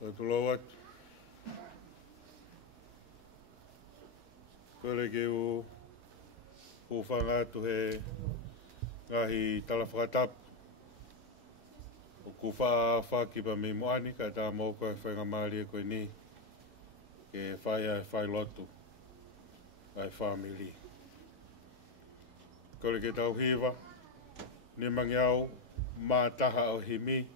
Tutulowat. Kole ke u whangatu he ngahi talawhakatap. O ku whakipa me moani ka tā mauka e whainga maari e koe ni. Ke whai lotu. Ai family. Kole ke tau hiwa. Ni mangi au mā taha o himi.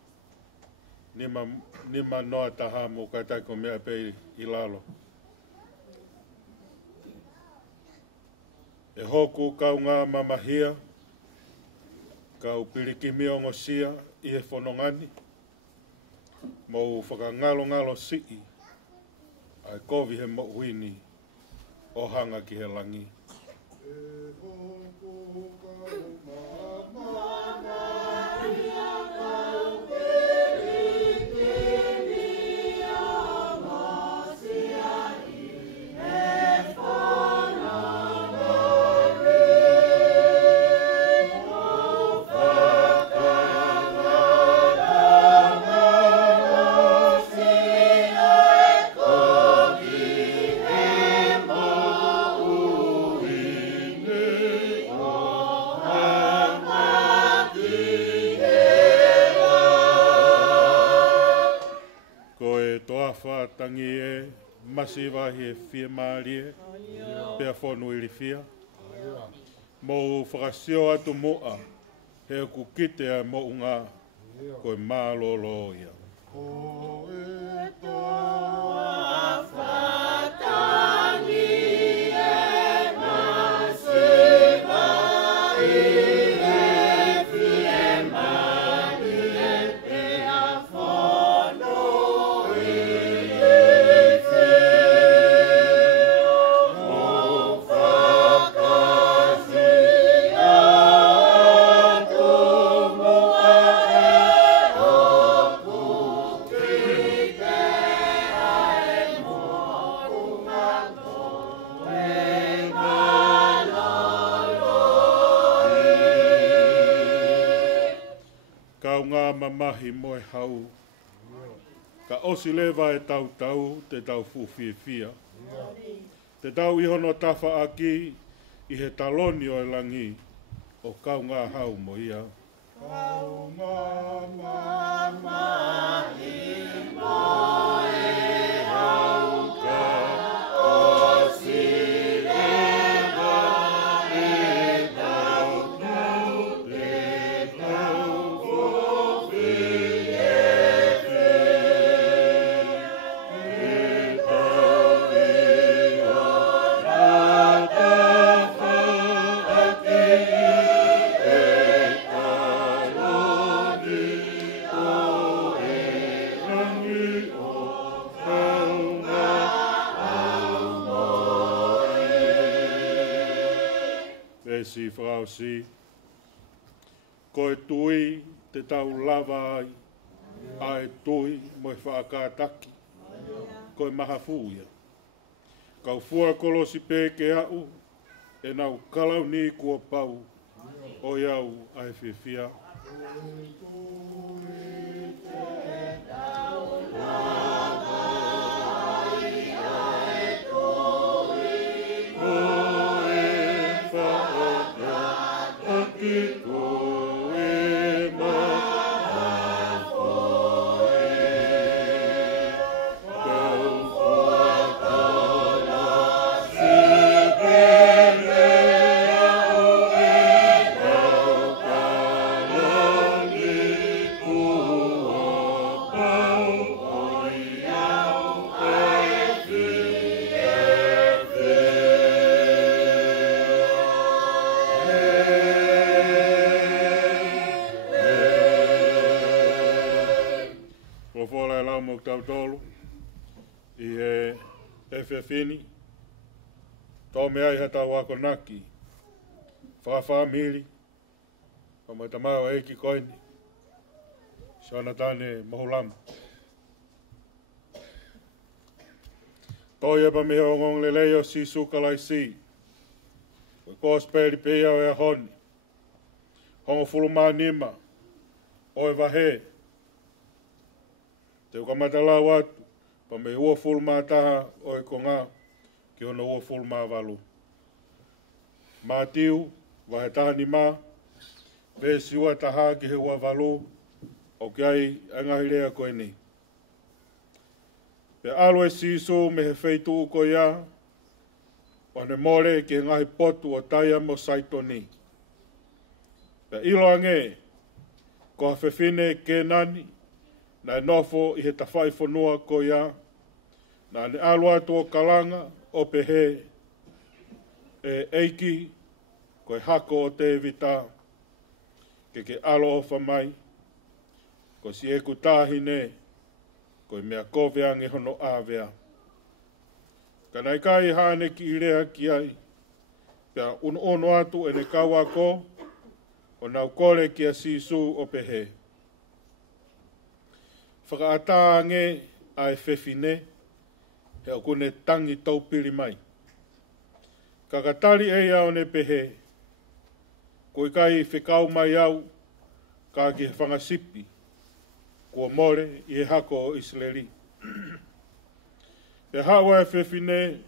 Nima noa taha mo ka tai ko mea pei I lalo. E hoku kau ngā mamahia, kau pirikimi o ngosia I he whanongani, mo whakangalo sii, ai kovi he mo'uini o hanga ki he langi. E hoku kau mamahia, kau tangi e masiva he Fiema'u pea whonu I fia. Mo whakasio atu moa he kukite a mo ngā koe mālolo ia. Ko e toa whatangi e masiva I mamahi mo e hau. Ka osi lewa e tau te tau fuwhiwhia. Te tau ihono tafa aki I he taloni o e langi o kau ngā hau mo ia. Kau ngā mamahi mo e hau ka osi si whakau si. Ko e tui te tau lava ai, a e tui mo e whaakātaki. Ko e maha fuia. Kau fua kolosi pē ke au, e nau kalau ni kua pau, o iau ai whiwhia. Fini, tō mea I hata wako naki, whawhamiri, whamaitamau eiki koini, Sonatane Mohulamu. Tō iapa mihe o ngong leleo si sukalai si, we kōsperi pia o e honi, hongo fuluma nima, o e wahe, Te ukamata la watu, pa me ua fulma taha o e konga, ki ona ua fulma walu. Mātiu, wahe taha ni mā, ve siwa taha ki he ua walu, o ki ai angahirea koe ni. Pe alo e siso me he feitu uko ia, o ne more ki he ngahi potu o taia mo saito ni. Pe ilo ange, ko hawhewhine ke nani, na e nofo i he tawhai whanua ko ia, na ne alo atu o kalanga o pehe, e eiki, ko e hako o te vita, ke alo o whamai, ko si e kutahine, ko i mea kowea nge hono āwea. Ka nei kai hane ki i rea ki ai, pia ono atu e ne kaua ko, o nau kore ki a sisu o pehe. Whakaata nge ai whewhine, he o kune tangi taupiri mai. Ka katari e au ne pehe, ko i kai whekau mai au, ka ki he whangasipi, kua more i he hako o Israeli. Pe hawa e whewhine,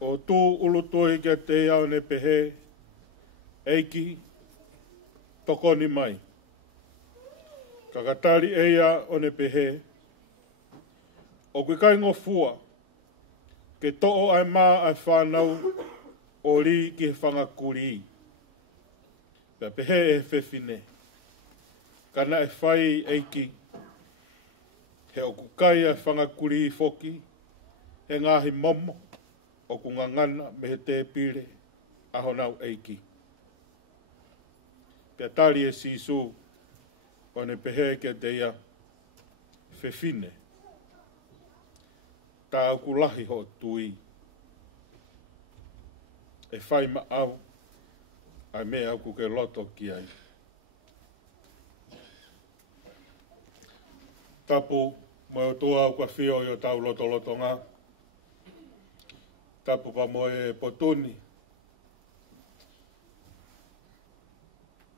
o tū ulutohi kia te au ne pehe, eiki, tokoni mai. Ka katari eia o ne pehe, o kui kai ngofua, ke to'o ai mā ai whanau, o ri ki he whangakuri. Pe pehe e whewhine, kana e whai eiki, he o kukai ai whangakuri foki, he ngahi momo, o kungangana me he te pire, aho nau eiki. Pea tari e sisu, o ne pehe ke te ia, whewhine, tā au kulahi ho tui, e Fiema'u, ai mea au ke loto ki ai. Tapu, mo o tua au ka whio i o tau loto ngā. Tapu pa mo e potuni.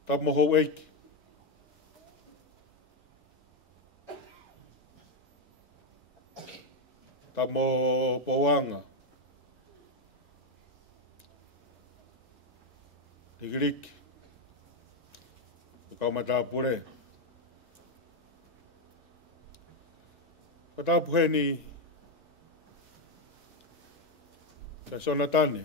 Tapu mo hou eiki. Tapu mo poanga. Igiriki. Kau mata pure. Tapu he ni Sonatane.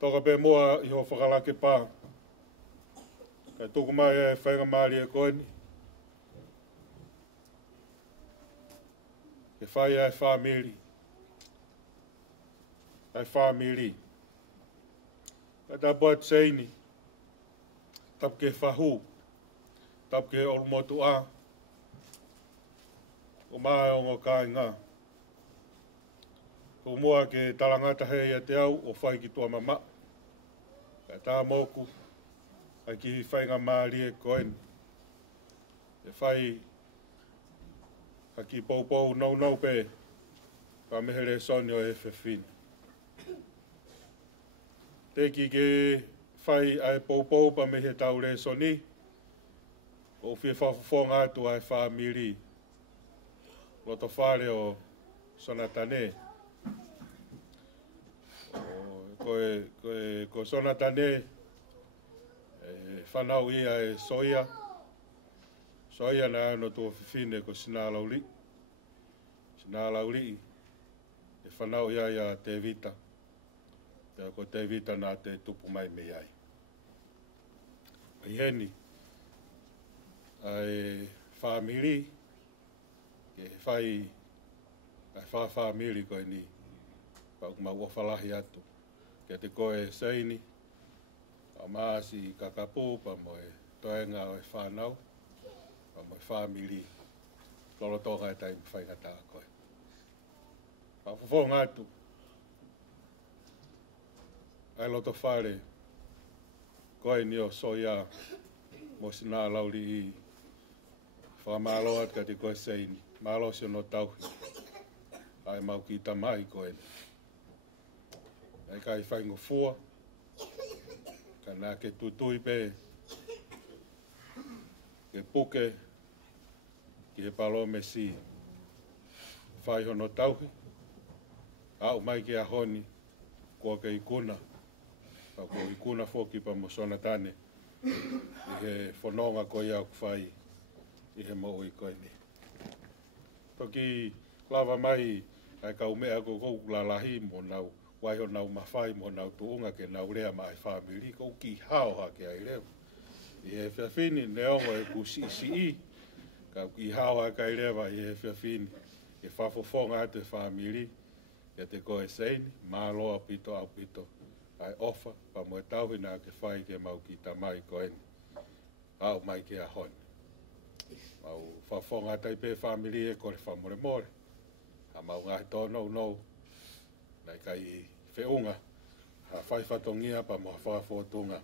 Toka pe mua i ho whakalake pā. Kai tuku mai e whainga maari e koeni. E whai ai whamiri. Ai whamiri. Kai tapu atu seini. Tapu ke whahu. Tapu ke olumotu a. O mai o ngō kai ngā. Ko mua ke talangata hei a te au o whai ki tua mama. Ka tā moku. Ai ki whainga maari e koeni. E whai. Ka ki pou nau pe. Ka mehere soni o e whewhine. Te ki ke whai ai pou pa mehe tau re soni. O whie whawhonga atu ai whamiri. Loto whare o Sonatane. Ko Sonatane whanau ia e soia. Soia na ano tō whiwhine ko Sina Lauri. Sina Lauri e whanau ia te vita. Pea ko te vita nā te tupu mai me ai. Ai heni. Ai whamiri. Ke whai ai whamiri koe ni. Pau kuma ua whalahi atu. Ke te koe seini. A maasi kakapu pa mo e toenga o e whanau. Pa mo e whamiri. Lolo toka e tai whaingata koe. Pa whawhonga atu. Ai loto whare. Koe ni o soia. Mo Sina Lauri i. Whamalo at ka te koe seini. Malo si no tauhi. Ai mau ki tamai koe. Ai kai whaingo fua. Ka nā ke tutui pe. Ke puke. ki he palo me si Fai'aho no tauhi. Au mai ki a honi kua ke ikuna. Pa kua ikuna foki pa mo Sonatane. I he whanonga ko iau kwhai i he mo i koe ni. Toki lava mai ai kau mea ko kou la lahi mo nau waiho nau mawhai mo nau tuunga ke nau rea mai whamiri kou ki hao hake ai reo. I he whiawhini ne ongo e ku si ka ki hao hake ai rewa i he whiawhini e whafofonga te whamiri e te koe seini māloa pito au pito ai ofa pa mo e tauhina ke whai ke mau ki tamai koe ni au mai ke a honi. Mau whafonga tai pe whamiri e kore whamore more. Ha mau ngahi tō nou nei kai whiunga ha whaiwhatongia pa mo whawhotunga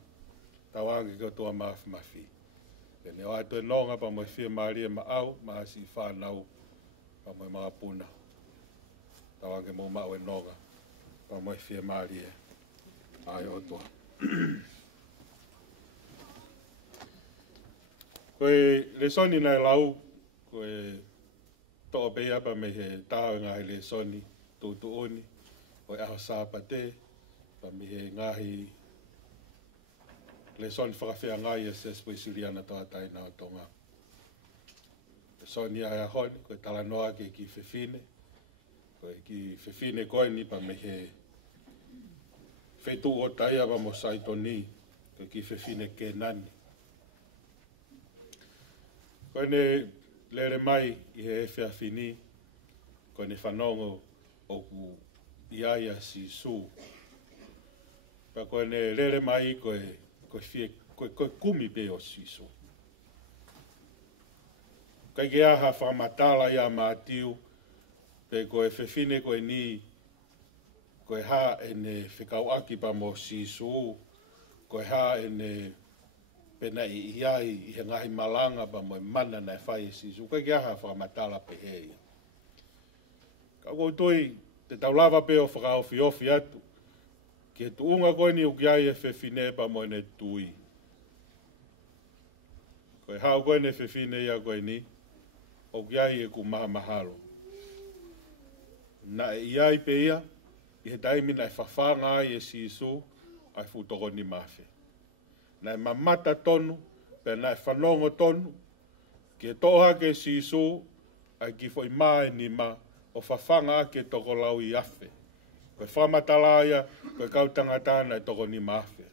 tawangi ko tua mafi. E ne oai toi nonga pa mo e Fiema'u e maau ma si whanau pa mo e mga puna. Tawangi mo mau e nonga pa mo e Fiema'u e ai o tua. Koe le soni nei lau, koe toa pea pa me he tāo ngahi le soni tūtu oni, koe aho sāpate, pa me he ngahi le soni whakawhia ngai e se spesiliana toa taina o tonga. Le soni ai ahoni, koe tala noa ke ki whewhine, koe ki whewhine koe ni pa me he whetu o taia pa mo saitoni, koe ki whewhine ke nani. Koe ne lere mai i he whiawhini, koe ne whanongo o ku iaia si su. Pa koe ne lere mai koe kumi pe o si su. Kai ke aha whamatala ia mātiu, pe koe whewhine koe ni, koe ha e ne whikauaki pa mo si su, koe ha e ne pena i iai i he ngahi malanga pa mo e mana nei whai si su. Kai ke aha whamatala pe hei. Ka koutoi te taulava pe o whakaofi atu. Ki he tuunga koe ni ukiai e whewhine pa mo ne tui. Koe hao koe ne whewhine ia koe ni, ukiai e ku maha mahalo. Na e iai pe ia, i he taimi nei whawhanga ai e si su, ai futoko ni mawhi. Nai mamata tonu, pe nai whanongo tonu, ke toha ke sisu, ai ki foi mai ni ma, o whawhanga ke toko lau i awhe. Koe whamatala ia, koe kautanga tāna e toko ni mawhe.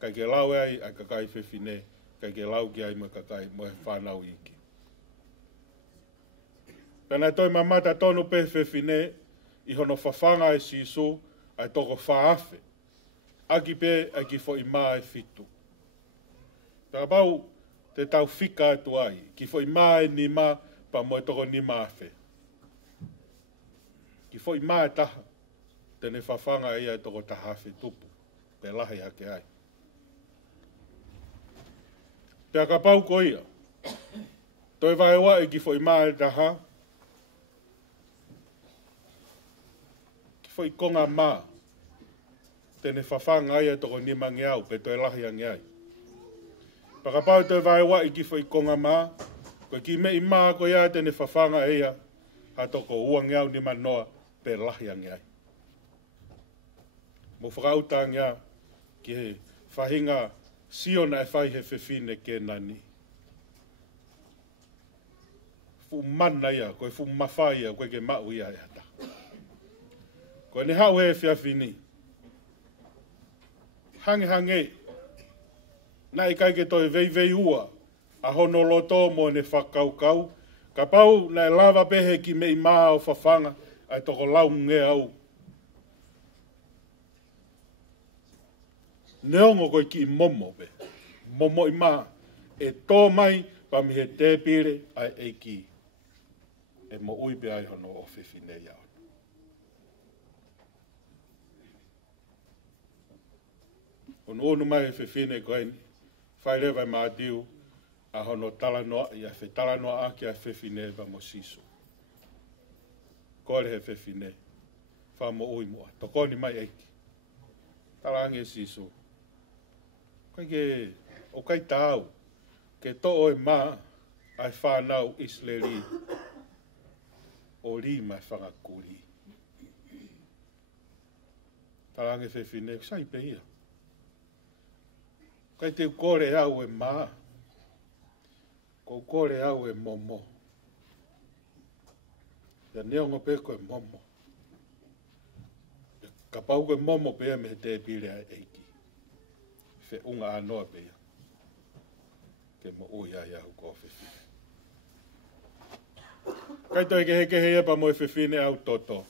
Kai ke lau ai, ai kakai whewhine, kai ke lau ki ai mo kakai mo e whanau iki. Pena toi mamata tonu pe whewhine, i hono whawhanga e sisu, ai toko whaawhe. Aki pe, ai ki foi mai fitu. Pea bau te tau whika atu ai, ki foi mai ni ma pa mo e toko ni mawhe. Ki foi mai taha, tene whawhanga ia e toko tahawhi tupu, pe lahi hake ai. Pea ka pau ko ia, toi vai wa e ki foi mai taha, ki foi konga maa, tene whawhanga ia e toko ni mangi au, pe toi lahi angi ai. Pakapau te vai wa i ki foi konga mā, koe ki mei mā ko ia tene whawhanga ea, ha toko uangi au ni manoa pe lahi angi ai. Mo whakautangi a ki he whahinga siona e whai he whewhine ke nani. Fu mana ia, koe fu mawhai ia, koe ke mau ia e hata. Koe ne hau he whiawhini. Hange, nai kai ke toi vei ua, a hono loto mo ne whakaukau, ka pau nai lava pehe ki mei maa o whawhanga, ai toko lau nge au. Neongo koe ki momo pe, momo i maa, e tō mai pa mi he tēpire ai eiki, e mo uipe ai hono o whiwhine iau. Onu mai e whiwhine koe ni, whairewa mātiu a hono talanoa, ia whi talanoa ake a whiwhine wa mo sisu. Kore he whiwhine, wha mo ui moa, tokoni mai eiki. Talange sisu. Koe ke, o kai tāu, ke to e mā, ai whanau Israeli o li mai whangakuri. Tarange whewhine, sai pe ia. Kai te kore au e maa, ko kore au e momo. Ia neongo pe ko e momo. Ka pau ko e momo pe me te pire ai eiki. Fe unga anoa pe ia. Ke mo ui ai au ko whewhine. Kai toi ke heke hea pa moe whewhine au toto.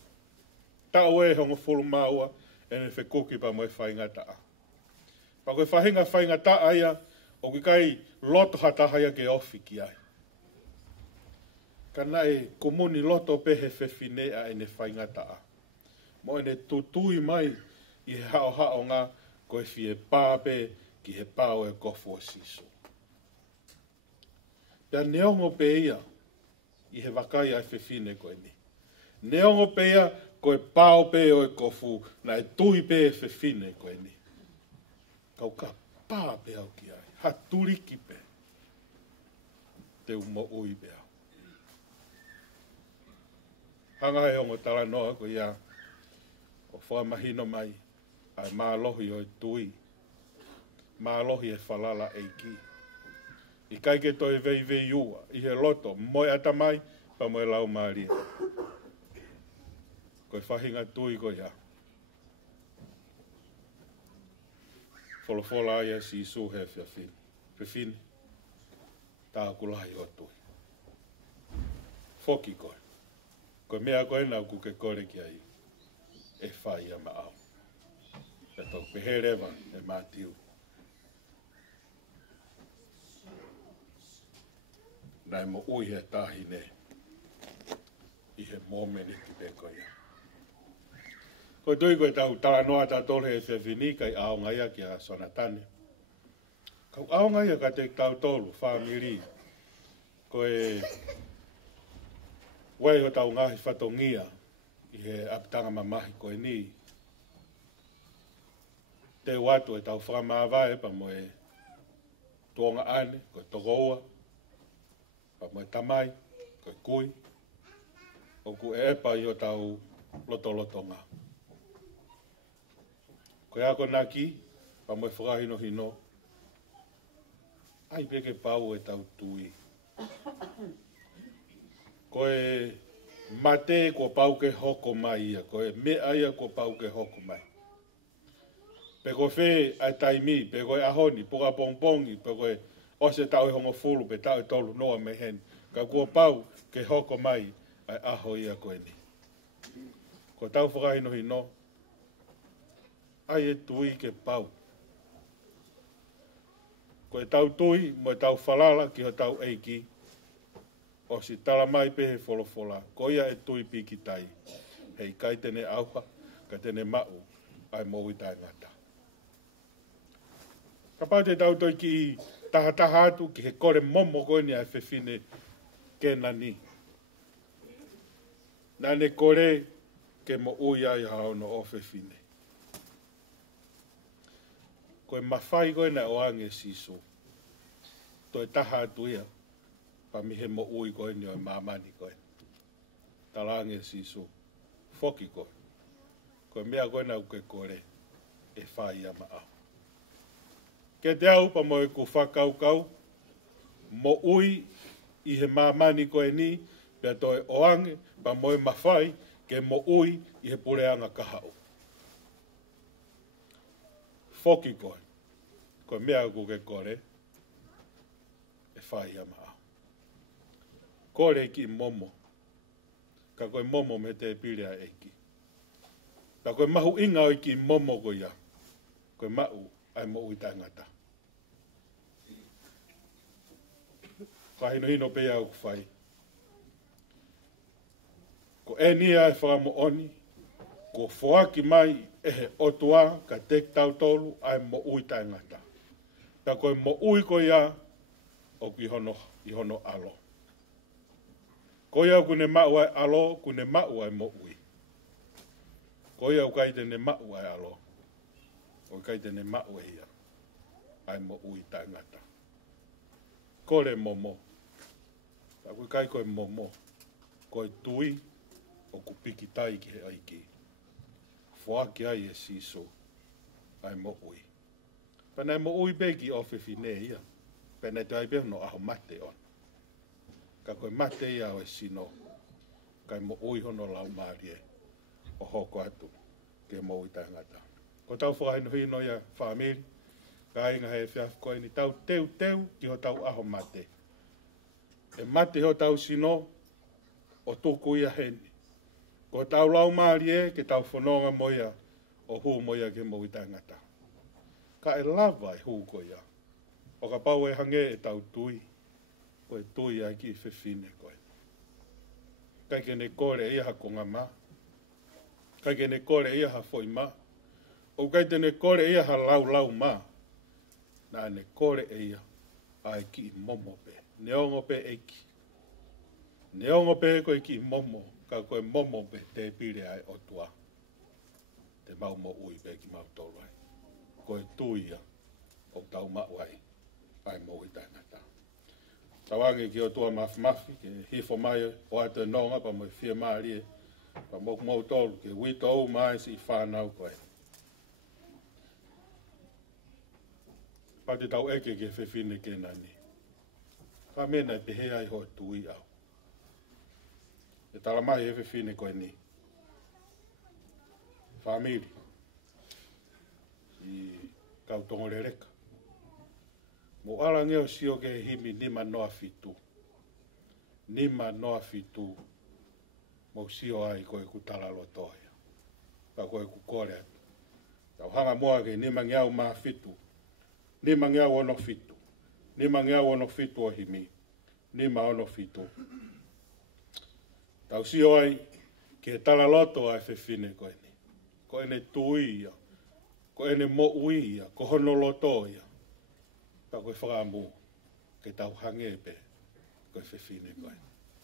Ta oe hongo fulu maua, ene whekuki pa moe whaingataa. Pa koe whahinga whaingataa ia, o ki kai loto hatahaya ke ofi ki ai. Kana e komuni loto pehe whewhine a ene whaingataa. Mo ene tutui mai i he hao hao ngā koe fie pāpe ki he pāo e kofu o sisu. Pea neongo pe ia, i he wakai ai whewhine koe ni. Neongo pe ia, koe pāo pe o e kofu, na e tui pe e whewhine koe ni. Kau ka pā pe au ki ai, ha turiki pe. Te umo ui pe au. Hanga he ongo tala noa ko ia, o whamahino mai, ai mālohi o e tui. Mālohi e whalala eiki. I kai ke toi vei vei ua, i he loto, moe ata mai, pa moe lau maaria. Koe whahinga tui ko ia. Wholofola aia si su he whiawhine. Whiawhine, tā kulahi o tui. Whoki koe. Koe mea koe nau ku ke kore ki ai. E whai ama au. E tau peherewa e mātiu. Nai mo ui he tāhine. I he mōmeni ki te koe ia. Koe tui koe tau tā noa tā tole e whewhini kai aongaia ki a Sonatane. Kau aongaia ka te tau tolu, whamiri. Koe wai ho tau ngahi whatongia i he apitanga mamahi koe ni. Te watu e tau whamāwae pa moe tuonga ane, koe togoua, pa moe tamai, koe kui. O ku e epa i o tau loto ngā. Koe ako naki, pa moe whakahino hino. Ai peke pau e tau tui. Koe mate ko pau ke hoko mai ia, koe mea ia ko pau ke hoko mai. Pe koe whee ai taimi, pe koe ahoni, poka pongpongi, pe koe ose tau e hongo fulu, pe tau e tolu noa me hen. Ka kua pau ke hoko mai, ai aho ia koe ni. Ko tau whakahino hino, ai e tui ke pau. Ko e tau tui, mo e tau whalala ki ho tau eiki. O si tala mai pehe wholofola, ko ia e tui piki tai. Hei kai tene auha, ka tene mau, ai moui tai ngata. Ka pau te tau toi ki taha atu, ki he kore momo koe ni ai whewhine ke nani. Nane kore ke mo ui ai hao no o whewhine. Koe mawhai koe na o ange sisu. Toi taha atu ia. Pa mihe mo ui koe ni o mamani koe. Tala ange sisu. Whoki koe. Koe mea koe na uke kore. E whai ama au. Ke te au pa moe ku whakaukau. Mo ui i he mamani koe ni. Pea toi o ange pa moe mawhai. Ke mo ui i he pureanga kahau. Whoki koe. Koe mea ku ke kore. E whai ama au. Kore ki momo. Ka koe momo me te pirea eiki. Ka koe mahu inga o ki momo ko ia. Koe mau ai mo ui tangata. Ka hino hino pe au whai. Ko e nia e whakamo oni. Ko whoaki mai e he otua ka tek tau tolu ai mo ui tangata. Ta koe mo ui ko ia o ki hono alo. Ko ia kune mau ai alo, kune mau ai mo ui. Ko ia kai tene mau ai alo. O kai tene mau e ia. Ai mo ui tangata. Kore momo. Ta koe kai koe momo. Koe tui o ku piki tai ki he aiki. Fuaki ai e siso. Ai mo ui. Pena e mo ui begi o whiwhine ia. Pena te ai beho no aho mate on. Ka koe mate ia o e sino. Kai mo ui hono lau maari e. O hoko atu. Ke mo ui tangata. Ko tau whakaino hino ia whamiri. Ka inga he whiaf koe ni tau teu ki ho tau aho mate. E mate ho tau sino. O tuku ia heni. Ko tau lau maari e ke tau whanonga moia. O hu moia ke mo ui tangata. Ka e lava e hu ko ia. O ka pau e hange e tau tui. O e tui ai ki whiwhine koe. Kai ke ne kore ia ha konga ma. Kai ke ne kore ia ha foi ma. O kai te ne kore ia ha lau ma. Na ne kore ia ai ki momo pe. Neongo pe eiki. Neongo pe koe ki momo. Ka koe momo pe te pire ai o tua. Te mau mo ui pe ki mau tolu ai. Koe tuia o tau mau ai. Ai mo ui tangata. Tawangi ki o tua mafi, ke hifo mai o ate nonga pa mo Fiema'u lie. Pa mo mau tolu ke wito au mai si whanau koe. Pa te tau eke ke whiwhine ke nani. Ka mena e pehe ai ho tui au. E tala mai e whiwhine koe ni. Whamiri. I kau tongore reka. Mo ala ngeo sio ke himi nima noa fitu. Nima noa fitu. Mo sio ai koe kutala lotoia. Pa koe kukore atu. Tau hanga moa ke nima ngeau maa fitu. Nima ngeau ono fitu. Nima ngeau ono fitu o himi. Nima ono fitu. Tau sio ai ke tala loto ai whiwhine koe ni. Koe ne tuia. Koe ne mo uia. Ko hono lotoia. Pa koe whakamu ke tau hange pe koe whiwhine koe.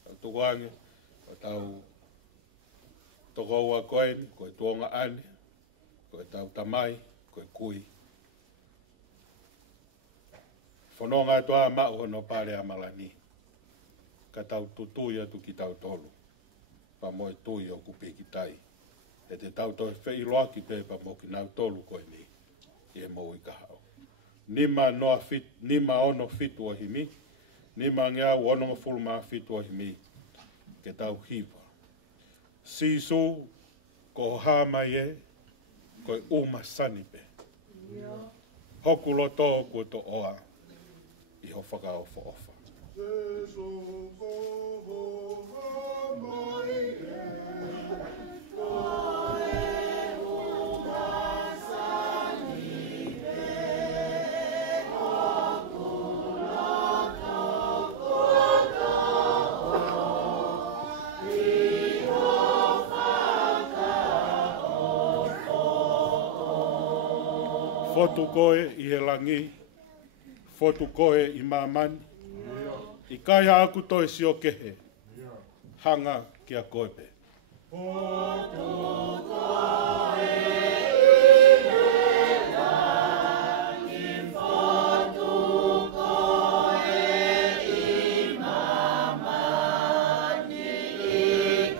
Tau tukuange, o tau tokoua koe ni, koe tuonga ane, koe tau tamai, koe kui. Whanonga e toa mau hono pare amalani. Ka tau tutuia tu ki tau tolu. Pa moe tui o kupiki tai. E te tau toi whei loaki pe pa mo ki nau tolu koe ni. I e mo i kahau. Nima ono fitu o himi. Nima ngeau ono mafulu maa fitu o himi. Ke tau hiwa. Sisu ko hama ye. Koe uma sanipe. Hoku loto ko to oa. I ho whakaofa ofa. Jesu ko hama ye. Fotu koe I he langi, fotu koe I mamani, I kai aku toi sio kehe, hanga kia koe pe. Fotu koe I he langi, fotu koe I mamani, I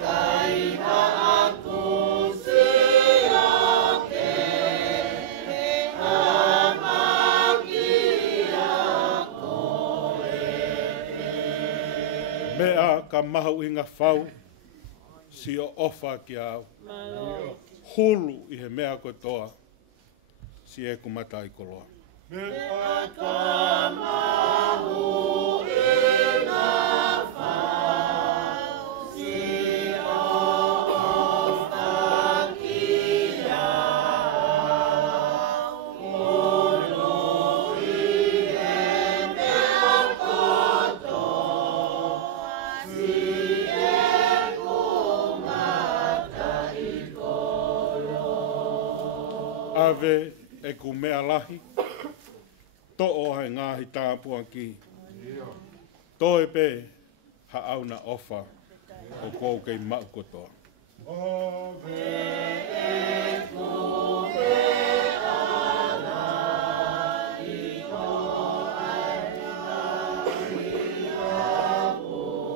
kai aku sio kehe. Mea ka mahu I ngā whau, si o ofa ki au. Hulu I he mea koe toa, si e kumata I koloa. Mea ka mahu I ngā whau, si o ofa ki au. Hulu I he mea koe toa, Ave e ku mea lahi, to'o hai ngāhi tāpua ki. Toi pe haauna ofa o kou kei mau kotoa. Ave e ku mea lahi, to'o hai ngāhi tāpua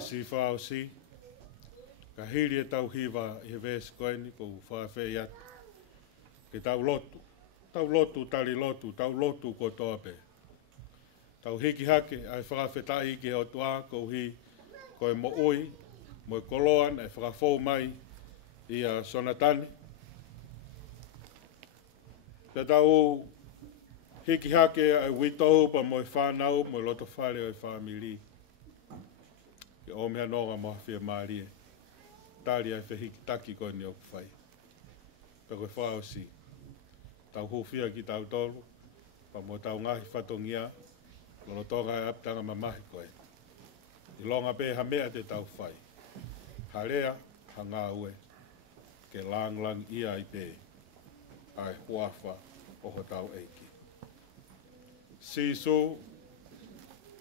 si whao si. Ka hiri e tau hiwa i he vēsi koeni ko whawhai atu. Ke tau lotu. Tau lotu, tali lotu, tau lotu ko toa pe. Tau hiki hake ai whawhetai ki o tua ko hi ko e mo oi, mo e koloan ai whawhau mai i a Sonatane. Te tau hiki hake ai witohu pa mo e whanau, mo e loto whare o e whamili. Ke o mea noga mo Fiema'u e. Tari ai hiki taki ko ni o kuwhai. Pe koe whao si. Tau hufia ki tau tolu, pa mo tau ngahi whatongia, lono tonga e aptanga mamahi koe. I longa pe ha mea te tau whai. Harea, ha ngā ue, ke lang ia i pe, ai huawha oho tau eiki. Sisu,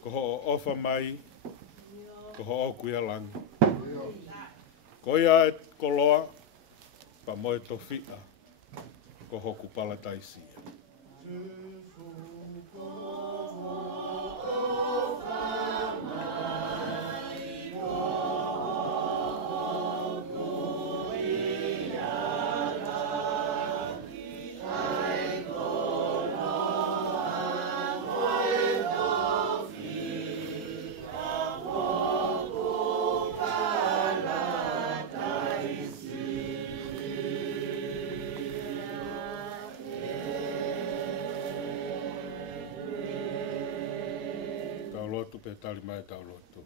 ko ho ofa mai, ko ho o kuia langi. Ko ia e koloa, pa mo e tofia, ko hoku pala taisia. Lotu pe tali mai tau lotu.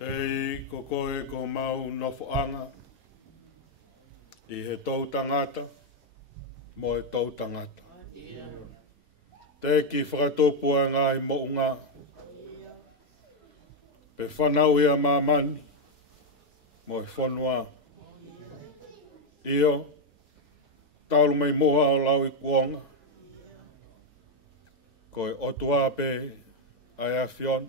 Ei, ko koe ko mau nofoanga I he tau tangata mo he tau tangata. Te ki whakatopua ngā I mo unga. Pe whanau ia mamani mo he whanua. Io, taulu mai moha o lau I kuonga. Ko e otua pe ai a whiona.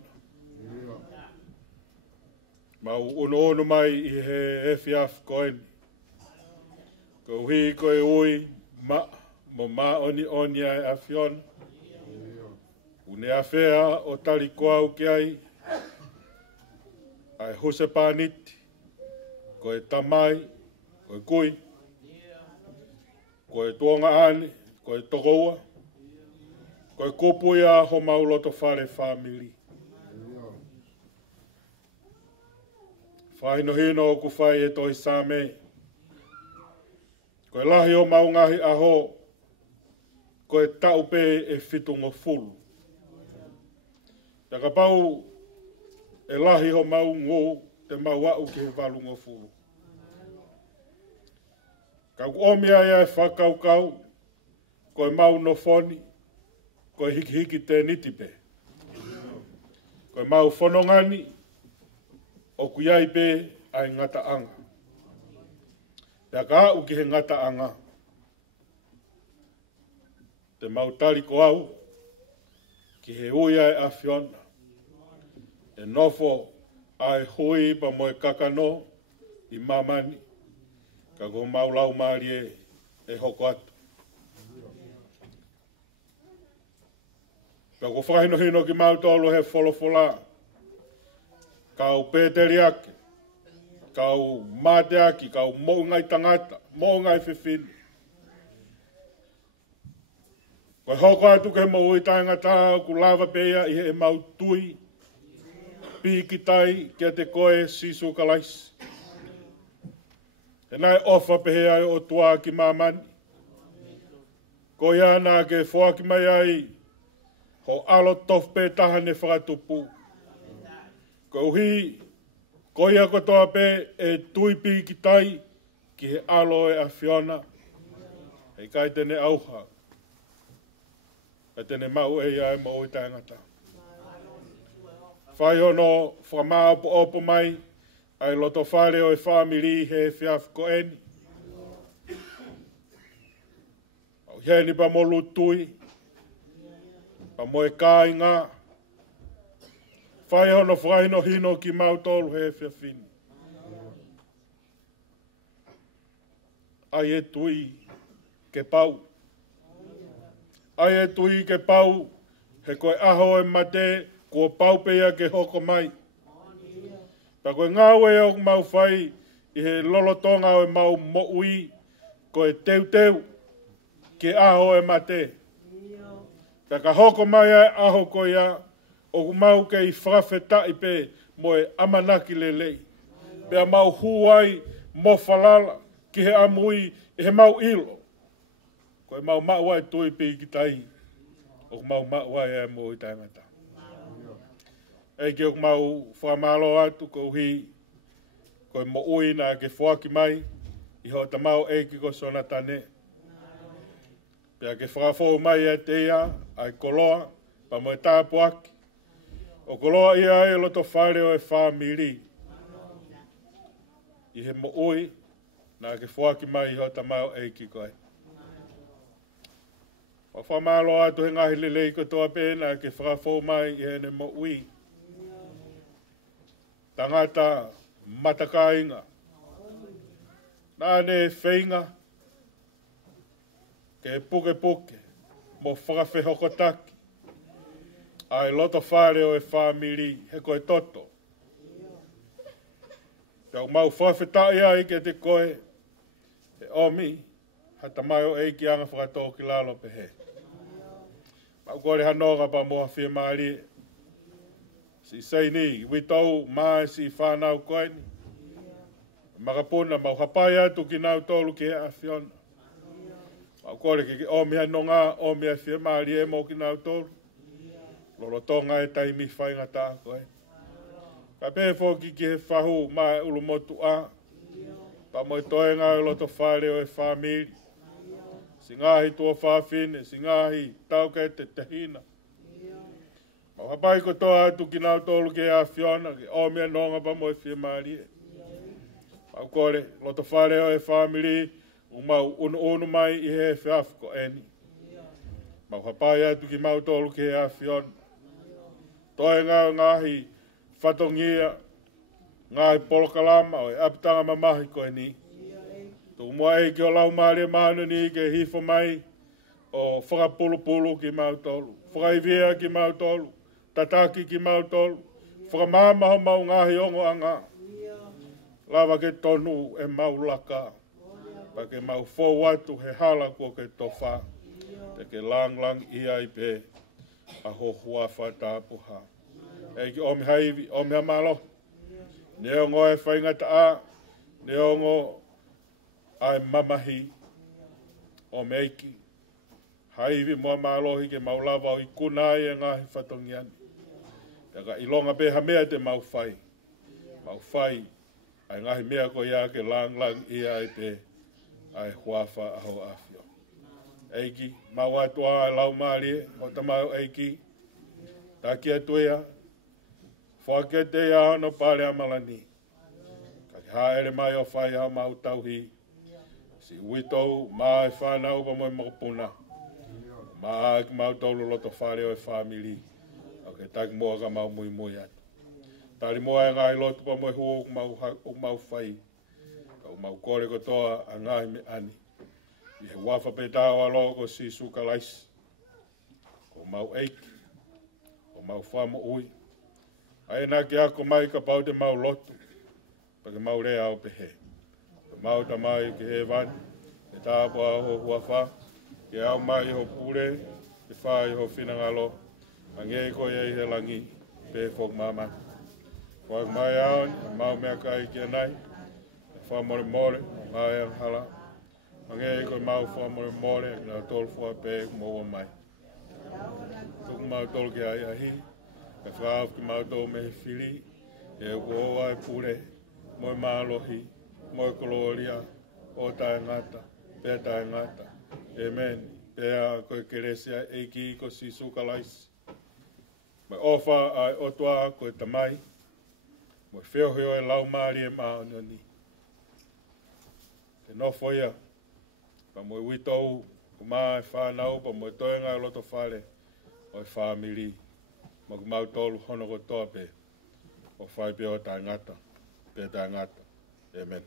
Mau uno mai I he efiaf koeni. Ko hui ko e ui mo oni ai a whiona. Une a whea o tali koau ki ai. Ai huse pāniti. Ko e tamai, ko e kui. Ko e tuonga ane, ko e tokoua. Ko e kupu ia ho mauloto whare whamili. Whaino hino o ku whai e toi sāme. Ko e lahi o maungahi aho. Ko e taupe e fitungo fulu. Taka pau e lahi ho maungo te mauau ki he valungo fulu. Kau omia ia e whakaukau. Ko e mau no foni. Ko e hiki hiki te nitipe. Ko e mau whanongani. O kuiai pe ai ngata anga. Pea ka au ki he ngata anga. Te mautari ko au. Ki he uia e awhiona. E nofo ai hui pa moe kakano I mamani. Ka ko maulau maari e hoko atu. Pea ko whahino hino ki mautolo he wholofola. Kau pēteri ake, kau mate ake, kau mō ngai tangata, mō ngai whiwhini. Koe hoko atu ke mō ui taingata ku lava pēia I he mau tui, piki tai kia te koe sisu kalaisi. E nai ofa pehe ai o tua ki mamani. Ko ia nā ke whoaki mai ai, ho alo tof pē taha ne whakatupu. Ko uhi, ko ia kotoa pe e tuipi ki tai ki he alo e a whiona. Hei kai tene auha. Kai tene mau e ia e mo oi tangata. Whai hono whamaa opo mai ai loto whare o e whamiri he whiaf ko eni. Au heni pa molu tui. Pa moe kai ngā. Whai hono whaino hino ki mautolu he whiawhini. Ai e tui ke pau. Ai e tui ke pau, he koe aho e mate, kua pau peia ke hoko mai. Pa koe ngāwe o mau whai, i he lolotonga o mau moui, koe teu teu, ke aho e mate. Pa ka hoko mai ai aho koe ia, o mau ke i whawheta i pe, mo e amanaki lelei. Pea mau huai, mo falala, ki he amui, i he mau ilo. Koe mau mawai tui pi ki tai, o mau mawai e mo i tangata. E ki o mau whamalo atu ko hi, koe mo ui na ke whaki mai, i ho ta mau e ki ko Sonatane. Pea ke whakafo mai e te ia, ai koloa, pa mo e tāpu aki. O koloa ia e loto whare o e whamiri. I he mo ui, na ke whaki mai i ho ta mau e ki koe. O whamalo atu he ngahi lelei ko toa pēna ke whakafo mai i he ne mo ui. Tangata matakainga. Nāne whainga. Ke puke puke. Mo whakawhi hokotaki. Ai loto whare o e whamiri he koe toto. Tau mau whawhetai ai ke te koe. He omi. Hata mai o eiki anga whakatō ki lalo pe he. Mau kore hanoga pa moha Fiema'u. Si sei ni, witau mai si whanau koe ni. Makapuna mau hapai atu ki nau tolu ki he a Fiona. Mau kore ki omi hanonga, omi a Fiema'u e mo ki nau tolu. Lolo tonga e taimi whainga tā koe. Ka pēwho ki he whahu mai ulu motu a. Pa moi toenga e loto whare o e whamiri. Si ngahi tua whawhine, si ngahi tauke te tahina. Mau hapai ko toa atu ki nau tolu ke a Fiona, ki o mea nonga pa mo e Fiema'u. Mau kore, loto whare o e whamiri, mau unu mai i he whiafko eni. Mau hapai atu ki mau tolu ke a Fiona. Toe ngahi whatongia, ngahi polokalama o e apitanga mamahi ko eni. Tu mua e ki o lau maare manu ni ke hifo mai o whakapulu ki mau tolu. Whakaivea ki mau tolu. Tataki ki mau tolu. Whakamamaho mau ngahi ongo anga. Lava ke tonu e mau laka. Pa ke mau fōu atu he hala kua ke tofa. Te ke lang ia i pe. A hohua whatapuha. E ki omi haivi, omi hamalo. Ne ongo e whaingata a. Ne ongo ai mamahi o meiki. Haivi mua mālohi ke maulawa o i kunai e ngahi whatongiani. Taka ilonga pe hamea te mau whai. Mau whai ai ngahi mea ko ia ke lang ia i pe ai huawha aho awhio. Eiki, mau atua ai lau maarie, o tamau eiki. Taki atuia, whake te ia no pare amalani. Kaki haere mai o Fai'aho mau tauhi. Si uitou, mai whanau pa moi makapuna. Mai ki mau tolu loto whare o e whamiri. Ok, taki mua ka mau mui atu. Tari mua e ngai lotu pa moi hua o mau whai. Kau mau kore kotoa a ngai me ani. I he wafa pe tāua loko si suka laisi. Ko mau eiki. Ko mau whama ui. Ai nā ki ako mai ka pau te mau lotu. Pa ke mau rea o pe he. Mau ta mai ki he vani, e tāpua ho huawha, ki au mai ho pure, e whai ho whinangalo, a ngei ko i he langi, pe whok mama. Whak mai aon, mau mea kai ki anai, e wha more, mai ang hala, a ngei ko mau wha more, e nga tolu wha pe mua mai. Tuku mau tolu ki ai ahi, e whaaf ki mau tolu me he whiri, e uko ai pure, moi mālohi, moi koloria, o tae ngata, pēr tae ngata. Amen. Pēr koe keresia eiki ko si sukalaisi. Mai ofa ai otua koe tamai. Moi whiohio e lau maari e maononi. Te nofo ia. Pa moi witou, ku maa e whanau, pa moi toenga e loto whare. O e whamiri. Ma ku mau tolu hono ko toa pe. O whai pe o tae ngata. Pēr tae ngata. Amen.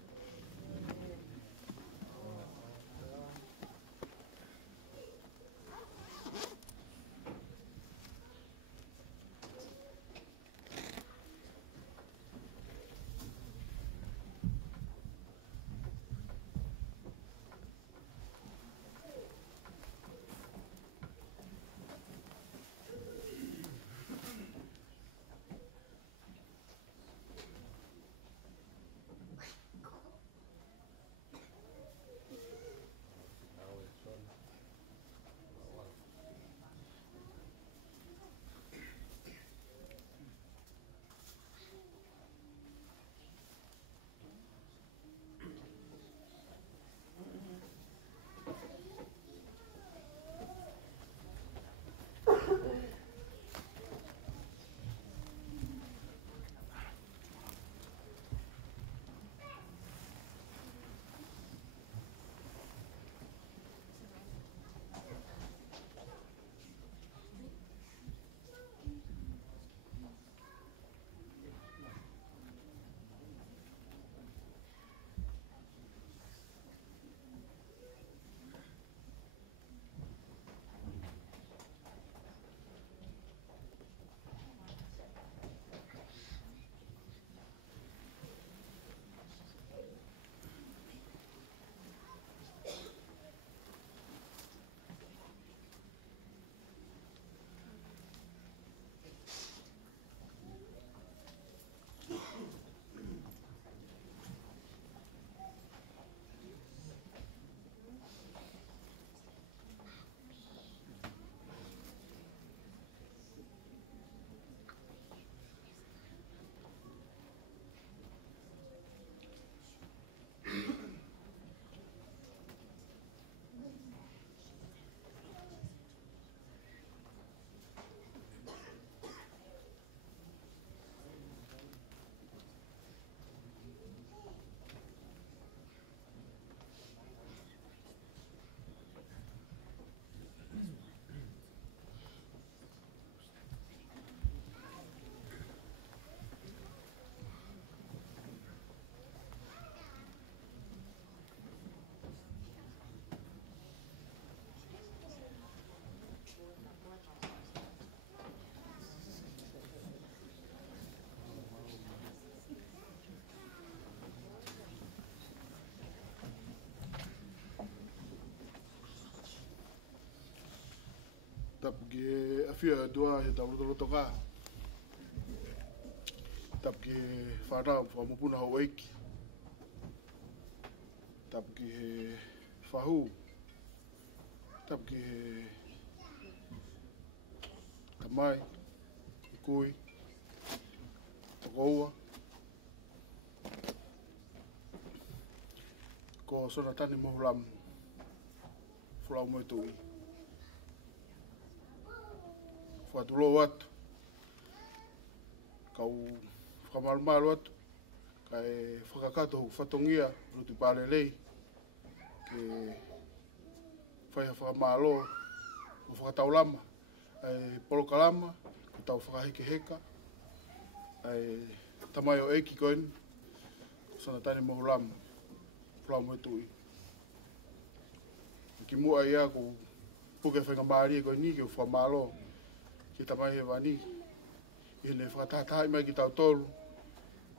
Tapki afia dua ya tau ka. Tapki whanau whamupuna hau eiki. Tapki whahu. Tapki tamai, kui, tokoua. Ko Sonatane Mohulamu. Fulau mo tui. Whatulo atu. Kau whamarumaru atu. Kai whakakato whatongia rutu pārelei. Ke whaiha whamalo o whakataulama. Ai polokalama, ko tau whakaheke heka. Ai tamai o eiki koini. Sonatane Mohulamu. Fulau mo tui. Ki mua ia ko puke whenga maari e koini ki o whamalo. Ki tamai he wani. I ne whakatatai mai ki tau tolu.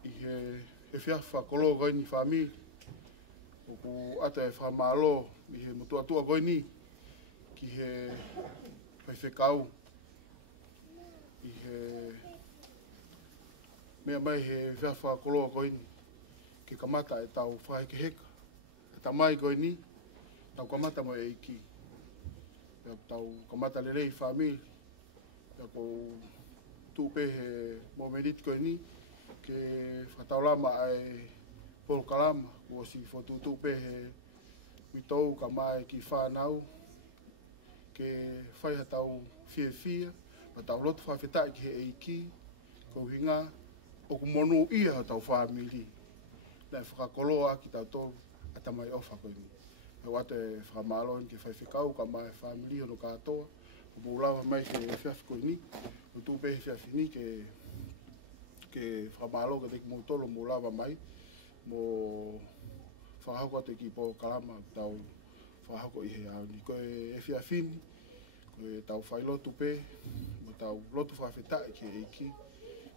I he whiawha kolo koini whamiri. O ku ata e whamalo. I he mutua tua koini. Ki he whaiwhekau. I he mea mai he whiawha kolo koini. Ki kamata e tau whaheke heka. E tamai koini. Tau kamata mo e iki. Tau kamata lelei whamiri. Ko tupe he momenit koini. Ke whataulama ai polokalama. Ko si whotu tupe he witou ka mai ki whanau. Ke whaiha tau whia. Ma tau lotu whawhetai ki he e iki. Ko hinga. O ku monu ia tau whamiri. Nai whakakoloa ki tau tolu. Atamai ofa koini. E wate whamalo ki whaiwhekau ka mai whamiri hono katoa. O Mohulamu mai ke whiawhi koini. O tupe he whiawhi ni ke whamalo ka teki moutolo Mohulamu mai. Mo whahako ate ki po kalama tau whahako i he au ni. Ko e whiawhi ni. Ko e tau whailotu pe. Mo tau lotu whawhetai ki e iki.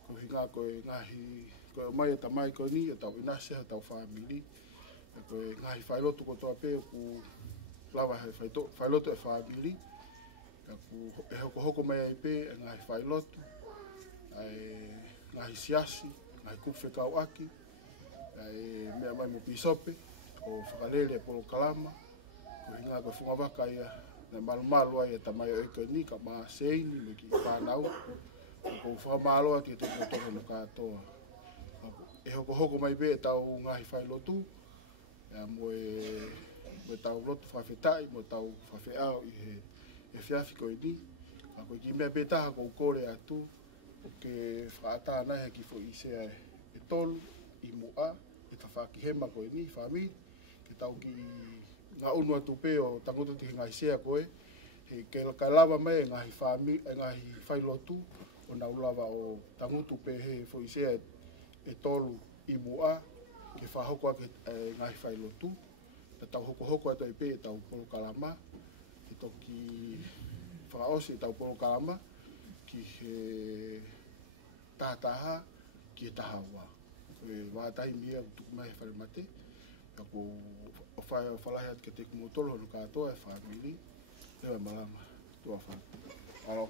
Ko hinga ko e ngahi. Ko e mai e tamai koini. E tau inase ha tau whamiri. Ko e ngahi whailotu ko toa pe. Ku lawa he whailotu e whamiri. E hoko mai ai pe, e ngahi whailotu, ngahi siasi, ngahi kuwhekau aki, mea mai mo pisope, o whakalele e polokalama, ko hinga ko whungawaka ia, na malu ai e tamai o eka ni, ka maa seini, me ki whanau, ko whamaloa ki e toko toko no katoa. E hoko mai pe e tau ngahi whailotu, mo e tau lotu whawhetai, mo tau Fai'aho i he e whiawhi koini. A koe ki mea petaha kou kore atu. O ke whaata nahe ki fo i sea e tolu, i mua, e ta whakihema koini, whamiri. Ke tau ki ngā unu atu pe o tangoto te ngai sea koe. He ke lawa mai e ngahi whamiri, e ngahi whailotu. O nau lawa o tangoto pe he fo i sea e tolu, i mua. Ke whahoko ake ngahi whailotu. Ta tau hoko atu e pe e tau polokalama. Ki toki whakaosi tau polokalama ki he tahataha ki he tahawa. E wātai mia tuku mai whare mate. Ka ko o whalahi atu ke te kumotolo no katoa e whamiri. Ewa malama. Tua wha. Alo.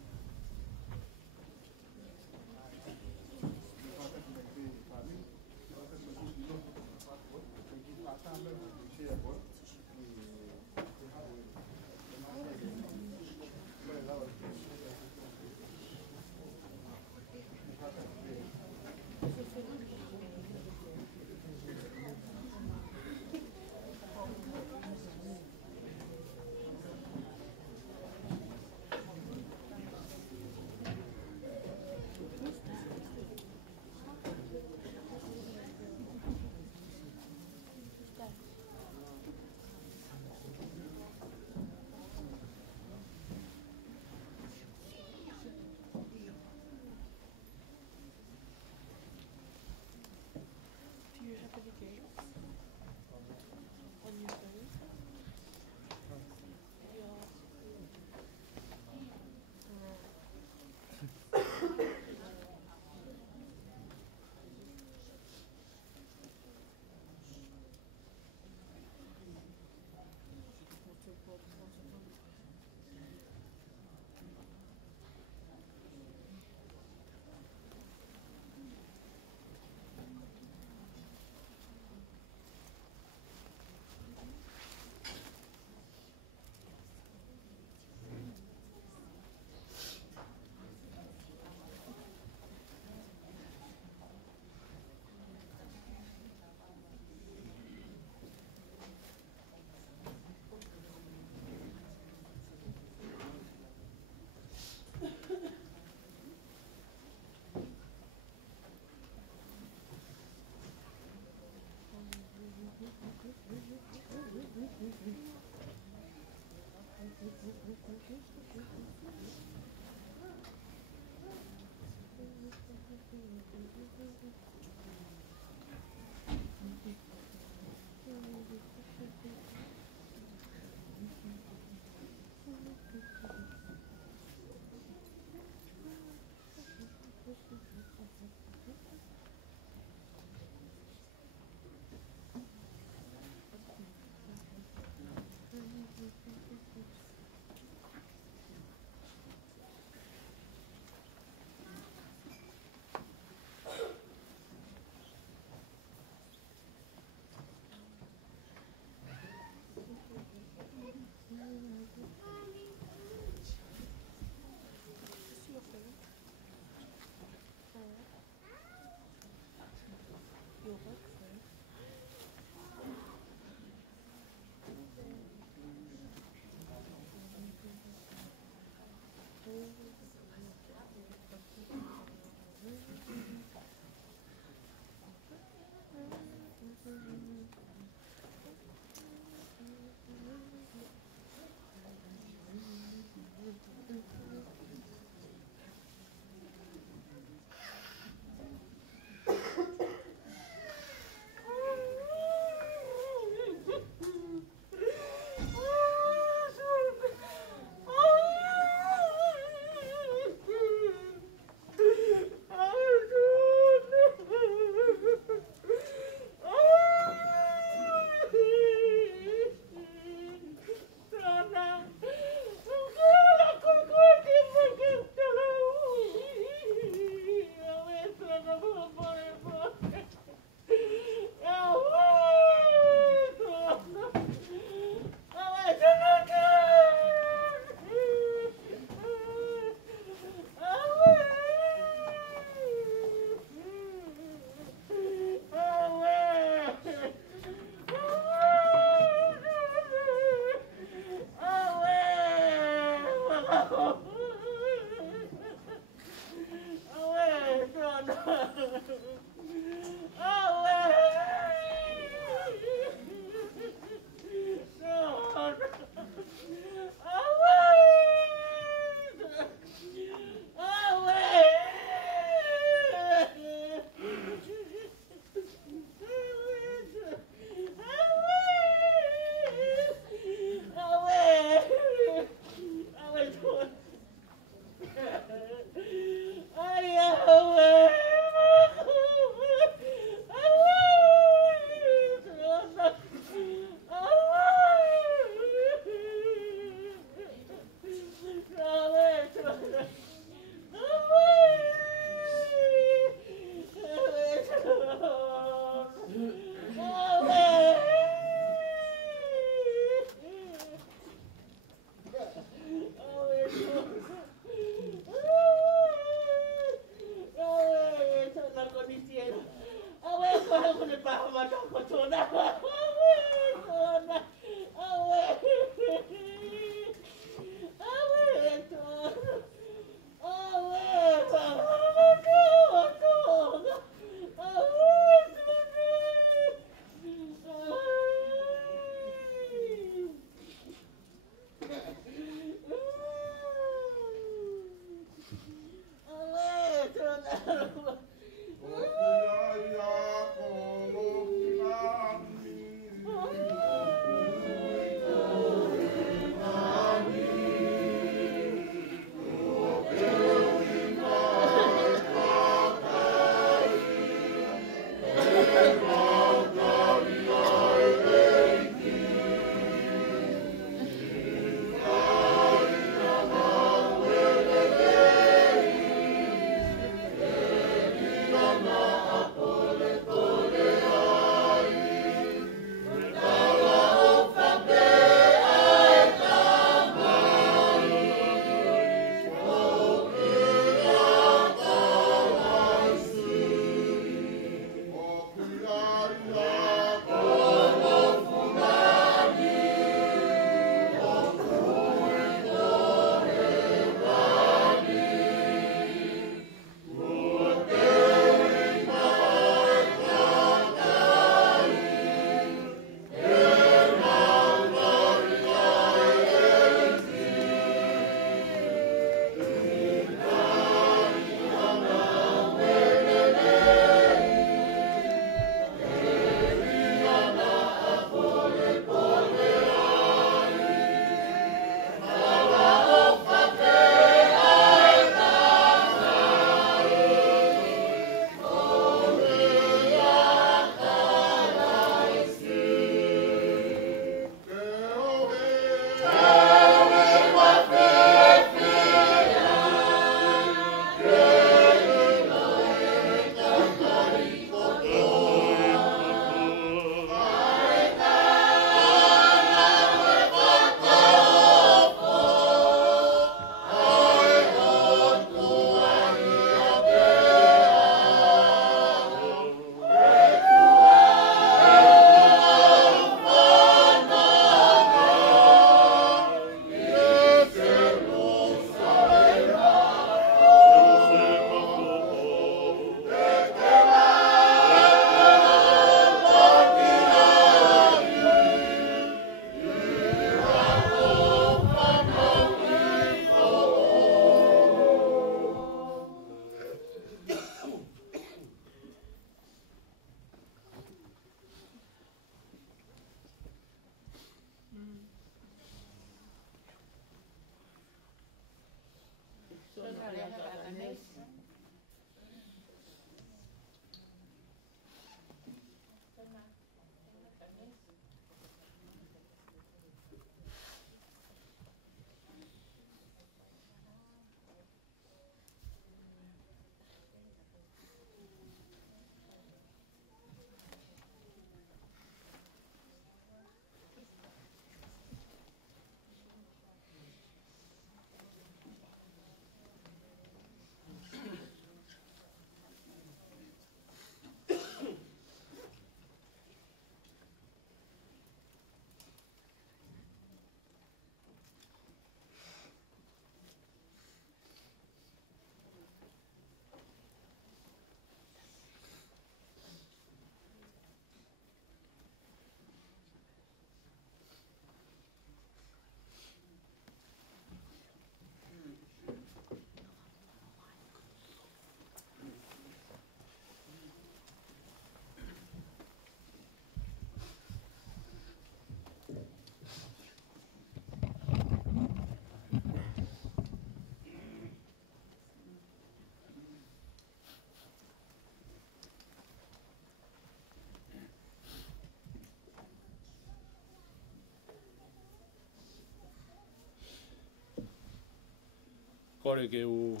kore ke u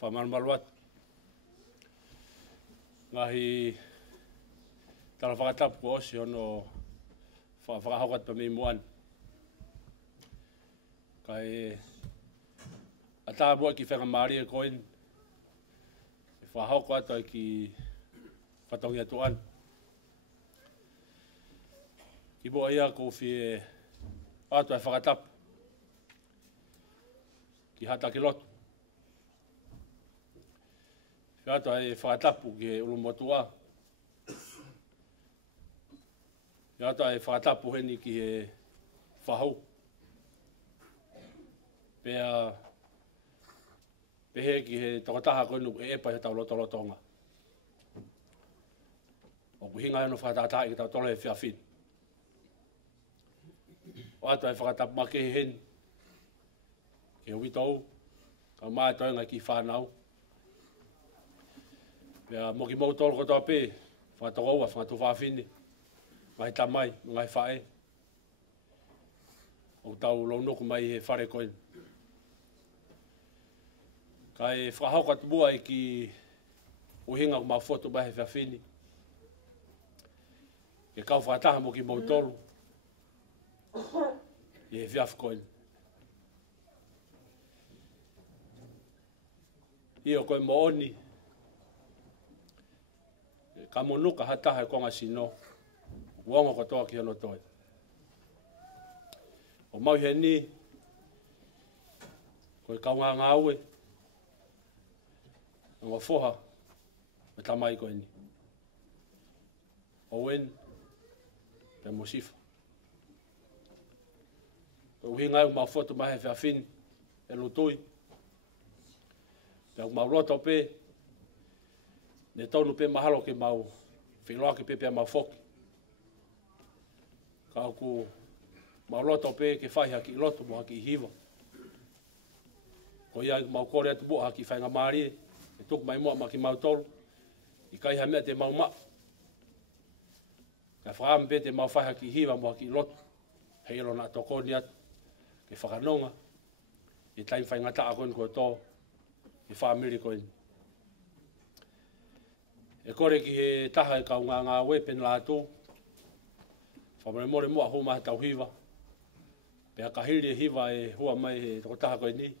whamarmaru atu. Ngahi tala whakatapu ko osi ono whakahokat pa mi muan. Kai ata bua ki whenga maari e koin. E whahoko atu ai ki whatongi atu an. Ki bua ia ko whie atu ai whakatapu. Ki hata ki lotu. Whie atu ai whakatapu ki he ulumotua. Whie atu ai whakatapu heni ki he whahau. Pea pehe ki he tokataha koinu e epa he tau lotolotonga. O ku hinga heno whakataha ki tau tolo he whiawhin. O atu ai whakatapu make he heni. Ke hui tau, ka mai toenga ki whanau. Pea moki mou tolo kotoa pē, whakatokoua, whakatu whawhini. Ngai tamai, ngai whae. O tau launoku mai he whare koinu. Kai whahauka tubua i ki uhinga ku mau foto mai he whiawhini. Ke kau whakataha mo ki mau tolu. I he whiawhi koinu. Io koe mo oni. Ka monuka hataha e konga sino. Uongo kotoa ki hono toi. O mau he ni. Koe kaunga ngaue. Ngā whoha, me tamai koe ni. Owen, pe mosifa. Ko uhi ngai mau foto mai he whiawhini, e lutui. Pe mau roto pe, ne tonu pe mahalo ke mau whiloa ke pe mau whoki. Ka ku mau roto pe ke whai haki loto mo haki hiva. Ko ia mau kore atu bua haki whainga maari e. E tuku mai mua maki mau tolu. I kai ha mea te mau maa. Ka whakaame pe te mau whaiha ki hiwa mua ki lotu. Hei ilo nā tokoni atu. Ke whakanonga. I taim whaingata a koin koe tō. I whaamiri koin. E kore ki he taha e kau ngā wepen la atu. Whamare more mua huma he tau hiwa. Pea ka hiri e hiwa e hua mai he toko taha koin ni.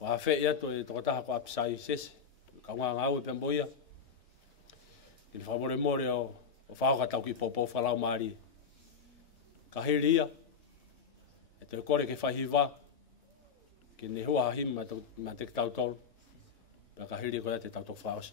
Whawhe ia to e tokotaha ko apisai sese. Ka ngā ngāu e pemboia. Ki whamore more o whaoka tau ki popo whalau maari. Ka hiri ia. E te kore ke whahiwa. Ki ne hua hahim ma te tau tolu. Pea ka hiri ko ia te tau tau whaosa.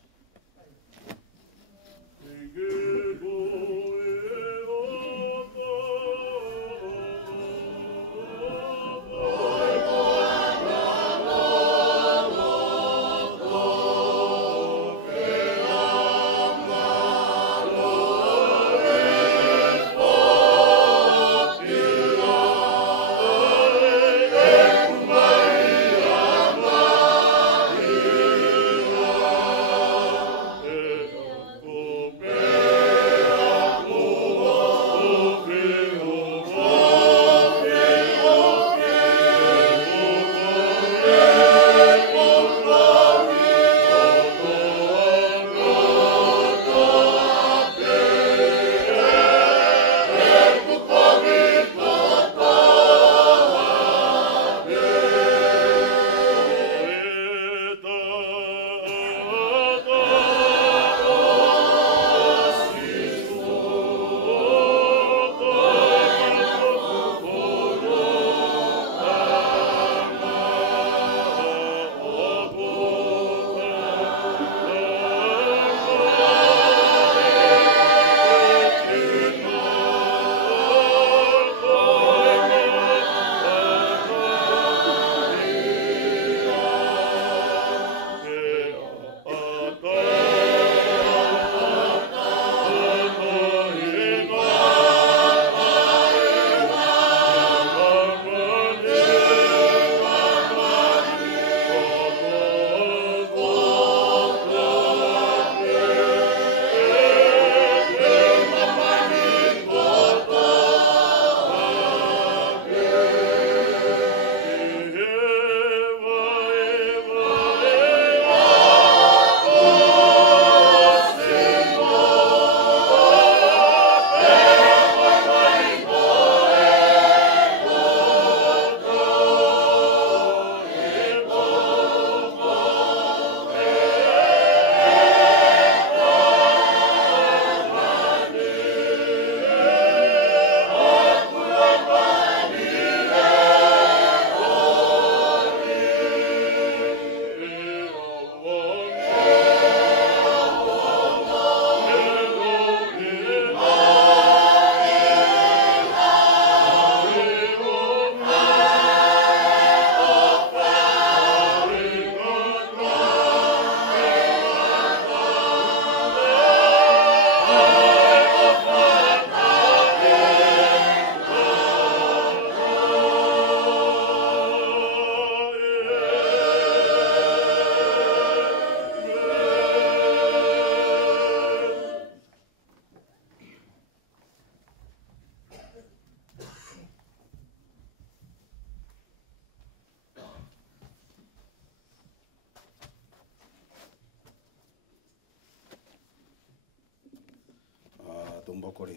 tumboko le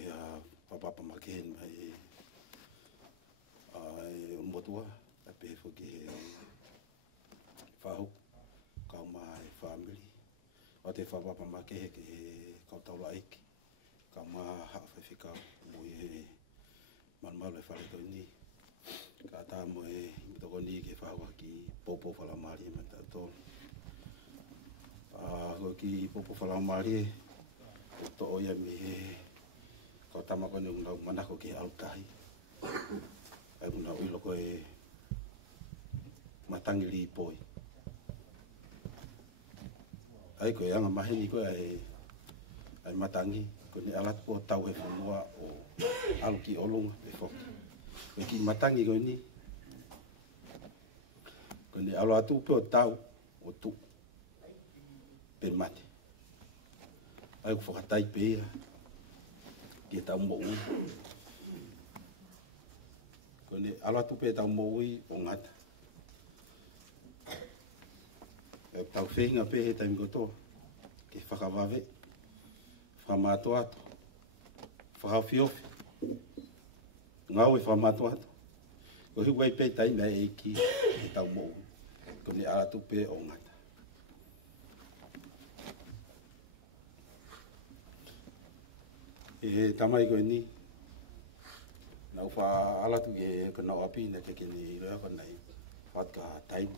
papa maken mai umbotua pe foki Fai'aho ka mai family o te papa make ke ka taula iki ka ma ha fika mo man le fale to ni ka ta mo to ko ni ke Fai'aho ki popo fala mari mata to ko ki popo fala mari to o ia me ko tama ko nung nau mana ko ke altai ai una ilo ko e matangi li poi ai ko anga mahini ko ai matangi ko ni alat ko tau e fonua o aluki olunga e foki ko ki matangi ko ni alo atu pe o tau o tu pe mate ai ko whakatai pēia ki tau mo ui. Ko ne ala tupe tau mo ui o ngata. E tau whenga pē he taimi kotoa ki whakawawe, whamāto ato, whakawhiofi, ngau e whamāto ato. Ko hiwai pē taimi e ki tau mo ui. Ko ne ala tupe o ngata. E tamai koe ni nau wha alatu ke ka nau api na ke ni rea ka nei what ka taimi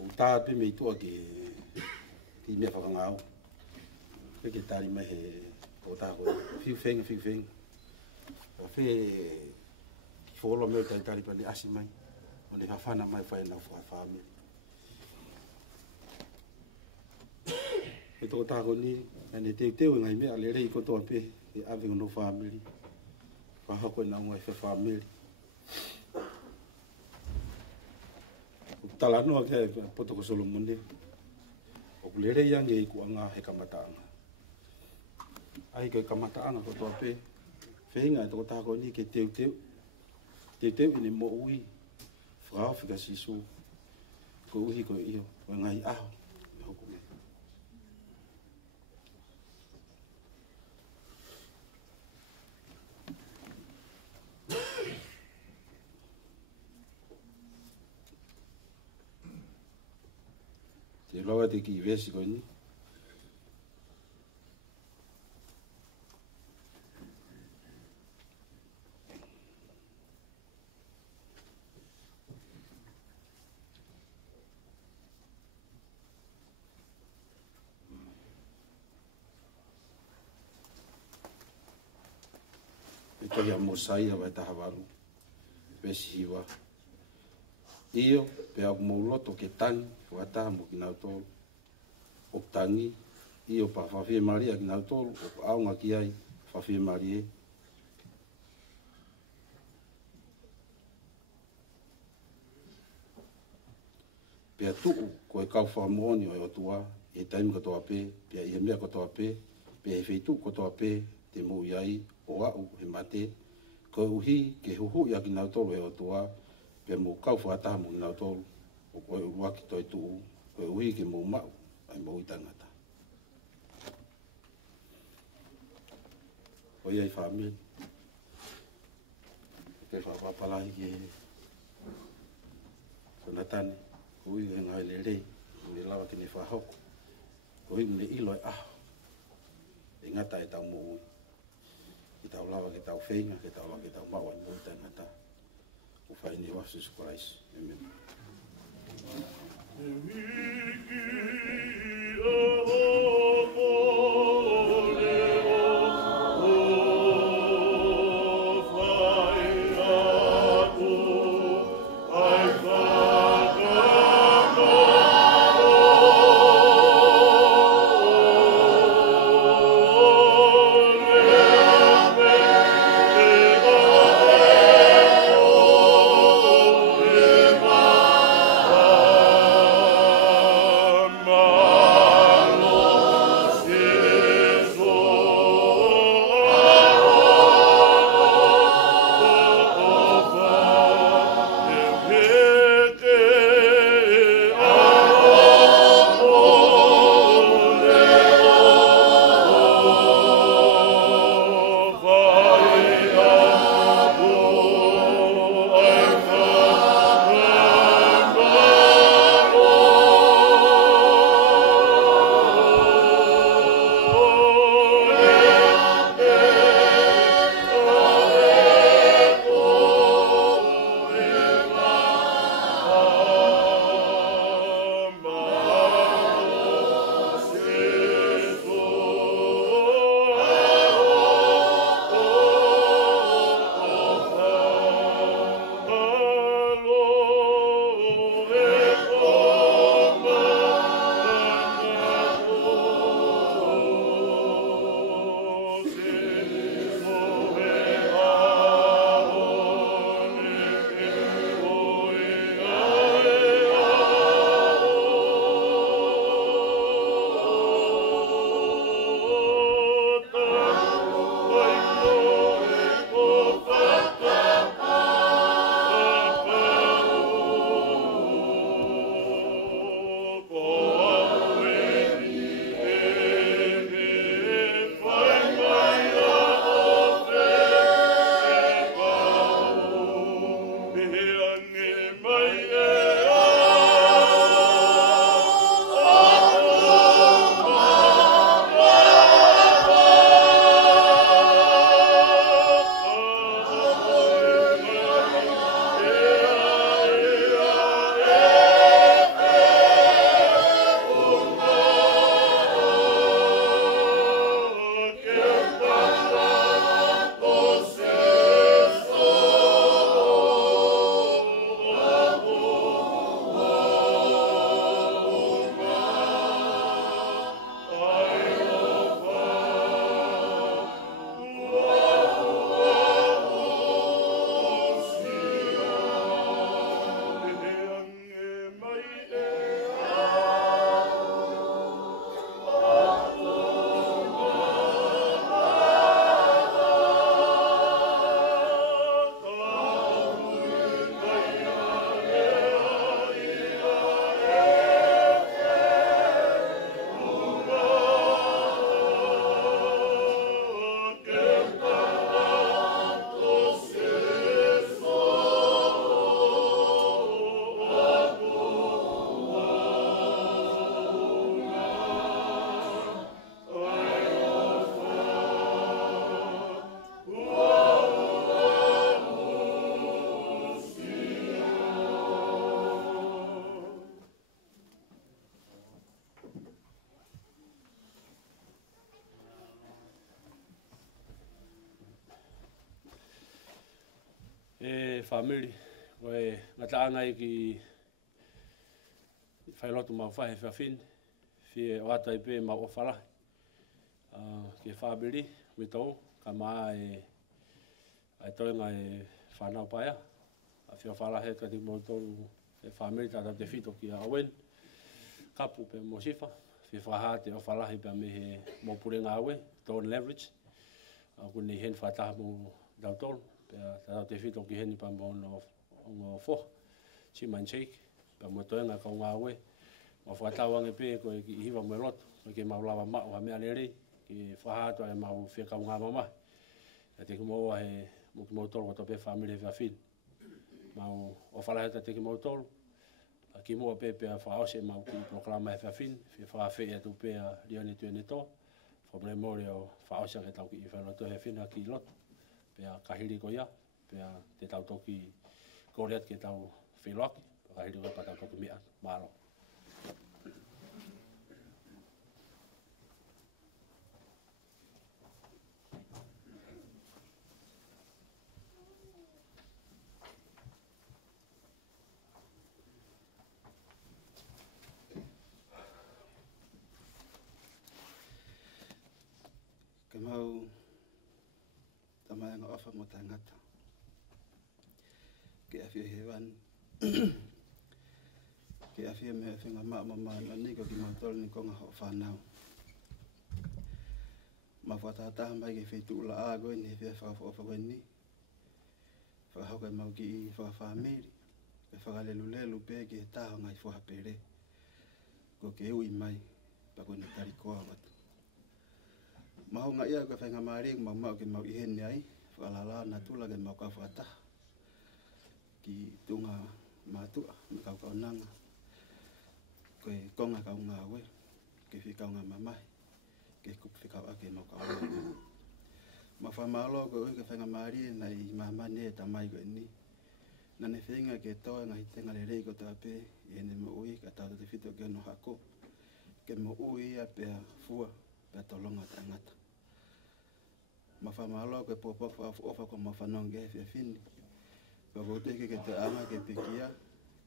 o tā pe mei tua ke ki mea whakangau pe ke tari mai he o tā koe fiu whenga o whe ki wholo meo tai tari pa ni asi mai o ne hawhana mai whai nau whawhame e tō tā koe ni ane teu ngai mea le rei kotoa pe e ave no family whahako na ngai wha family tala noa ke poto ko Solomone o le rei ange i kuanga he kamataanga ai ke kamataanga kotoa pe whenga e tō tāko ni ke teu ine mo ui whao whika sisu ko uhi ko iyo o ngai aho te loa te ki vesi koe ni. E tohi a mosai hawa e taha waru. Vesi hiwa. Iyo, pe au mauloto ke tangi, wataha mo ki nau tolu. O tangi, iyo pa whawhie maria ki nau tolu, o aunga ki ai, whawhie marie. Pea tuu, ko e kau whamoni o e otua, e taimi katoa pe, pea i he mea katoa pe, pea he wheitu katoa pe, te mo iai, o au, he mate, ko uhi, ke huhu ia ki nau tolu e otua, pe mo kau whataha mo nau tolu, o koe uruaki toi tuu, koe ui ke mo mau, ai mo itangata. O iai whamil, ke whapapalahi ke Sonatane, ko ui he ngai le rei, ne lawa ke ne whahoko, ko ui ne ilo e aho, e ngata e tau mo ui, ke tau lawa ke tau whenga, ke tau lawa ke tau mau, ai mo itangata. O fai ni wa Jesus Christ. Amen. Ma family. Koe ngataanga i ki whailotu mau whahe whiawhin. Fie o ata i pē mau ofalahi. Ke whabiri, witau, ka maa ai toenga e whanau paia. A whia whalahe ka ti mau tolu e family tata te whito ki a awen. Kapu pe mo sifa. Fie whaha te ofalahi pe me he mo purenga awe, tone leverage. Kuni hen whataha mo dautolu. Pea tata te whito ki heni pa mo no fo. Chiman shake. Pea mo toenga ka unga awe. Mo whatawange pē koe ki hiwa mo loto. Koe ke mau lawa mao ha mea lerei. Ki whahato e mau whia ka unga mamahi. E te kumoa he mo ki mau tolu koto pē family he whiawhin. Mau o whalaheta te ki mau tolu. Ki mua pē pēa whaose mau ki proklama he whiawhin. Fie whawhi e tu pēa rione tuene tō. Whamre mori o whaose ke tau ki i whanoto he whina ki loto. Pēa kahiri ko ia. Pēa te tau toki koreat ke tau whiloki. Kahiri ko pa tau toki mea. Mālo. Ke mau tamai ngā ofa mo tangata. Ke awhia he wan. Ke awhia me whinga maa mama ni ko ki mau tolu ni konga ho whanau. Ma whatataha mai ke whetu ula a goe ni whia whaofa goe ni. Whahau kai mau ki i whawhamiri. Ke whakalelu lelu pē ki he taho ngai whahapere. Ko ke ui mai pa koe ni tarikoa watu. Maho nga ia koe whainga maari mau mau ke mau ihene ai. Whakalala na tula ke mau ka whataha. Ki tunga mātua me kau kau nanga. Koe konga kau ngā we. Ke whikau ngā mamahi. Ke kupu whikau ake mau kau ngā. Ma whamalo koe ui ke whainga maari nei mamane e tamai koe ni. Nane whinga ke toa ngai tenga le rei ko tā pē. I hene mo ui ka tātou te whito ke no hako. Ke mo ui ia pēa fua. Pēa tolonga tangata. Ma whamalo koe pōpoko ofa ko ma whanonge he whiawhini. Ka woteke ke te anga ke pekia.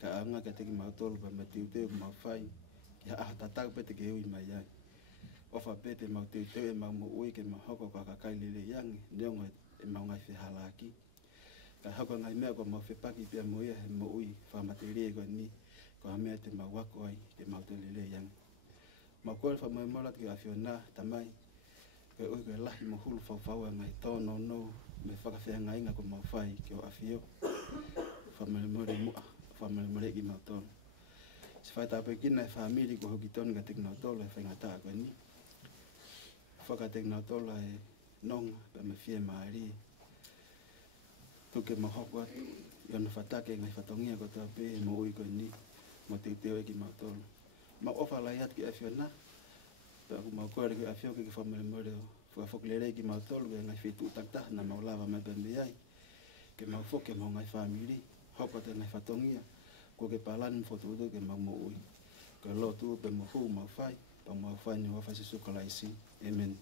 Ka anga ke te ki mautolu pa me tiuteu ku mau whai. Ki aha tatau pe te ke ui mai ai. Ofa pe te mau tiuteu e mau mo ui ke mau hoko ka kakai lele yangi. Neongo e mau ngai whihalaki. Ka hoko ngai mea ko mau whipaki pia mo ia he mo ui. Whamaterie ko ni. Ko ha mea te mau wako ai ke mau te lele yangi. Ma koe whamai mola ki a whiona tamai. Koe ui koe lahi mo hulu whauwhaua ngai tōno no. Me whakawhia ngai inga ko mau whai ki o awhio. Whamai more mua. Whamai more ki mau tōno. Si whai tāpoi kina e whamiri ko hoki tōnu ka teknau tōla e whaingataa koe ni. Whaka teknau tōla e nonga pa me Fiema'u. Tuke mo hoko atu. Iona whatake ngai whatongia ko tā pē mo ui koe ni. Mo te teo e ki mau tōla. Ma ofa lai atu ki a whiona. Pea ku mau koere ki a whio ki whamere more o. Fua whoklere ki mau tolu e ngai whitu utakta na mau lava mai pembe ai. Ke mau whoke mau ngai whamiri. Hoko te ngai whatongia. Ko ke palani whotu utu ke mau mo ui. Ke lo tu pe mo hu mau whai. Pa mau whai ni wafa si sukalaisi. Amen.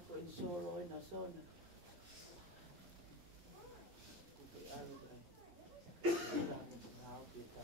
Ako in solo in a zona. Kupi alga. Now kita.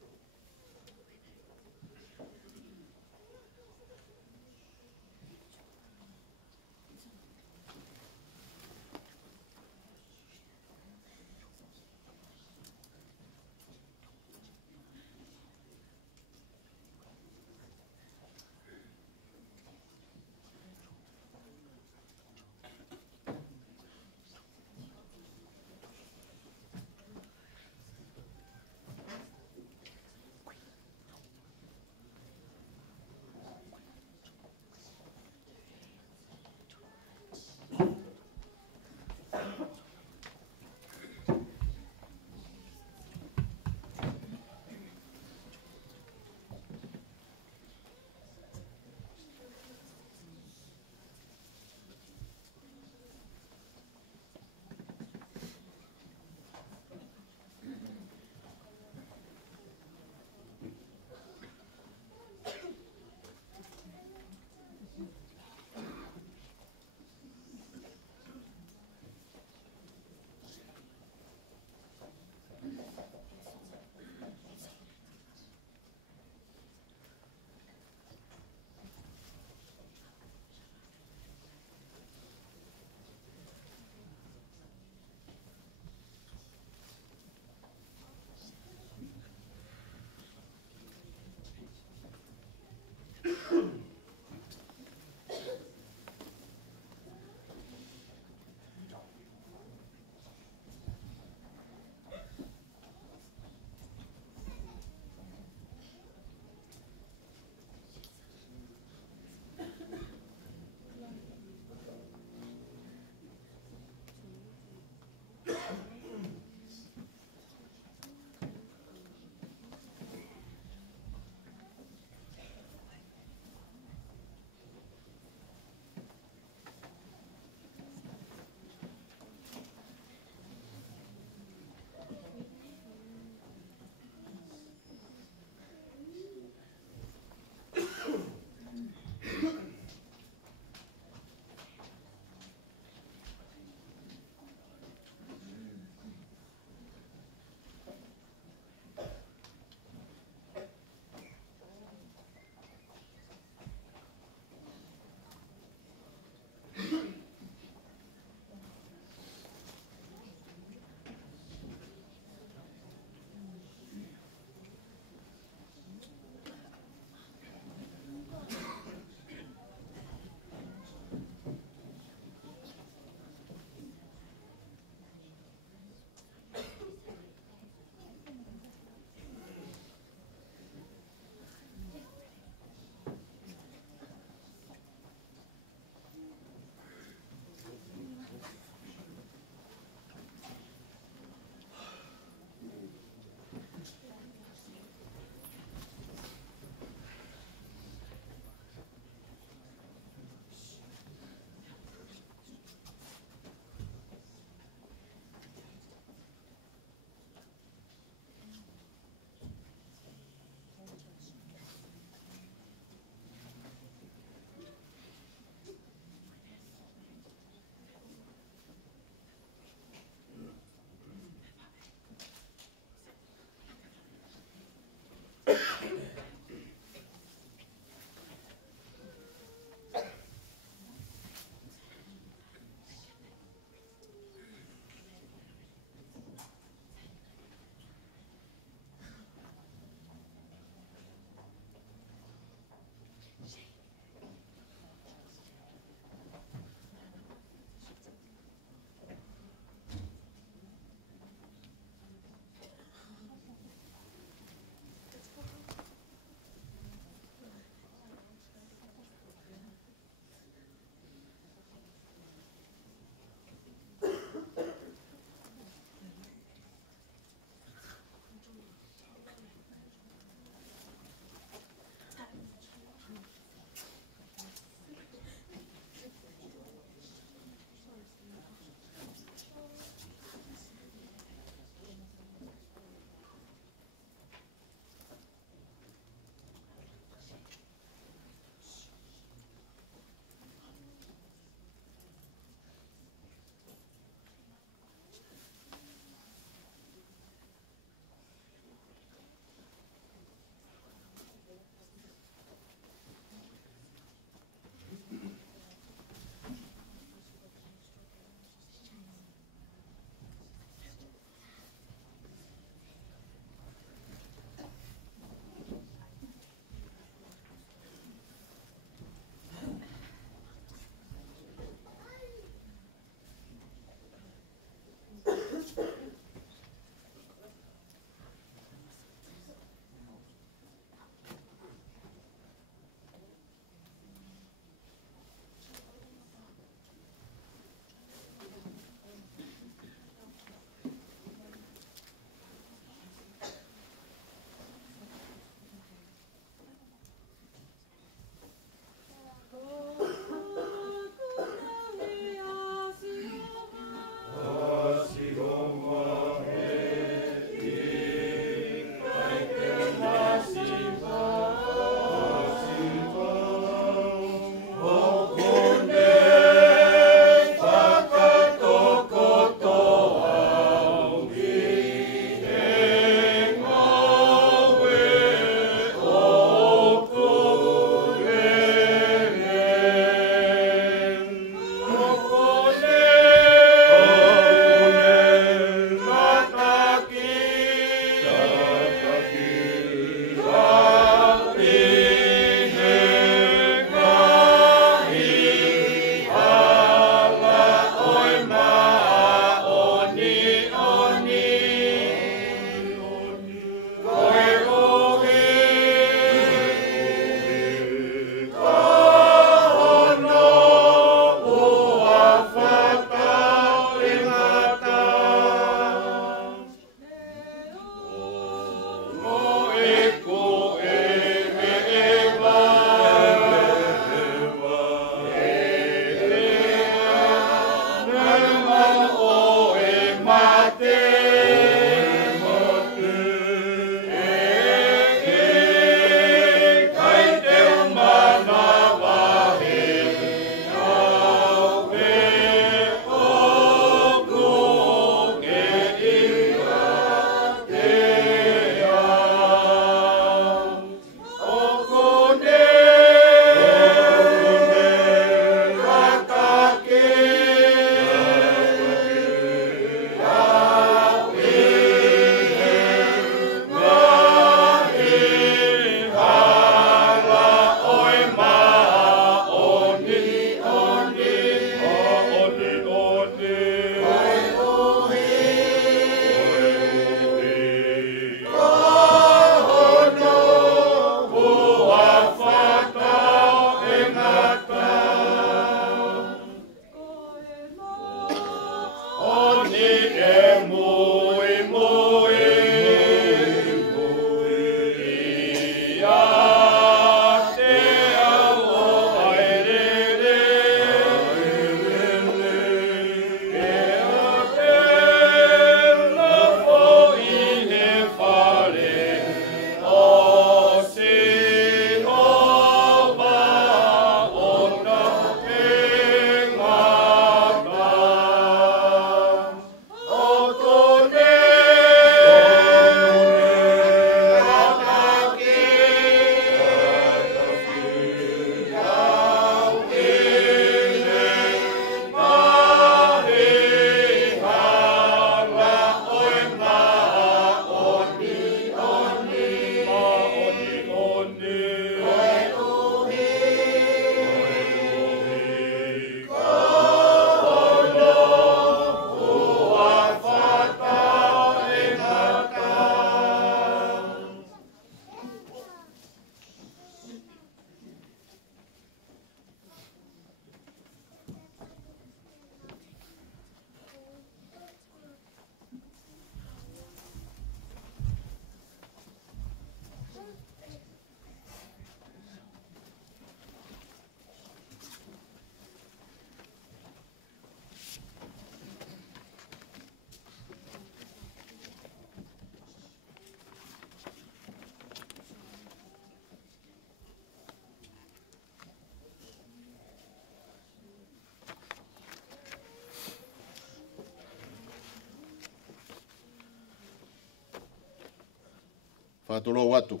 Whātoro watu.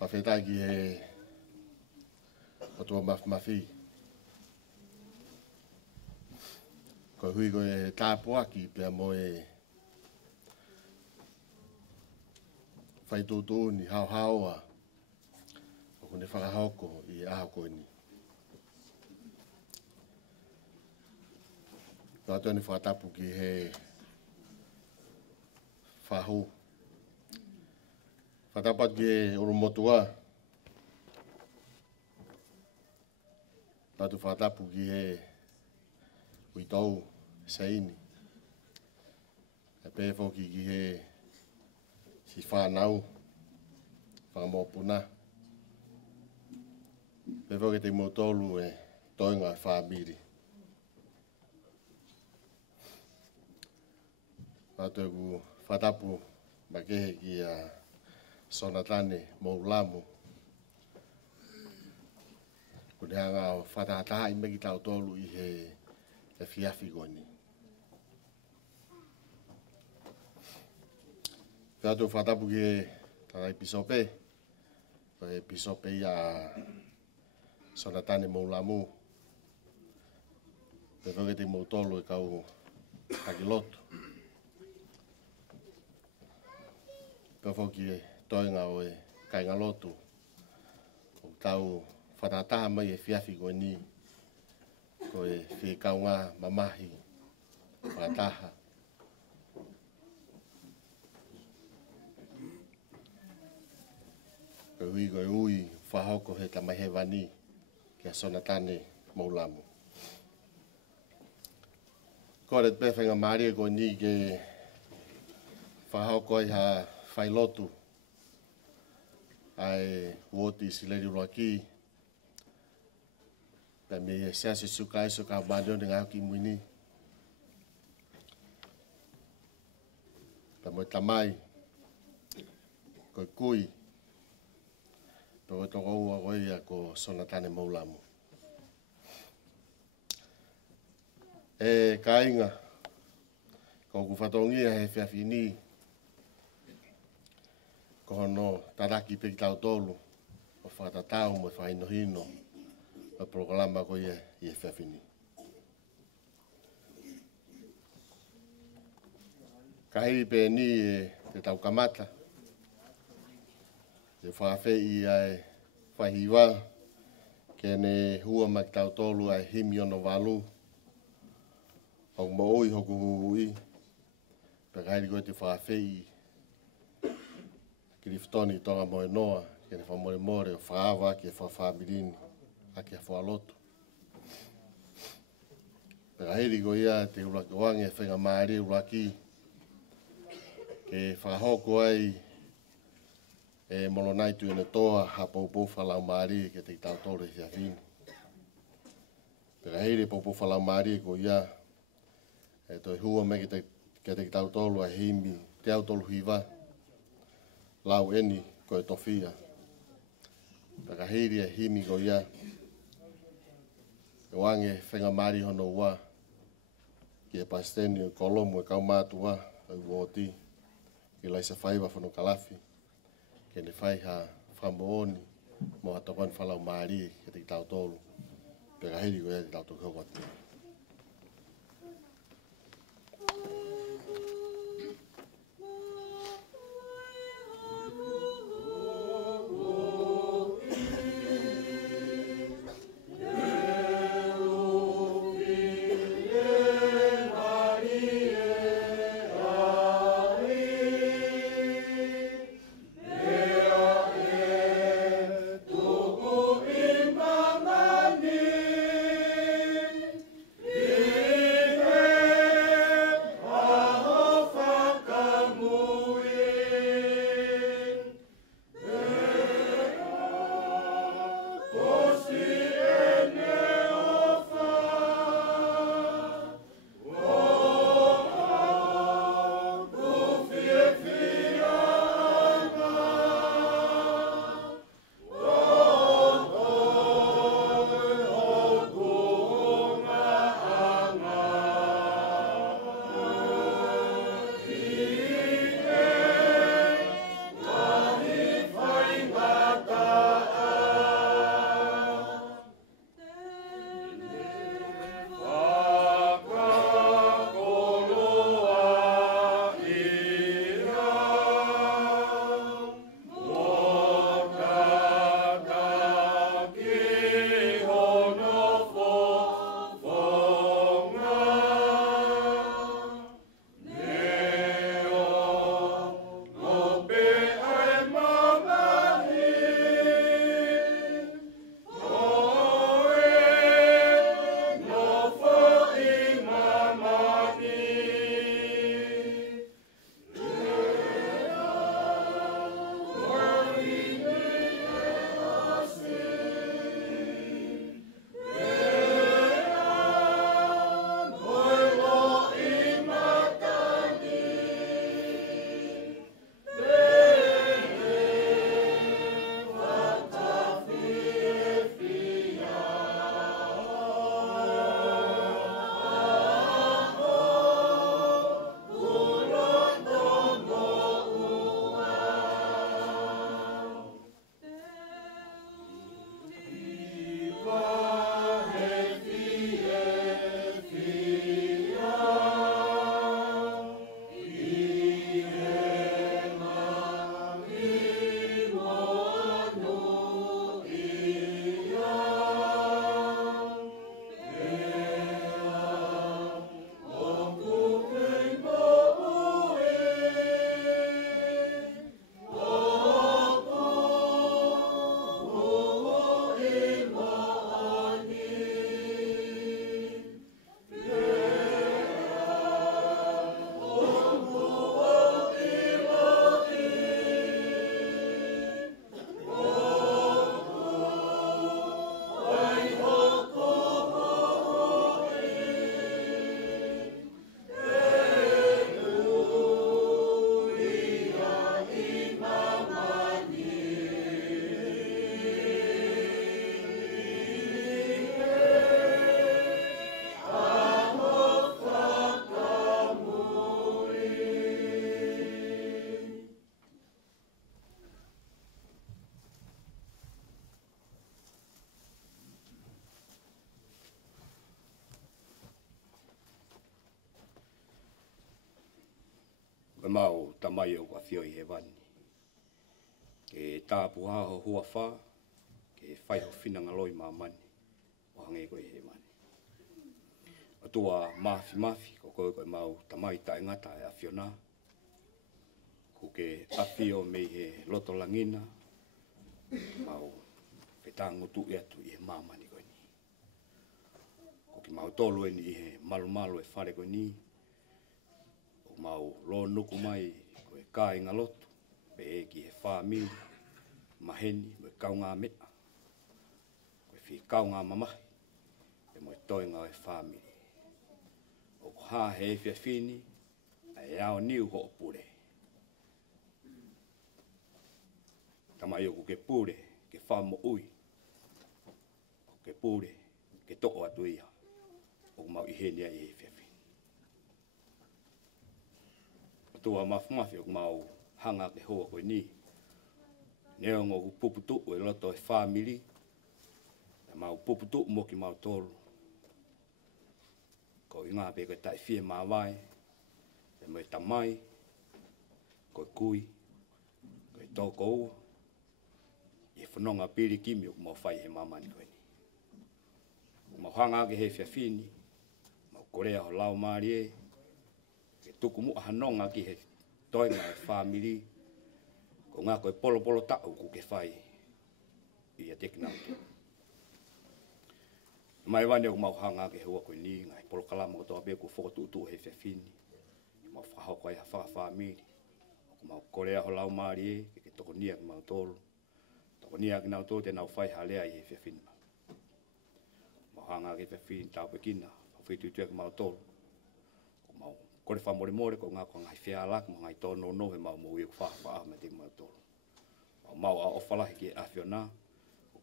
Whawhetaki e otua mawhi. Ko hui ko e tāpuaki pia mo e whaitōtō ni hao haoa. O kone whakahoko i aho koe ni. Nā tōni whātapu ki he Fai'aho. Whātapat ki he Oromotua. Nā tu whātapu ki he Uitou Saini. E pēwhoki ki he si whānau, whamopuna. Pēwhoki te motolu e toinga e whāmiri. Mātuku whatapu makehe ki a Sonatane Mohulamu. Kune hanga o whatataha i meki tau tolu i he whiawhi goni. Tātou whatapu ki e tarai pisope. E pisope i a Sonatane Mohulamu. Te whake te mautolu e kau hakilotu. Pēwhoki e toinga o e kainga lotu. O tau whatataha mai e whiawhi koe ni. Ko e whikaunga mamahi. Whataha. Ko hui koe ui whahoko he tamahe wani. Kia Sonatane Mohulamu. Ko re pēwhenga maria koe ni ke whahoko i ha whailotu. Ai woti sileri roaki. Pea me e sease suka iso ka mandio ni ngā ki muini. Pea mo tamai. Koe kui. Pea o toko ua koe ia ko Sonatane Mohulamu. E kainga. Ko ku whatongia he whiawhini. Ko hono taraki peki tau tolu. O whatatau mo whainohino. O programa ko ia i e whiawhini. Kahiri pe ni e te tau kamata. Te whawhei ai whahiwa. Kene hua maki tau tolu ai himi ono walu. Hoku mo ui hoku hui. Pe kahiri koe te whawhei. Kiriftoni tonga moe noa, kene whamore more o whaawa ki e whawhamirini, a ki a whaaloto. Pera heri ko ia te uraki wange whenga maari uraki, ke whahoko ai e molonaitu ene toa ha poupou whalau maari ke te tau tore hia whini. Pera heri poupou whalau maari ko ia, e toi hua me ke te tau tolu a himi, te au tolu hiwa. Lau eni koe tofia. Takahiri e himi ko ia. E wange whenga mari hono ua. Ki e pasteni o kolomu e kaumātua. E uoti. Ki laisa whaiwa whano kalafi. Ke ne whaiha whamooni. Mo hatokan whalau mari ke te tau tolu. Takahiri ko ia te tau tolu hokoti. mau tamai o ka fio I he wani. Ke tāpu haho hua wha, ke Fai'aho whina ngaloi mamani, o hange koe he mani. O tua mafi, ko koe mau tamai tae ngata e awhiona. Ko ke awhio mei he loto langina, mau petangutu e atu I he mamani koe ni. Ko ki mau tolu e ni I he malu e whare koe ni, o mau lo nuku mai koe ka inga lotu, pe e ki he whamili, maheni, me kaunga mea, koe whi kaunga mamahi, e moe toinga e whamili. O ha he e whiawhini, e ao niu ho o pure. Tama i oku ke pure, ke whamo ui, ke pure, ke toko atu ia, o mau I henia I he whiawhini. O tua mafi, o mau hanga ke hoa koe ni, neo ngoku puputu e loto e whamili, e mau puputu mo ki mau tolu. Ko I ngā pe koe tai Fiema'u vai, e moe tamai, koe kui, koe toko ua, I whanonga piri kimi o mau whai he mamani koe ni. O mau hanga ke he whiawhini, mau korea ho lau maari e, ke tuku mua hanonga ki he toinga e whamili, ko ngā koe polo tau ku ke whai I a teknautu. Mai wane o mau hanga ke hua koe ni, ngai polo kalama ko toa pe ku whokotutu he whiawhini, mau whahoko ai ha whamili, ko mau korea ho lau maari e, ke toko nia ki mau tolu, toko nia ki nau tolu te nau whai halea I he whiawhini. Mau hanga ke whiawhini tau pekina, whituitua ki mau tolu, ko mau kore whamore ko ngā ko ngai whialak, mo ngai tono no he mau mui ku whaha me te mau tolu. Mau a ofalahi ki e awhiona,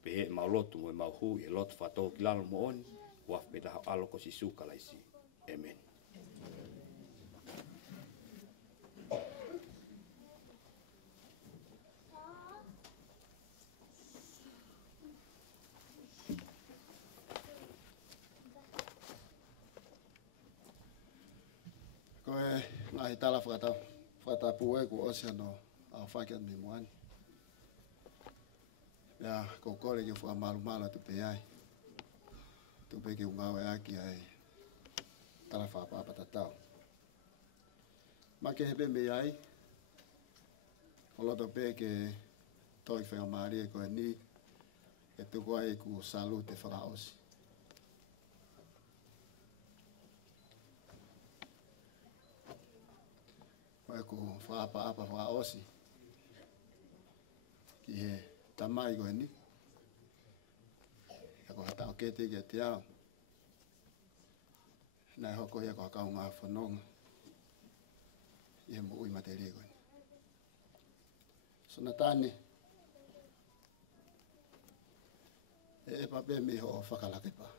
pe he mau lotu mo mau hu e lotu whato ki lalo mo oni, waf peta hao aloko si suka laisi. Amen. Koe ngahi tala whakatapu e ku osia no au whakia mi moani. Ya, ko kore ki whakamalu tu pe ai. Tu pe ki ungawe aki ai tala whakapapa tatau. Ma ke hepe me ai, o loto pe ke toi whakamari e koe ni, e tuku ai ku salu te whakaosi. Koe ku whakapapa whakaosi, ki he tamai koe ni, e ko hata o kete ki te ao. Nai hoko ia ko hakau ngā whanonga, I he mo ui materi koe ni. Sonatane, e pape mi ho whakalakepa.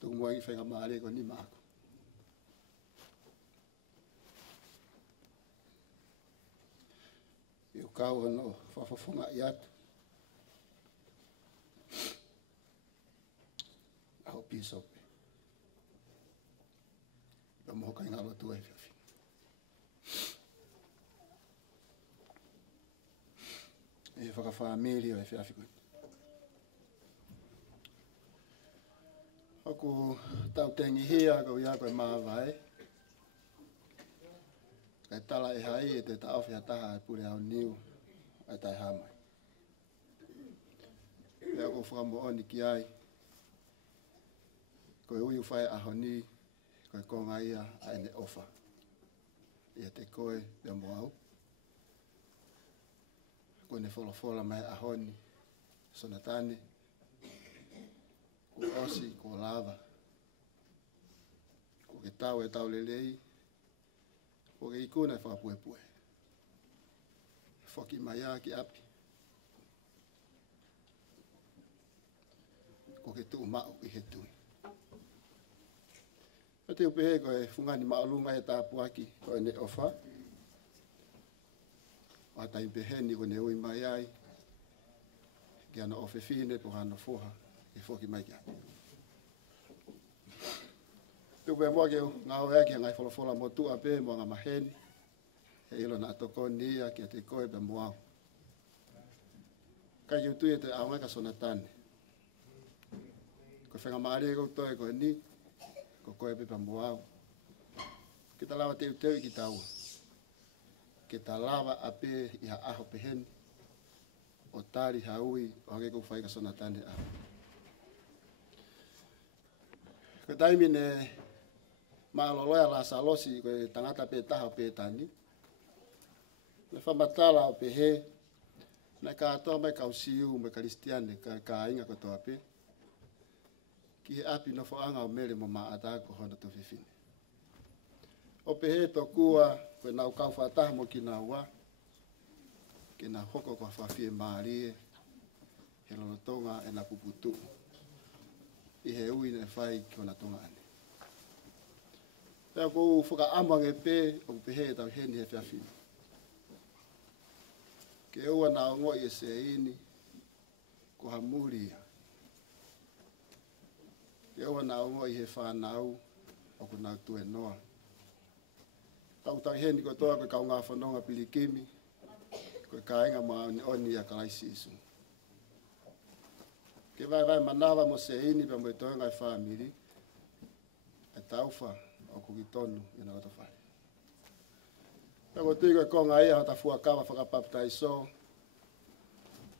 Tuku mua ki whenga maare ko ni mako. Iu kau ano whawhawhunga I atu. Aho pisope. Iu moho kai ngalo tua I whiawhi. E whakawhamiri o E whiawhi koe. Aku tau tengi hia ko ia koe maawai. Kai tala e hai e te taofi hataha e pure au niu ai tai hamai. Ia ko whakamo oni ki ai. Koe uiu Fai'aho ni, koe konga ia a ene ofa. Ia te koe pia moau. Koe ne wholofola mai ahoni, Sonatane. Ko osi, ko lava. Ko ke tau e tau lelei. Ko ke ikuna e whakapuepue. Whaki mai a ki api. Ko ke tuu mau I he tui. E te upehe ko e whungani maolunga e tāpu aki ko e ne ofa. Pata impeheni ko ne ui mai ai. Kia na ofe fine po hana foha. E foki mai kia. Tupe mua ke ngau ea kia ngai wholofola mo tua pe mo ngā maheni. He ilo na atoko nia kia te koe pe moau. Kai kiu tui e te aunga ka Sonatane. Ko whenga maari e koutoe koe ni. Ko koe pe pe moau. Ki ta lawa teu teu i ki taua. Ki ta lawa ape i ha aho peheni. O tari haui o hake kou whai ka Sonatane aho. Ko taimi ne maaloloya la salosi ko tangata pe taha pe tani. Le whamatala o pehe. Na ka atoa mai kausiu me Kristiane ka inga ko toa pe. Ki he api no foanga o mele mo maata ko hono to fifine. O pehe to kua ko nau kau whataha mo ki nau wa. Ki na hoko ko Fiema'u he lolotonga e na puputu. I he ui ne whai ki ona tonga ane. Pea kou whaka amange pe o pehe tau heni he whiawhine. Ke ua na ongo i e se ini ko hamuria. Ke ua na ongo i he whanau o ko nau tue noa. Tau tau heni ko toa ko kau ngā whanonga pilikimi ko kāinga maoni oni a kalaisi isu. Ke vai manawa mo se ini pa mo i toa ngai whamiri e tauwha o kukitonu i na roto whare. Tako tui koe konga ia hata fuakawa whakapapta iso.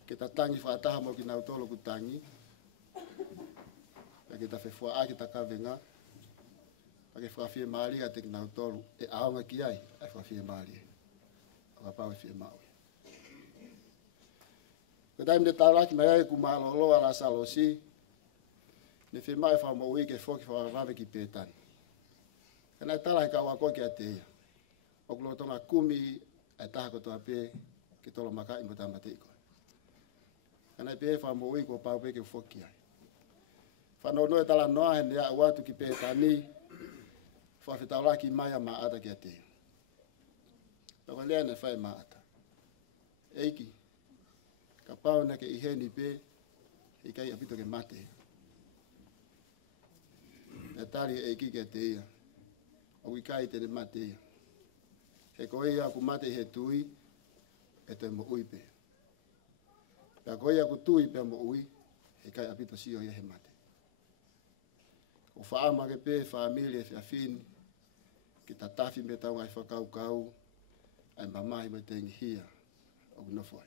Ke ta tangi whaataha mo ki nau tolo ku tangi. Ke ta whewhua a ki ta kawenga. Ke Fiema'u a te ki nau tolo. E aonga ki ai, ai Fiema'u. O ka pau Fiema'u. Ko taimi te tauraki mai ai ku maaloloa la salosi. Ne Fiema'u wha mo ui ke whoki whakawave ki pētani. Kena tala he kaua koe ki a te ia. O kulo tonga kumi ai taha kotoa pe ki tolo maka i mota matiko. Kana pe fa mo ui ko pau pe ke foki ai. Fa no e tala noa he nea watu ki pe tani. Fa fitaula ki mai ma ata ki ate. Toko lea ne fai ma ata. Eiki. Ka pau na ke iheni pe i kai apito ke mate. E tari eiki ke te ia. O wikai te ne mate ia. He koe ia ku mate he tui, e te mo ui pe. Pea koe ia ku tui pe mo ui, he kai apito sio ia he mate. O whaama ke pe, whaamilia e whiawhini, ki ta tafi me tau ngai whakau kau, ai mamahi me te hia, o kunofoi.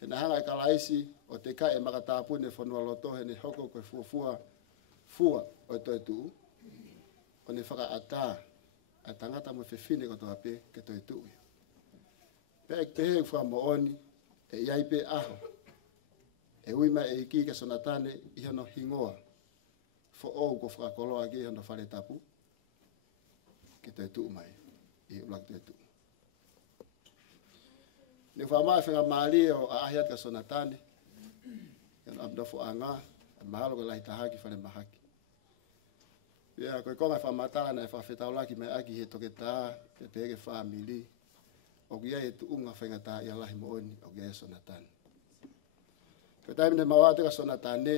He na hanga e kalaisi, o te kai e makatapune whanua loto, he ne hoko koe fua o toi tuu, o ne whaka ataa, a tangata mo whewhine ko toa pe ke toi tui. Pe ek pehe wha mo oni, e iai pe aho. E uima e iki ke Sonatane i hano hingoa. Fo ou ko whakakoloa ki hano whare tapu. Ke toi tuu mai. I ulak toi tuu. Ni wha mai whenga maali o a ahiat ka Sonatane. Hano abdofo a ngā. A mahalo ka lahi tahaki whare mahaki. Ia koe konga whamatala na e whawhetaulaki mai aki he toke tā, pe pege whamili. O kia e tuunga whenga tā i alahi mo oni, o kia e Sonatane. Koe taimi ne mawate ka Sonatane,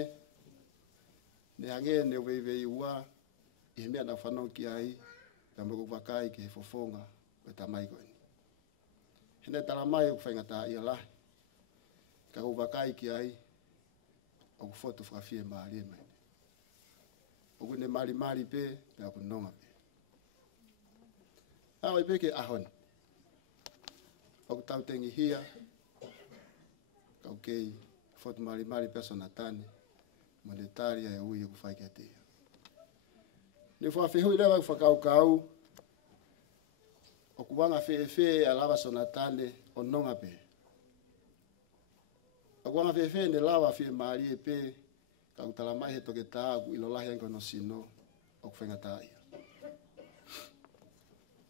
ne hange ne wei ua, i he mea na whanau ki ai, pe moko wakai ki he fofonga, koe tamai koe ni. Hene tala mai o whenga tā i alahi, ka wakai ki ai, o kufotu whakawhie maari e mai. O kune mari pe, pe aku nonga pe. Awa i peke ahoni. O ku tau tengi hia, kau kei, fotu mari pe Sonatane, monetaria e ui e ku whaike te ia. Ni whawhihui lewa ku whakau, o ku wanga whe a lava Sonatane o nonga pe. O ku wanga whe ne lava Fiema'u e pe, kau tala mai he toke tā ku ilo lahi anko no sino o ku whenga tā ia.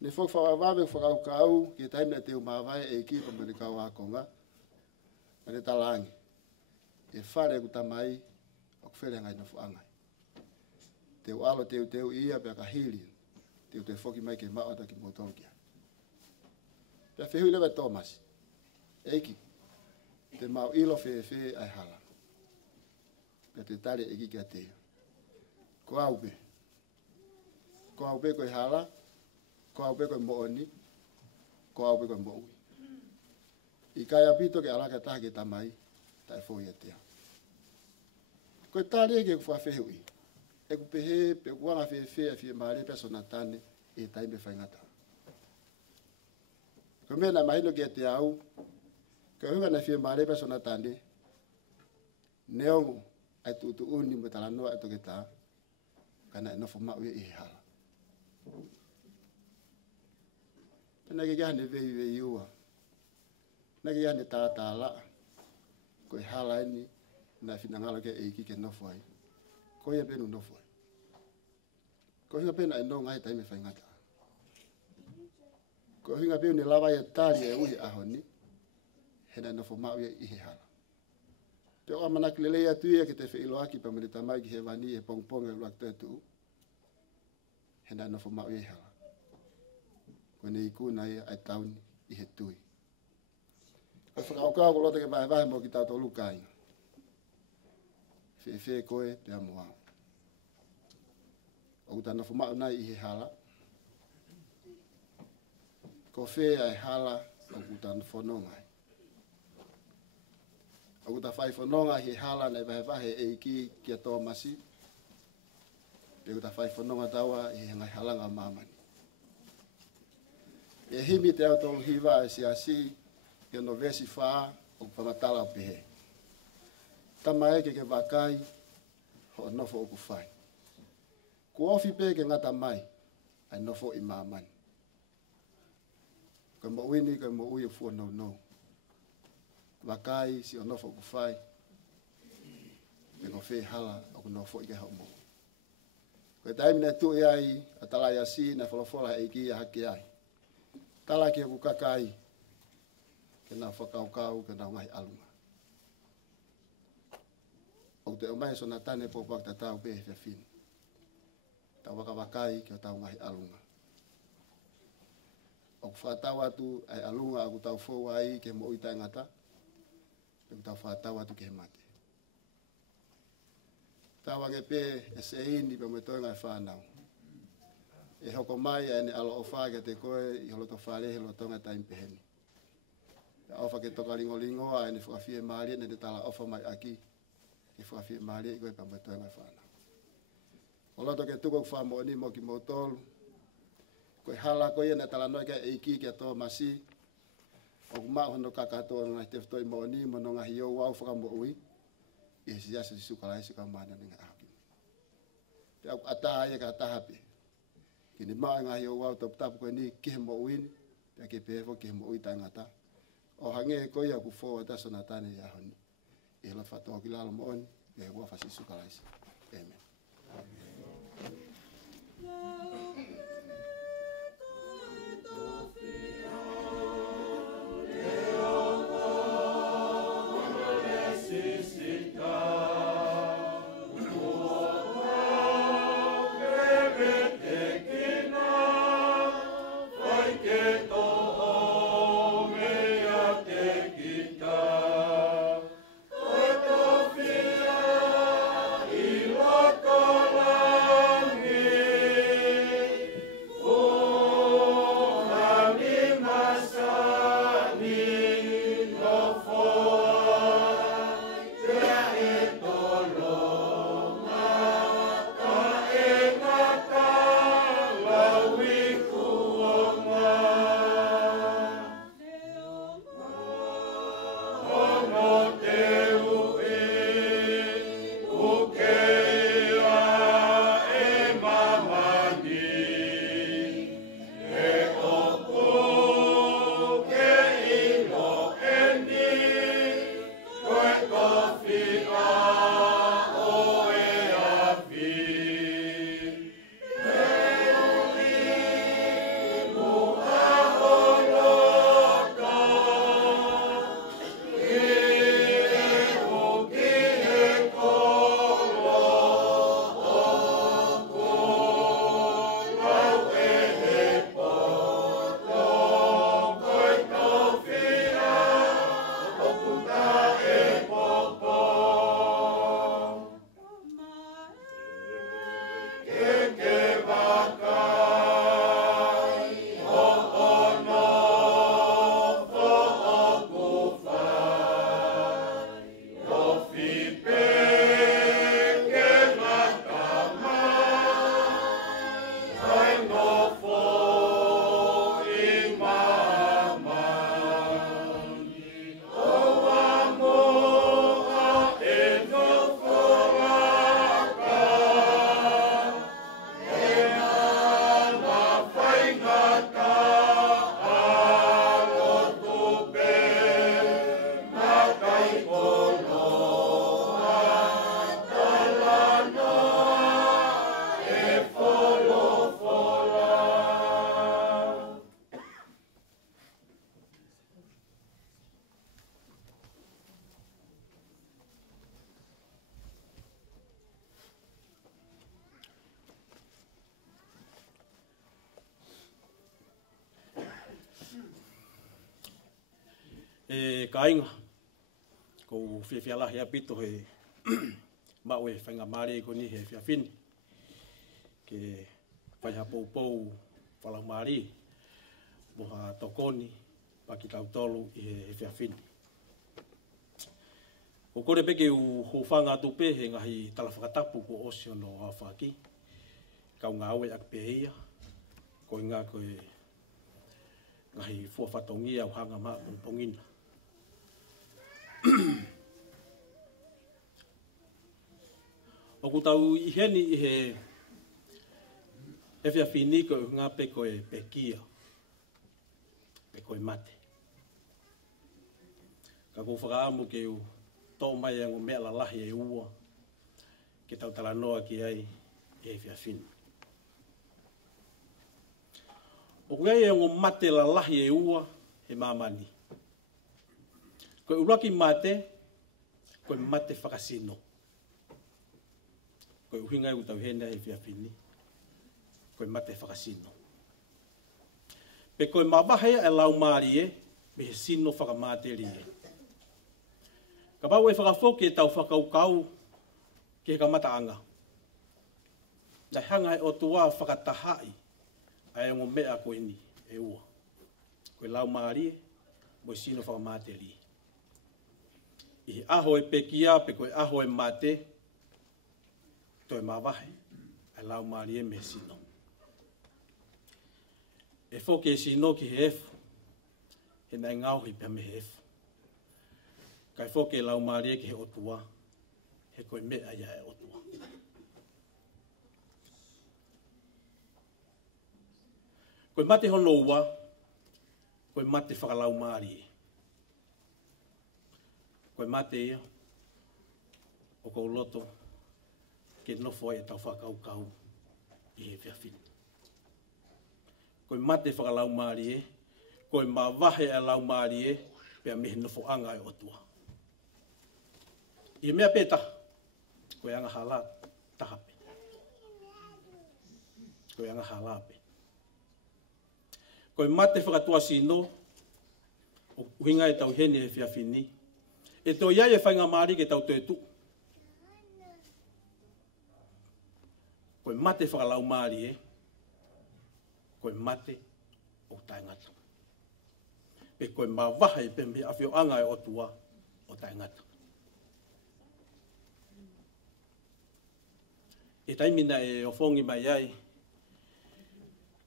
Ni whok whawawawe whakau kau ki taimina te umawai e kipa mene kau a konga. Mene talangi. E whare ku tamai o ku where ngai na whaangai. Teu alo teu ia pe ka hili. Teu te whoki mai ke maota ki motolokia. Pea whihui lewe Thomas. Eiki. Te mau ilo fe ai hala. Pea te tari eki kia te. Ko aupe. Ko aupe koe hala. Ko aupe koe mooni. Ko aupe koe moui. I kai apito ke alaka taha ke tamai. Tai fōi atea. Koe tari eke kufua whihui. E kupehe pe kuanga fe a Fiema'u pe Sonatane e taime whaingata. Ko mena mahino ke te au. Ko hunga na Fiema'u pe Sonatane. Neongo ai tu uni mo talanoa e toke tā. Kana e nofo mau e hala. Pena ke gane vei ua. Na ke gane tā la. Ko e hala eni na finangalo ke eiki ke nofo ai. Ko ia penu nofo ai. Ko hinga pena e no ngai taime whaingata. Ko hinga penu ni lawa ia tari e uhi ahoni. Hena nofo mau ia ihe hala. Te o amanak lelei atu ia ke te whiiloaki pa mene tamai ki he wani e pongponga luak te tu. Hena nofo mau ia hala. Ko ne iku na ia ai tauni i he tui. Ko whakaukau ko lota ke vahe mo ki tātou lukai. Whe koe te amuau. O uta nofo mau nai i he hala. Ko whe ai hala o uta whanongai. O uta whai whanonga he hala nei vahe e iki kia tō masi. Pe uta whai whanonga taua i he ngai halanga mamani. E himi te au tōru hiwa e si asi ke no vesi whaa o whamatala o pehe. Tama eke ke wakai ho nofo o ku whai. Ku ofi pe ke ngata mai ai nofo i mamani. Ko mo uini ko mo ui fu no. Wakai si o nofo ku whai. Pe ko whi hala o ku nofo i ke hau mo. Ko taimi na tu ai atala ya si na wholofola e ki a haki ai. Tala ki ku kakai. Ke na whakaukau ke na ngai alunga. O te omai Sonatane po pak tatau pe he fin. Ta wakawakai ke tau ngai alunga. O whatau atu ai alunga aku tau fōu ai ke mo ita ngata. Pe tau whatau atu ke he mate. Tau ange pe e se ini pe me toenga e whanau. E hoko mai ane alo o whake te koe i holo to whare he lo tonga taim peheni. E ofa ke toka lingo ane whakawhie maari ane te tala ofa mai aki. Ke whakawhie maari i koe pa me toenga e whanau. O loto ke tuko kwa mo ni mo ki mo tolu. Koe hala koe ane tala noi ke eiki ke tō masi. O kumau hono kakato na te ftoi mo ni mo no ngahi o wau whaka mo ui. I si asa si sukalai suka mana ni ngā haki. Te au ataha e ka atahape. Ki ni maa ngahi o wau tapu koe ni ki he mo uini. Te ke pehefo ki he mo ui tangata. O hange e koe aku fōa ta Sonatane i ahoni. I hela whatoa ki lalo mo oni. E ua whasi sukalai si. Amen. E kainga, ko whiawhiala hea pito he mau e whainga maare ko ni he whiawhini. Ke whaiha pou whalau maare, moha tokoni, paki tau tolu i he whiawhini. Ko kore peke u hōwhanga tupe he ngahi talawhakatapu ko osio no hawhaki. Kau ngā aue ak peia, ko inga koe ngahi fuawhatongia au hanga maa pongina. O ku tau i heni i he whiawhini ko ngā pe koe pekia, pe koe mate. Ka kou whakaamu ke u tō mai ango mea la lahi e ua, ke tau tala noa ki ai e whiawhini. O kuei e ngo mate la lahi e ua he mamani. Koe uraki mate, koe mate whakasino. Koe uhinga e utau hene he whiawhini, koe mate whakasino. Pe koe mawahea e lau maari e, me he sino whakamate rie. Ka pau e whakafoke e tau whakaukau ki he kamataanga. Nai hanga e o tua whakatahai ai ngo mea koe ni e ua. Koe lau maari e, mo sino whakamate rie. I aho e pekia pe koe aho e mate, toi mawahe, e lau maari e me sino. E whoke e sino ki he efu, he nai ngauhi pia me he efu. Kai whoke e lau maari e ki he otua, he koe mea ia e otua. Koe mate hono ua, koe mate whakalau maari e. Koe mate ia, o kou loto, ke nofo e tau whakaukau i he whiawhini. Koe mate whakalau maari e, koe mawahe e lau maari e, pia mehe nofo anga e otua. I mea peta, koe anga hala tahape. Koe anga halape. Koe mate whakatua sino, o uhinga e tau hene he whiawhini, e tō iai e whainga maari ke tau tētu. Koe mate whakalau maari e, koe mate o taingata. Pe koe mawaha e pembe awhio anga e otua o taingata. E taimina e ofongi mai ai,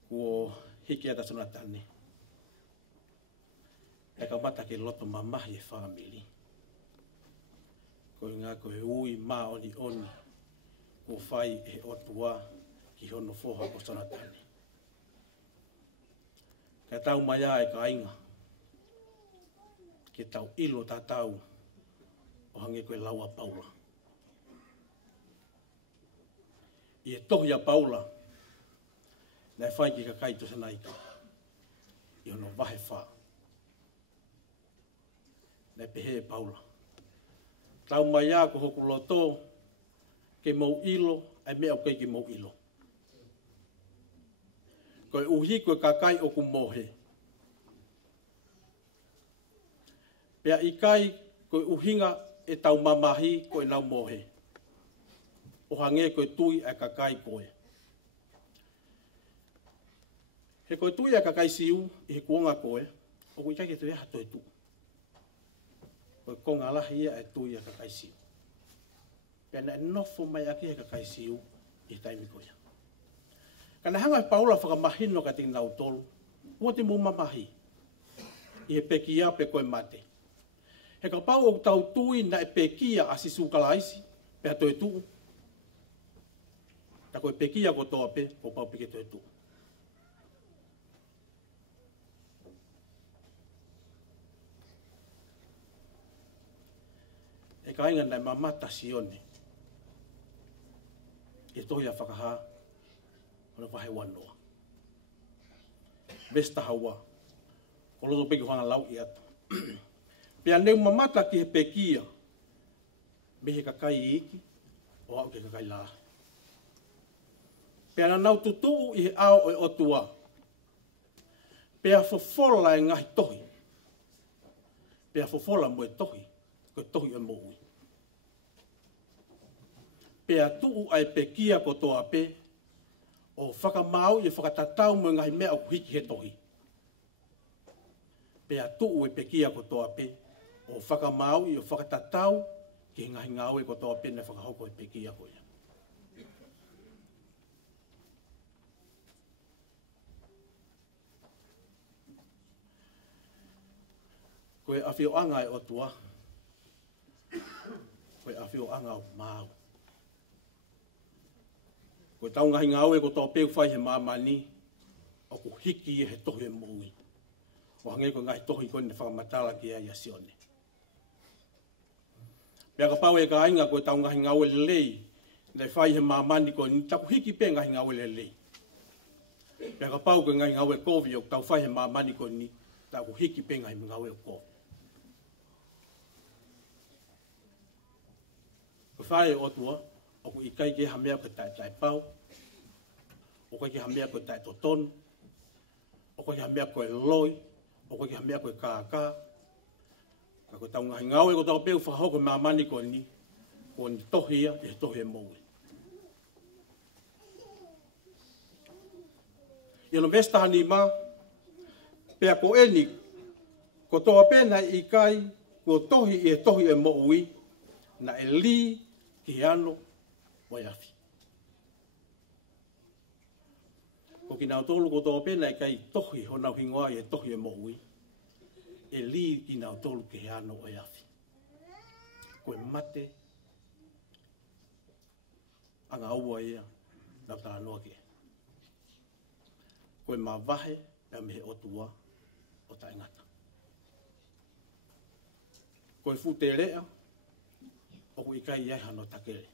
kua hiki ata Sonatane. E ka mata ke loto mamahi e whamili. Koe ngā koe ui mā oni, ko whai e otua ki hono whoha ko Sonatane. Ka tau mai e ka inga, ke tau ilo tā tau o hange koe laua Paula. I e tohi a Paula, nei whai ki ka kaito sa naika, i hono wahe wha. Nei pehe e Paula. Tau mai a ko hoku loto, ke mau ilo, ai mea o kei ki mau ilo. Koe uhi koe kakai o ku mohe. Pea i kai koe uhinga e tau mamahi koe nau mohe. O hange koe tui e kakai koe. He koe tui e kakai siu i he kuonga koe, o kui kai ke tui e hato e tu. Koe konga lahi ia e tui e kakai siu. Pea na nofo mai aki e kakai siu i taimi koe. Kana hanga e Paula whakamahino ka ting nau tolu, ua te mumamahi. I he pekia pe koe mate. He ka pau o tau tui na e pekia a sisu kalaisi, pe hato e tuu. Ta koe pekia ko toa pe, ko pau peke to e tuu. E ka inga nai mamata sione. E tohi a whakaha, ono wahe wanoa. Vesta haua, ko loto peke whanga lau i atu. Pea neu mamata ki he pekia, me he kakai i iki, o au ke kakai lahi. Pea na nau tutuu i he ao e otua. Pea fofola e ngahi tohi. Pea Pea fofola mo e tohi e mo ui. Pea tuu ai pekia ko toa pe, o whakamau i whakatatau mo ngahi mea o hiki he tohi. Pea tuu e pekia ko toa pe, o whakamau i o whakatatau ki ngahi ngau e ko toa pe na whakahoko e pekia ko ia. Koe awhio anga e otua. Koe awhio anga o mau. Koe tau ngahi ngau e ko tō peu whai he mamani, o ko hiki e he tohi e mui. O hange ko ngahi tohi kone whakamatala ki ai a sione. Pea ka pau e ka ainga koe tau ngahi ngau e lelei, nei whai he mamani ko ni taku hiki pe ngahi ngau e lelei. Pea ka pau koe ngahi ngau e kovi o tau whai he mamani ko ni taku hiki pe ngahi ngau e kovi. Ko whae o tua, o ku ikai ke hamea ko tai pau, o ko ke hamea ko tai toton, o ko ke hamea ko e loi, o ko ke hamea ko e kākā. Ka ko tau ngahi ngau e ko tau peu whahoko mamani ko ni tohia e tohi e moue. Iono vesta hani ma, pea ko eni, ko toa pena i kai, ko tohi e tohi e moui, na e li ki ano o iafi. Ko ki nau tolu ko toa pena i kai tohi ho nau hingoa e tohi e moui, e li ki nau tolu ki ano o iafi. Ko e mate, anga ua ia, nau tā noa ke. Ko e mawahe, e mehe o tua, o ta ingata. Ko e fute rea, o ko ikai iai hano takere.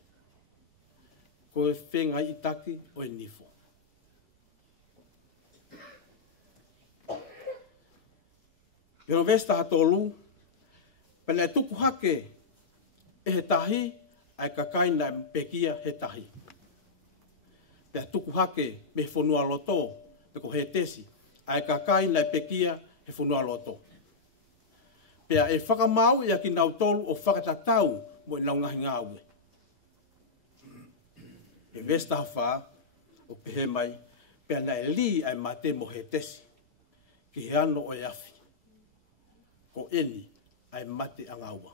Ko e whenga i taki o e nifo. Iono vesta atolu, pena e tuku hake e he tahi, ai kakai na pekia he tahi. Pea tuku hake me he whanua loto, pe ko he tesi, ai kakai na pekia he whanua loto. Pea e whakamau ia ki nau tolu o whakatatau mo i nau ngahi ngāue. E vesta hawha, o pehe mai, pea na e li ai mate mo he tesi, ki he ano o e afi. Ko eni ai mate angaua.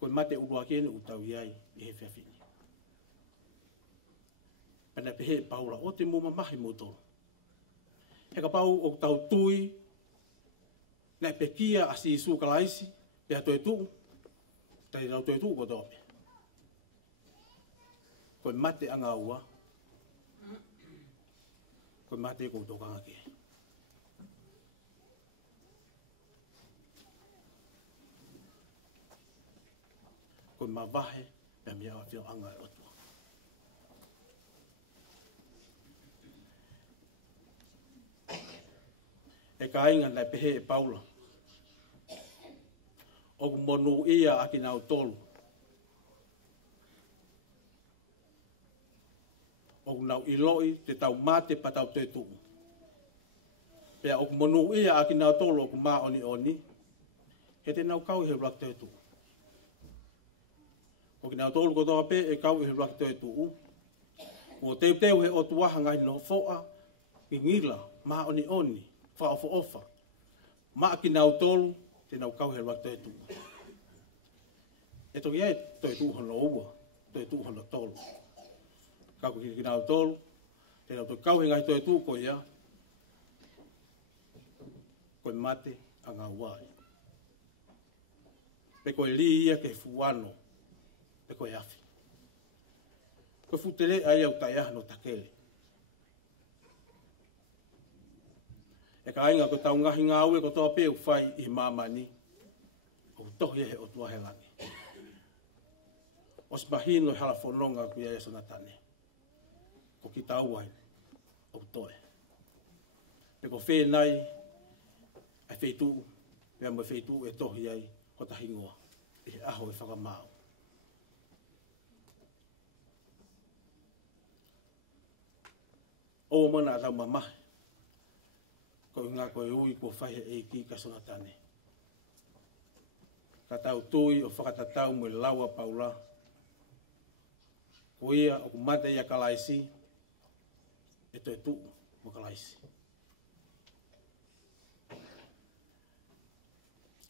Ko mate urua kene utau iai i he whiawhini. Pena pehe paula o te muma mahi motoro. He ka pau o tau tui, na pekia asi isu kalaisi, pea toi tuu, tai nau toi tuu ko tope. Ko mate angaua, ko mate ko tokanga ke. Ko mawahe, pea mea a whio anga e otua. E ka inga nai pehe e paula. O monu ia aki nau tolu. O nau iloi te tau mate pa tau te tuu. Pea o monu ia aki nau tolu o ku maa oni oni. He te nau kau i he ruak te tuu. O ki nau tolu ko toa pe e kau i he ruak te tuu. O teu teu he o tuaha ngai no foa. I ngila maa oni oni. Fa ofa ofa. Maa ki nau tolu. Te nau kau he ruak te tuu. E toki e toi tuu hono ua. Toi tuu hono tolu. Kako ki nau tolu. Te nau toi kau he ngai toi tuu ko ia. Koe mate a ngā wai. Pe koe li ia ke fuano. Pe koe afi. Koe futere ai au tai ahano takele. E ka ainga ko tau ngahi ngā ue ko toa peu whai i mamani. O tohi he o tua he langi. O smahino hala whanonga ku ia e Sonatane. Ko ki tau ai o toe. Pe ko whenai ai wheitu, mea mo wheitu e tohi ai ko tahingoa. E he aho e whakamau. O mana a tau mamahe. ko ngā koe ui ko whaihe e ki ka Sonatane. Ka tau tui o whakatatau mo laua paula. Ko ia o kumate ia kalaisi, e toi tuu mo kalaisi.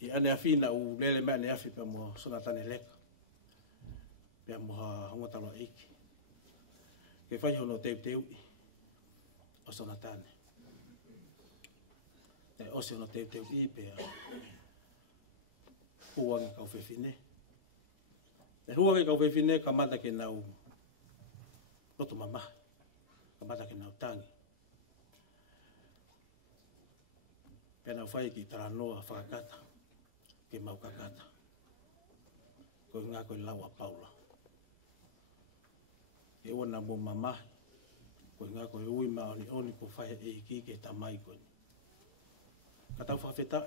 I ane awhina u lele mea ne awhi pia mo Sonatane leka. Pia mo hongotalo eiki. Ke whai hono teu o Sonatane. Te ose hono teu I pia huangi kau whewhine. Te huangi kau whewhine ka mata ke nau roto mamaha. Ka mata ke nau tangi. Pia nau whai ki taranoa whakakata. Ke mau kakata. Ko ngā koe laua paula. E wana mo mamahi. Ko ngā koe ui maoni oni ko whahe e iki ke tamai koe. Ka tau whawhetai.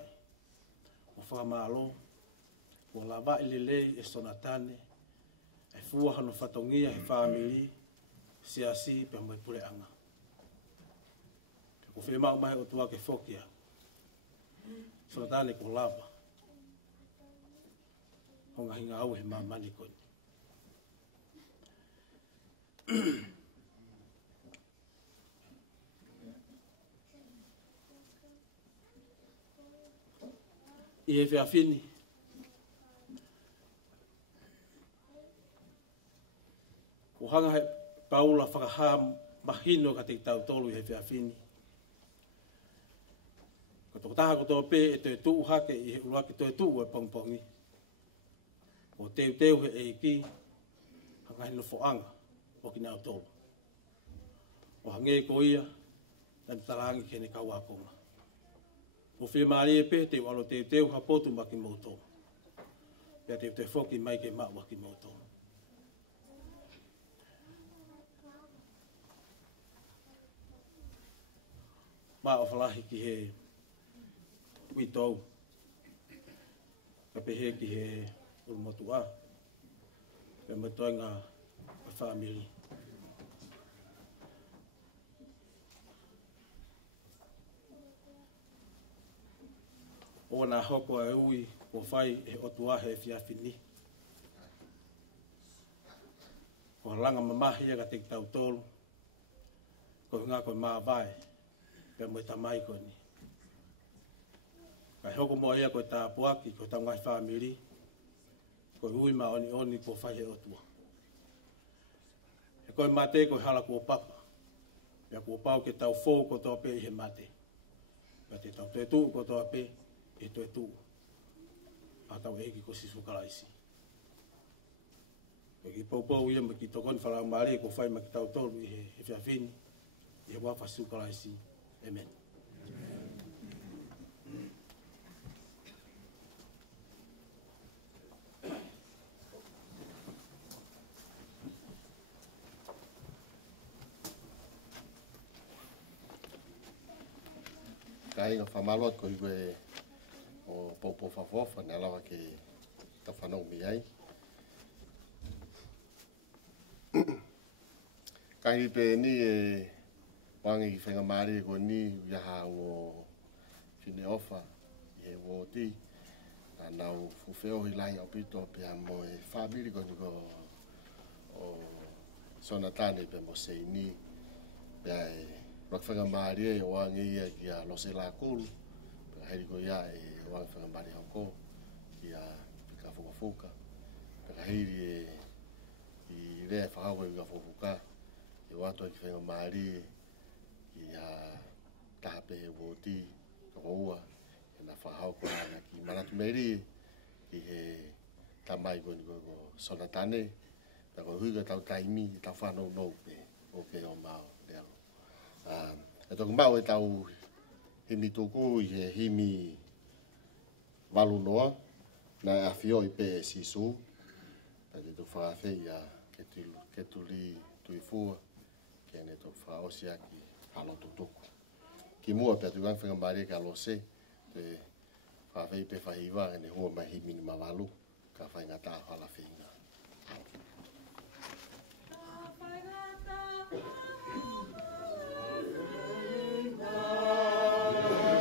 O whakamalo. Ko lava i lelei e Sonatane. E fua hano whatongia he whamili. Siasi pe mai pure anga. Ko Fiema'u mahe o tua ke whokia. Sonatane ko lava. Honga hinga au he mamani koe. I he whiawhini. Ko hanga he paula whakaha mahino ka te tau tolu i he whiawhini. Ko toko taha ko tō pē e te tuu hake i he uruake tō tuu e pongpongi. Ko teu he e ki hanga hino whoanga o ki nao tolu. O hange ko ia, tan tarangi kene kauakonga. O Fiema'u e pe te walo teu hapotu maki mauto. Pea te whoki mai ke mau maki mauto. Ma o whalahi ki he uitou. Ka pehe ki he urumotua. Pea matoinga a whamili. O nā hoko e ui ko whai e otua he whiawhini. Ko langa mamahia ka te tau tolu. Ko ngā koe maa vai. Pea mo tamai koe ni. Kai hoko moa ia koe tā puaki ko tau ngai whamiri. Ko ui ma oni ko whai he otua. E koe mate koe hala kua papa. Pea kua pau ke tau fōu ko tō pe i he mate. Pea te tau tue tuu ko tō pe. E toi tu a tau eki ko sisu kalaisi. E ki poupou ia ma ki tokoni whalau maare ko whai ma ki tau tolu i he whiawhini. I he wafa sisu kalaisi. Amen. Ka inga whamalot ko i koe o popo whafofa na lawa ke ta whanau mi ai. Kahi pe ni e wangi ki whenga maari ko ni iaha o whine ofa i he wōti. Na nau fuwheo hi lahi au pito pia mo e whamiri ko ni ko o Sonatane pe mo sei ni. Pia e rak whenga maari e o wangi ia ki a lose la kuru. Pia heri ko ia e wang whenga maari au ko ki a whika fuka. Pia heri e i rea whahau e whika fuka. I wato ki whenga maari i a tape he wōti ko ua. E na whahau ko ana ki manatu meri ki he tamai ko ni ko Sonatane. Pia ko huiga tau taimi i tau whanau nou pe o pe o mao leo. E toku mau e tau himi tuku i he himi walu noa na e awhio i pe e sisu. Pia te tu whaawhi a ke tuli tuifua ke ne tu whaosia ki halo tutuku. Ki mua pia tu wangwhenga maari ka lose te whaawhi pe whahiwa e ne hua mai himi ni mawalu ka whaingata whala whinga. Oh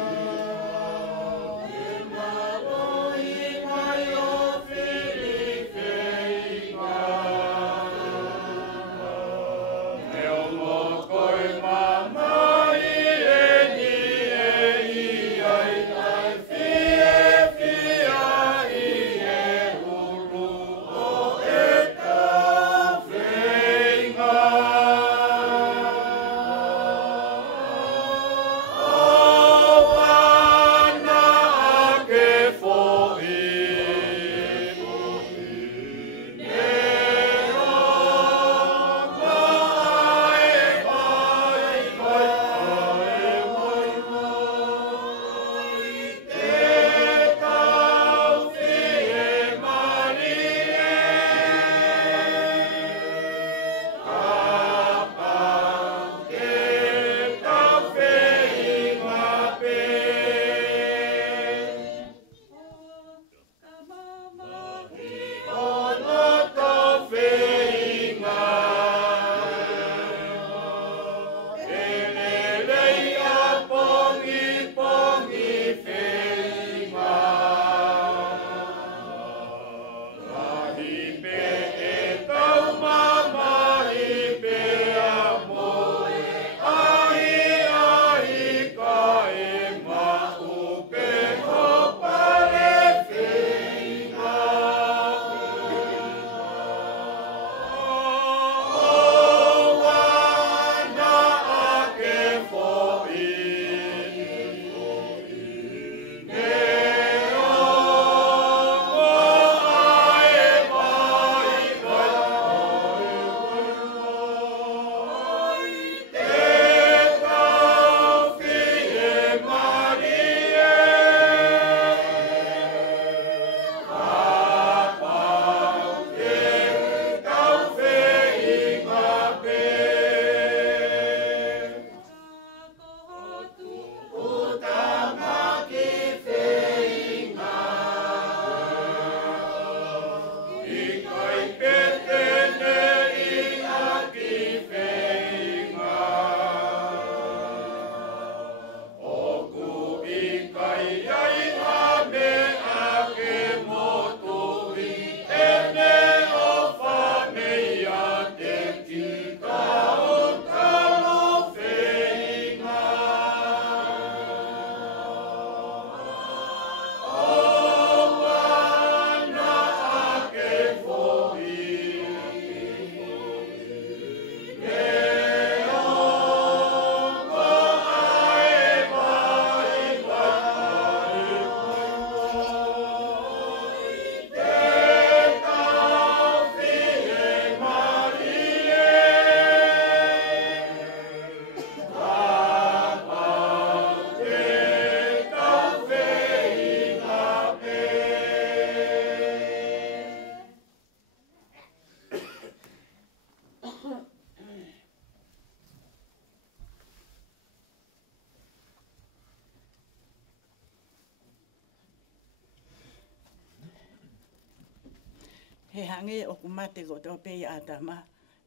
He hange o kumate ko tō pei a tama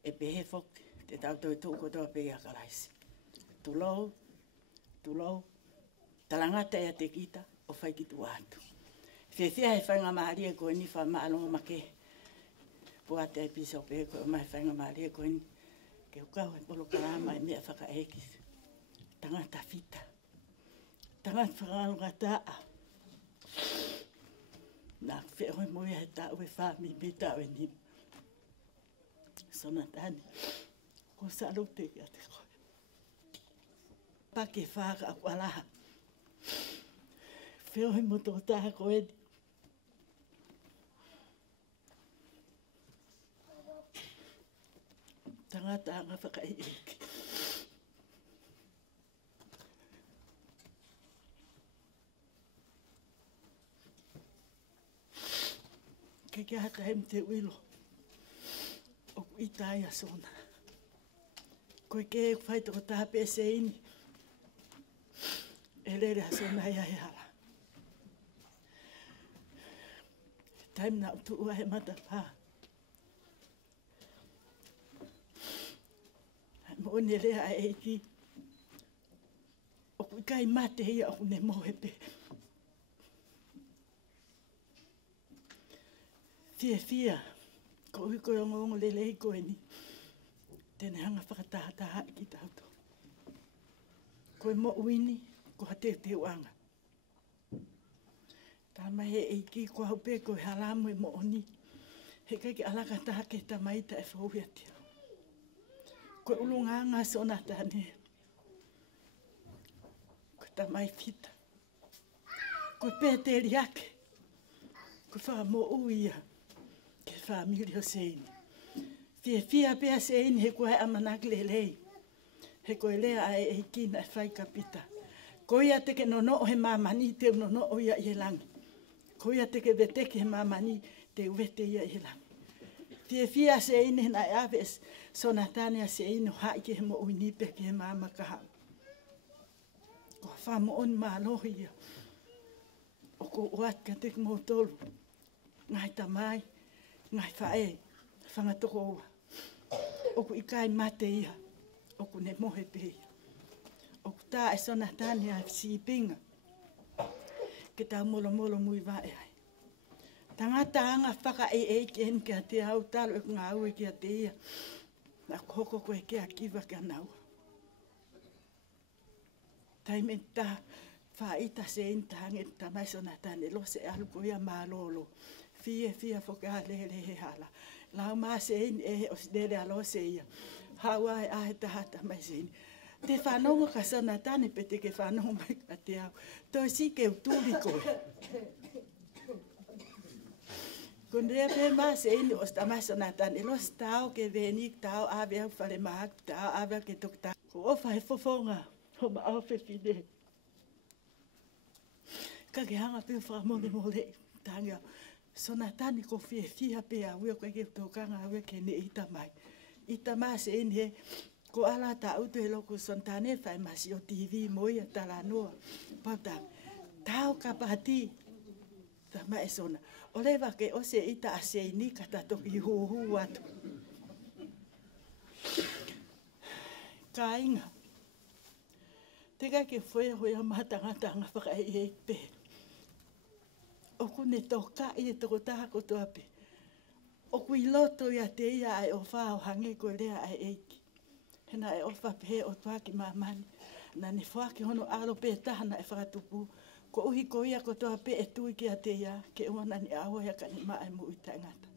e pehe foki te tau tō ko tō pei a karaisi. Tulou, talangata ia te kita o whai ki tu atu. Whiawhia he whainga maari e koe ni wha maalonga make. Pua te e pisa o pehe koe o mai whainga maari e koe ni. Ke ukau e polo karama e mea whaka ekis. Tangata fita. Tangata whakalonga taa. Nā whio e moia he tau e whami me tau e ni. Sonatane. Ko salute kia te koe. Pake whaka a kualaha. Whio he moto o taha koe ni. Tangata anga whaka eki. Ke kia hata he te uilo. O ku itai a sona. Koe ke e whai toko taha pese ini. E lere a sona hea he hala. Taim na utu ua he mata pā. Mo ne lea a eiki. O ku kai mate hia o ku ne mohepe. Fia, ko ui koe ongo lelei koe ni. Tene hanga whakataha ki tauto. Koe mo uini, ko hate te uanga. Tama he eiki, ko haupe koe halamu e mo oni. He kai ki alaka taha ke tamaita e whauhiatia. Koe ulunganga Sonatane. Koe tamai fita. Koe pēteri ake. Koe wha mo uia. Ke whamiri o seini. Fia pia seini he koe amanak lelei. He koe lea ai e kina e whai kapita. Ko ia teke nono he mamani te nono o ia i langi. Ko ia teke veteke he mamani te uvete ia i langi. Fia seini na e aves Sonatane a seini hai ke he mo uinipe ke he mama kaha. Ko whamo on mālohi ia. O ko uat ka teke mo tolu. Ngai tamai. Ngai whae, whangatoko ua. Oku ikai mate ia, oku ne mohe pe. Oku tā e Sonatane a sipinga. Ke tau molo mui wae ai. Tangata anga whaka e ken kia te au talo e ngā ue kia te ia. Nā koko koe kia kiwa kia naua. Taime tā whaita se intange tamai Sonatane lo se aluko ia mālolo. Fia foka lele he hala. Lau maa se in e o lele alo se ia. Hawa e ahe tahata mai se in. Te whanonga ka Sonatane pe te ke whanonga mai ka te au. Toi si ke uturi koe. Kun rea pe maa se in o tamai Sonatane. Los tau ke venik tau awe au whale mahak tau awe ke tok tau. Ko ofa he fofonga. Ho ma au fe fide. Ka ke hanga pe whamone tanga. Sonatane ko fia pe a ue koe ke tōkanga ue ke ne itamai. Itamai se in he, ko ala ta auto he loko Sonatane whai masi o TV moia tala noa. Pauta, tau ka pati. Tama e sona. O lewa ke o se ita a se ini ka ta toki huhu atu. Ka inga. Te kai ke whea hoi a matangata whaka e pe. Oku ne toka i e toko taha ko tuape. Oku i loto ia te ia ai o whao hange ko lea ai eiki. Hena e ofa pehe o tuaki mamani. Na ne whaki hono alo pe tahana e whakatupu. Ko uhi ko ia ko tuape e tui ki a te ia. Ke uana ni awa ia ka ni maa e mu uita ngata.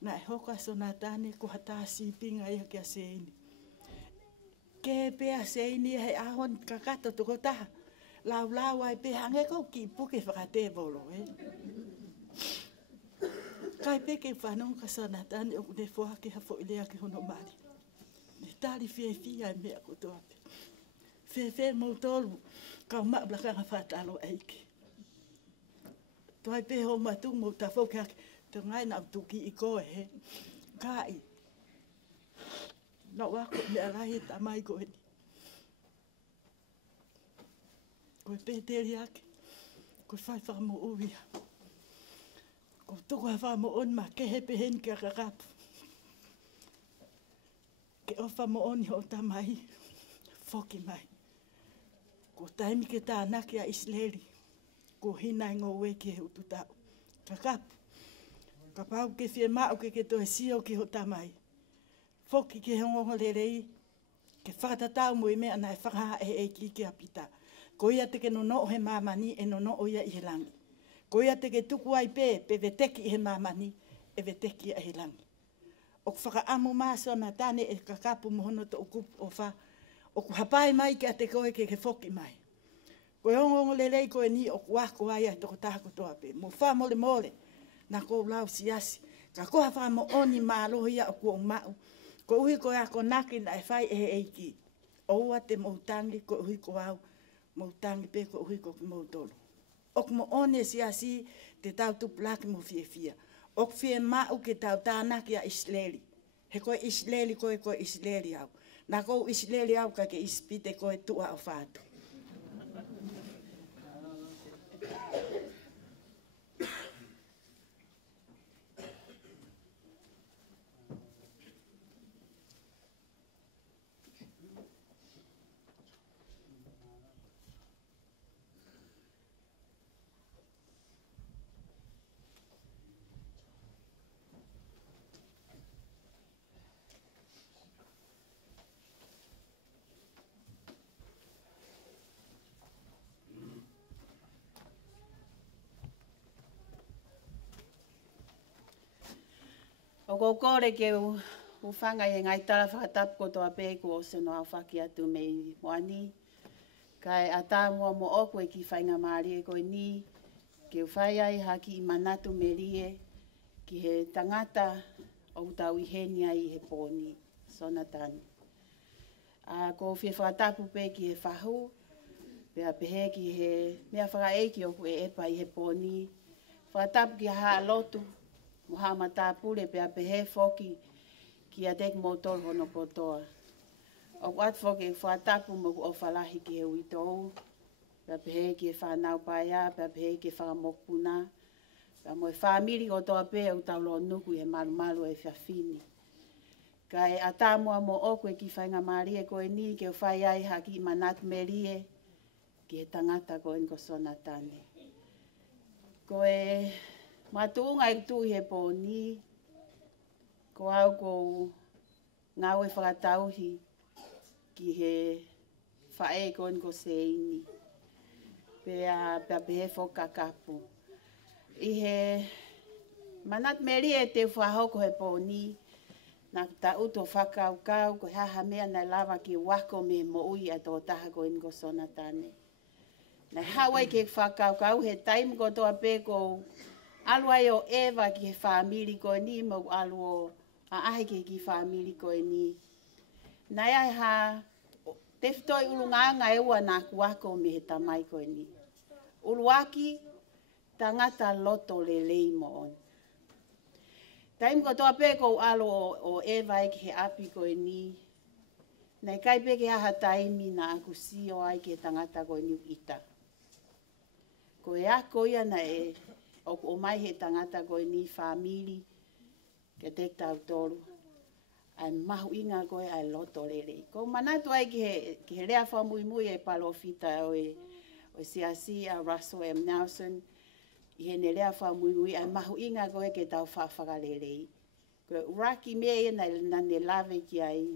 Na e hoka Sonatane ko hata sipinga ia ki a seini. Ke pea seini he ahon kakato toko taha. Lau ai pe hange ko ki puke whakate bolo, Kai pe ke whanong ka Sonatane o ne whake hafo ilea ki hono mari. Ne tali fia e mea ko toape. Fe mau tolu, kau mablakanga whatalo eiki. Toi pe ho matu mo ta whoke hake, te ngai na tuki i koe he. Kai. Na wako ne alahi tamai koe ni. Koe pēteri ake, koe whai whakamo uia. Ko tuku hawha mo on ma ke he pehen kia kakapu. Ke ofa mo on ho tamai, foki mai. Ko taimi ke tānaki a Isleli, ko hina ngō weke he ututau. Kakapu, ka pau ke Fiema'u ke toe sio ki ho tamai. Foki ke hongongo lerei, ke whakatatau mo i mea na e whakaha e ki a pita. Ko ia te ke nono he mamani e nono o ia i he langi. Ko ia te ke tuku ai pe veteki i he mamani e veteki a he langi. O ku whakaamu maa Sonatane e kakapu mohono to ukupu o wha. O ku hapai mai ke a te koe ke foki mai. Ko e hongongo lerei ko e ni o ku wako ai toko tāko toa pe. Mo wha mole mole na ko lau siasi. Ka koha wha mo oni maa lohia o ku o mau. Ko uhi ko ako naki na e whai e eiki. O ua te moutangi ko uhi ko au. Moutangi pe ko uhi ko ki moutolo. O ku mo one siasi te tau tupulaki mo fia. O ku Fiema'u ke tau tānaki a Isleli. He koe Isleli koe Isleli au. Na kou Isleli au ka ke ispite koe tua o whātu. O kore ke u whanga e ngai tala whakatapu ko toa pēku o seno au whaki atu mei moani. Kai a tā mua mo oku e ki whainga maari e koe ni, ke u whai ai haki i manatu me rie, ki he tangata o utau i heni ai he pōni, Sonatane. Ko whia whakatapu pē ki he whahu, pēa pehe ki he mea whakaeki o ku e epa i he pōni, whakatapu ki haa lotu, Mohulamu tāpule pēa pehe foki ki a tek motol hono kotoa. O wat foki whatapu mo ku o whalahi ki he uitou, pēa pehe ki he whanau paia, pēa pehe ki he whakamokpuna, pēa mo e whamiri o toa pēa u taulo nuku he malu e whiawhini. Kai a tāmua mo oku e ki whainga maari e koe ni, ke u whai ai haki i manatu me rie, ki he tangata koe nko Sonatane. Koe Matuunga i tu he pōni, ko au ko ngau e whakatauhi ki he whae ko nko seini. Pea pehe whokakapu. I he manat meri e te whahoko he pōni, na ta uto whakaukau ko haha mea na lava ki wako me mo ui a tō taha ko nko Sonatane. Na hawai ke whakaukau he taim ko toa pē ko alua e o Eva ki he whamiri koe ni, mau alu o ahe ki whamiri koe ni. Nai ai ha, te whitoi ulunganga e ua nā kuako me he tamai koe ni. Uluaki, tangata loto le leimo on. Taim ko toa pē kou alu o Eva e ki he api koe ni. Nei kai pē ke haha taimi na aku sio ai ki he tangata koe ni ita. Koe a koe ana e o mai he tangata koe ni whamiri ke te tau toru. Ai mahu inga koe ai loto lere. Ko manatu ai ki he rea whamui e palofita o siasi a Russell M. Nelson. I he ne rea whamui ai mahu inga koe ke tau whawhaka lere. Koe uraki mea e na ne lave ki ai.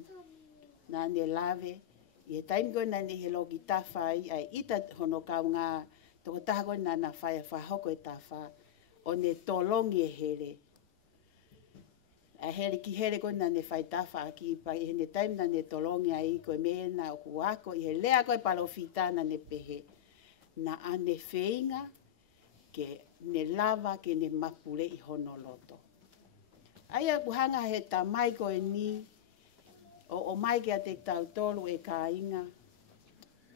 Na ne lave. I he taim koe na ne he loki tawhai ai ita hono kau ngā toko taha koe na whahoko e tawha. O ne tolongi e here. A here ki here koe na ne whai tawha ki pa i ne taim na ne tolongi ai koe mea na o kuako i he lea koe palofita na ne pehe. Na ane wheinga ke ne lava ke ne mapule i hono loto. Aia kuhanga he tamai koe ni o mai ke a te tau tolu e ka inga.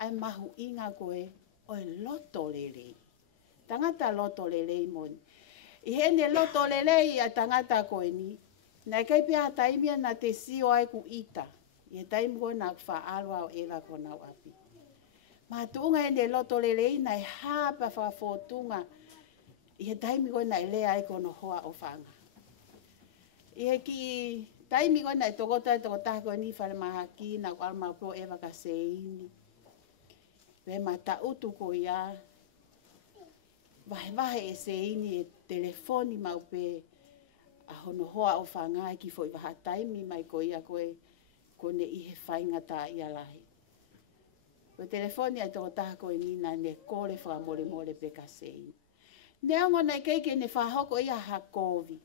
Ai mahu inga koe o e loto lelei. Tangata loto lelei moni. I hene loto lelei a tangata koe ni. Nai kai pia taimia na te sio ai ku ita. I he taimi koe na whaalua o ewa ko nau api. Ma tuunga hene loto lelei nai hapa whafotunga I he taimi koe na lea e kono hoa o whanga. I he ki taimi koe na tokota koe ni whare maha ki na kwa alma ko ewa ka seini. Pe ma ta utu ko ia. Vahe e seini e telefoni mau pe a hono hoa o whanga ki foi waha taimi mai ko ia koe kone i he whainga tā ia lahi. Ko telefoni ai toko taha koe nina ne kore wha mole pe ka seini. Ne ango nei keike ne whahoko ia ha kovi.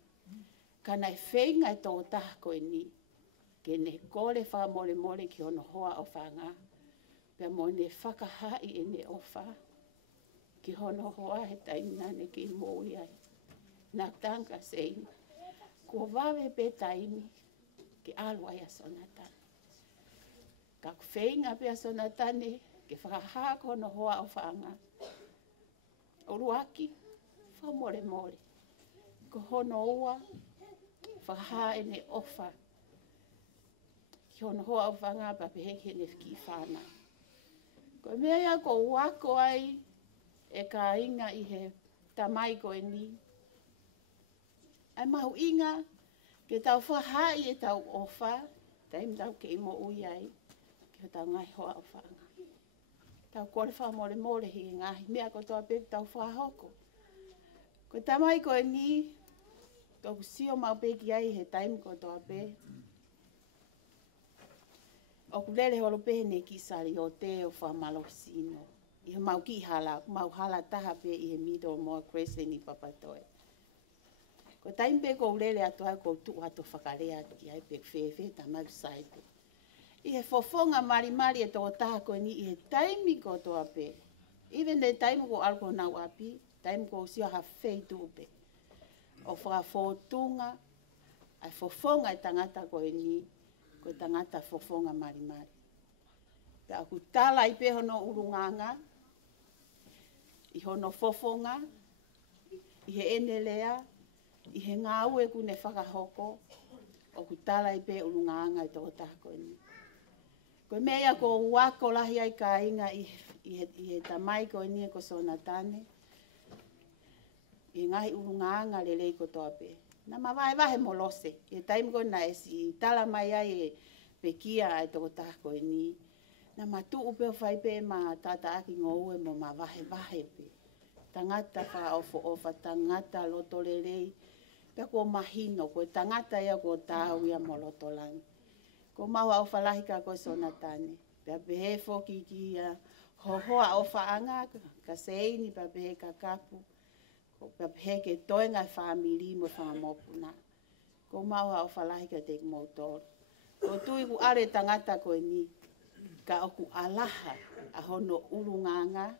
Ka nei whainga ai toko taha koe ni. Ke ne kore wha mole ki hono hoa o whanga. Pea mo ne whakahai e ne ofa. Ki hono hoa he taimina ne ki moi ai. Nā tanga seini. Ko wawe pe taimi ki alua ia Sonatane. Ka whainga pe a Sonatane ke whakahako hono hoa o whanga. O ruaki, wha mole. Ko hono ua, whakaha e ne ofa. Ki hono hoa o whanga pa peheke ne ki whana. Ko mea ia ko uako ai e ka inga i he tamai koe ni. Ai mahu inga ke tau whahai e tau ofa, taim tau ke imo ui ai, ke tau ngai hoa o whanga. Tau kore wha mole hi ngahi, mea ko toa pepe tau whahoko. Ko tamai koe ni, ko sio mau peki ai he taim ko toa pe. O kulele holo pehe ne ki sari o te o wha malo sino. I he mau ki hala, mau hala taha pe i he middle more crescent ni papatoe. Ko taim pe ko ulele atu ai ko tu ato whakarea ki ai pe whewhe ta mau saipu. I he fofonga mari e toko taha koe ni i he taimi ko toa pe. Even the taimi ko alko nau api, taimi ko sio ha whei tupe. O whakafotunga, ai fofonga i tangata koe ni, ko tangata fofonga mari. Pe aku tala i pe hono urunganga, i hono fofonga, i he enelea, i he ngāu e kune whakahoko, o ku tala i pe urunganga i toko taha koe ni. Koe mea ko wako lahi ai ka inga i he tamai koe ni e ko Sonatane, i ngahi urunganga lelei ko toa pe. Na mawahe molose, i taimi koe na e si tala mai ai e pe kia ai toko taha koe ni. Na matu upe o whai pe ma tata aki ngou e mo mawahe pe. Tangata wha ofa, tangata loto lelei, pe ko mahino, ko tangata ia ko tāu ia mo loto langi. Ko maua o whalahi ka koe Sonatane, pe pehe foki ki ia hohoa o whaanga, ka seini pe pehe ka kapu, ko pe pehe ke toenga whamili mo whamopuna. Ko maua o whalahi ka te motor. Ko tui ku are tangata koe ni, ka oku alaha a hono urunganga,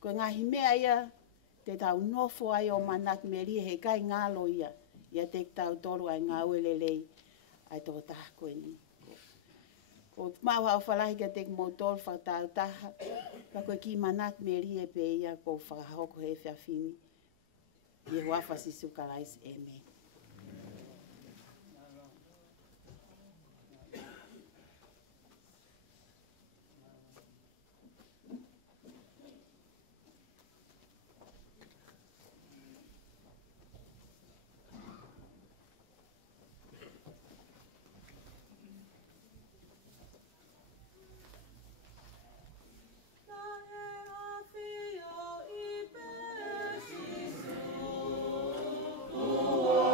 ko ngahi mea ia te tau nofo ai o manat meri he kai ngalo ia te tau toru ai ngā uelelei ai toko taha koe ni. Ko maua o whalahi ka te motor whatau taha, ka koe ki manat meri e pe ia ko whakahoko he whiawhini. Ie wafa sisu kalais eme. Oh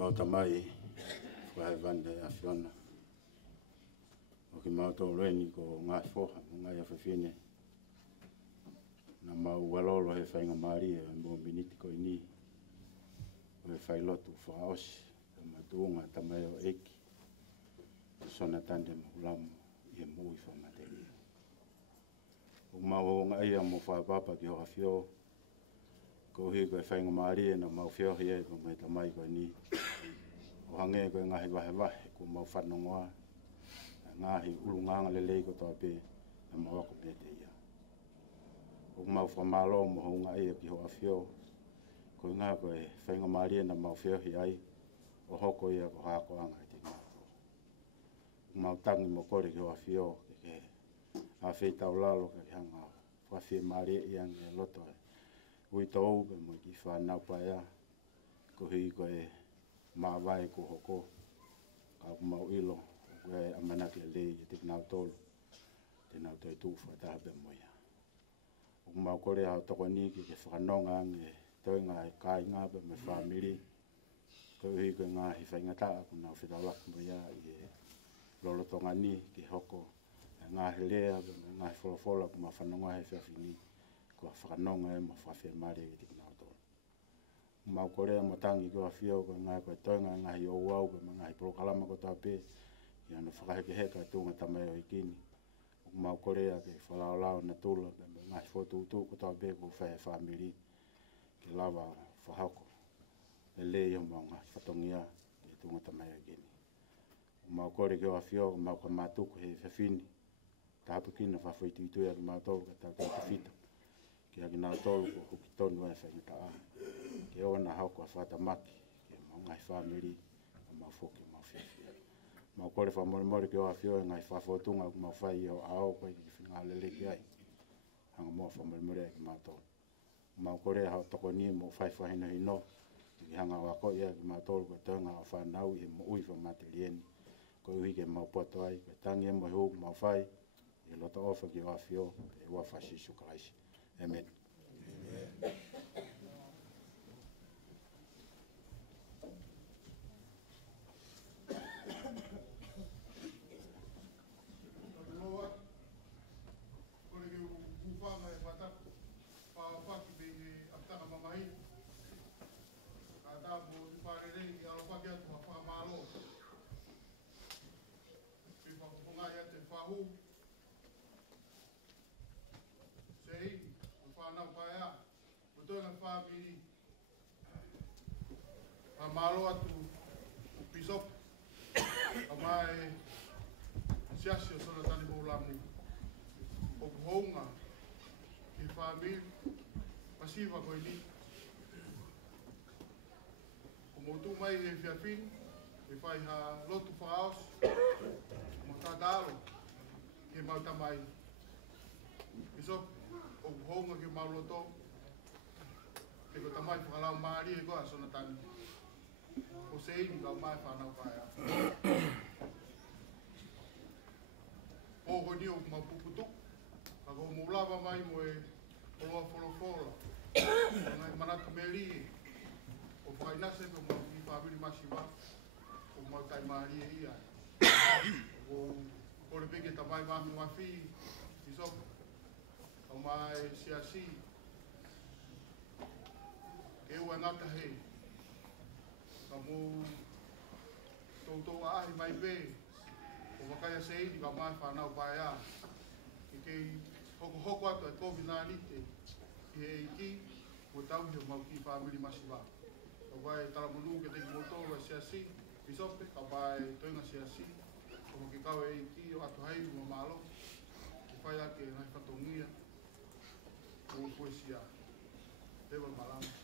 mau tamai whae vanda a whiona. O ki mau tō reni ko ngā whoha, ngai a whawhine. Na mau walolo he whainga maari e mō miniti ko ini. O he whailotu whaosi, e matuunga tamai o eki. Sonatane Mohulamu i e mui whamateri. O mau ho ngai a mō whaapapa ki hoa whio. Ko hi koe whainga maari e na mau whiohi e ko mai tamai ko ini. O hange koe ngahi wahe wahe ko mau whanongoa. Ngahi urunganga lelei ko toa pē na mau ako me te ia. O mau whamalo mo ho ngai ki hoa whio. Ko ngā koe whainga maari e na mau whiohi ai. O hoko ia ko hako anga i te ngā. Mau tangi mo kore ki hoa whio. Ke a whetau lalo ka ki hanga. Whawhie maari e iange loto e. Ui tau ke mo ki whanau paia. Ko hi koe mawai ko hoko. Ka mau ilo. Koe amanaki le i te nau tolu. Te nau toi tūwha taha pe moia. O mau kore hao toko ni ki ke whakanonga ange. Toi ngā he kai ngā pe me whamiri. Ko hi koe ngā hi whaingataa ko nau whitawaka moia i e lolotonga ni ki hoko. Ngā he lea pe me ngā he wholofola ko ma whanonga he whiawhini. Ko whakanonga e ma whawhia maare i te nau tolu. Mau korea mo tangi ko a whio ko ngā koe toinga ngā hi ou au pe ma ngā hi prokalama ko tā pē. I ana whakaheke heka tūnga tamai o ikini. O mau korea ke whalaolao na tūla pe ma ngā hi whotūtū ko tā pē ko whae whamiri. Ke lava whahako. E le i o mau ngā hi whatongia ke tūnga tamai o ikini. O mau kore ke o a whio ko mau ka mātuku he whawhini. Ta hapu kina whawhoi tuia ki mau tolu ka tau tau te whita. Ke aki nā tolu ko huki tonu e whaingata a. Ke o na hauko a whatamaki, ke mau ngai whamiri, o mau whoki, mau whiawhia. Mau kore whamoremore ke o a whio e ngai whawhotunga, o mau whai i o ao koe ki whinga lele ki ai. Hanga mua whamoremore e ki mau tolu. Mau kore hao toko ni mo whai whahina hino, ki hanga wako ia ki mau tolu, koe toinga o whanau i mo ui whamateri eni. Koe uhi ke mau poto ai, koe tangi e mo hi hūku mau whai, e lota ofa ki o a whio, e ua whasisu karaisi. Amen. Amen. Malo atu o pisop a mai siasi o Sonatane Mohulamu o kuhonga ki whamil masiva koe ni o motu mai he whiawhin e whai ha lotu whaos mo tātalo ke mau tamai pisop o kuhonga ki mau loto ke ko tamai whakalau maari e koa Sonatane o sei ni ka mai whanau kaya. O ko ni o mapuputu, ka ko Mohulamu mai mo e oloa wholofola, o ngai manatu meri, o whainase ko mau ki whabiri masiwa, o mau tai maari e ia. O kore peke tamai mahi mawhi, i soko, o mai siasi, e ua ngata hei. Ka mō tōtou ahi mai pē, o wakaya se ini ka mai whanau pai a. Ke kei hoko atu e COVID-19, ki he iki, o tauhi o mau ki whamiri masiwa. Ka wai taramunu ke teki motoro e siasi, pisope, ka wai toinga siasi, o ke kau e iki o atu hairu mo malo, ke whai ake ngai whatongia, o poesia. Tewa malamu,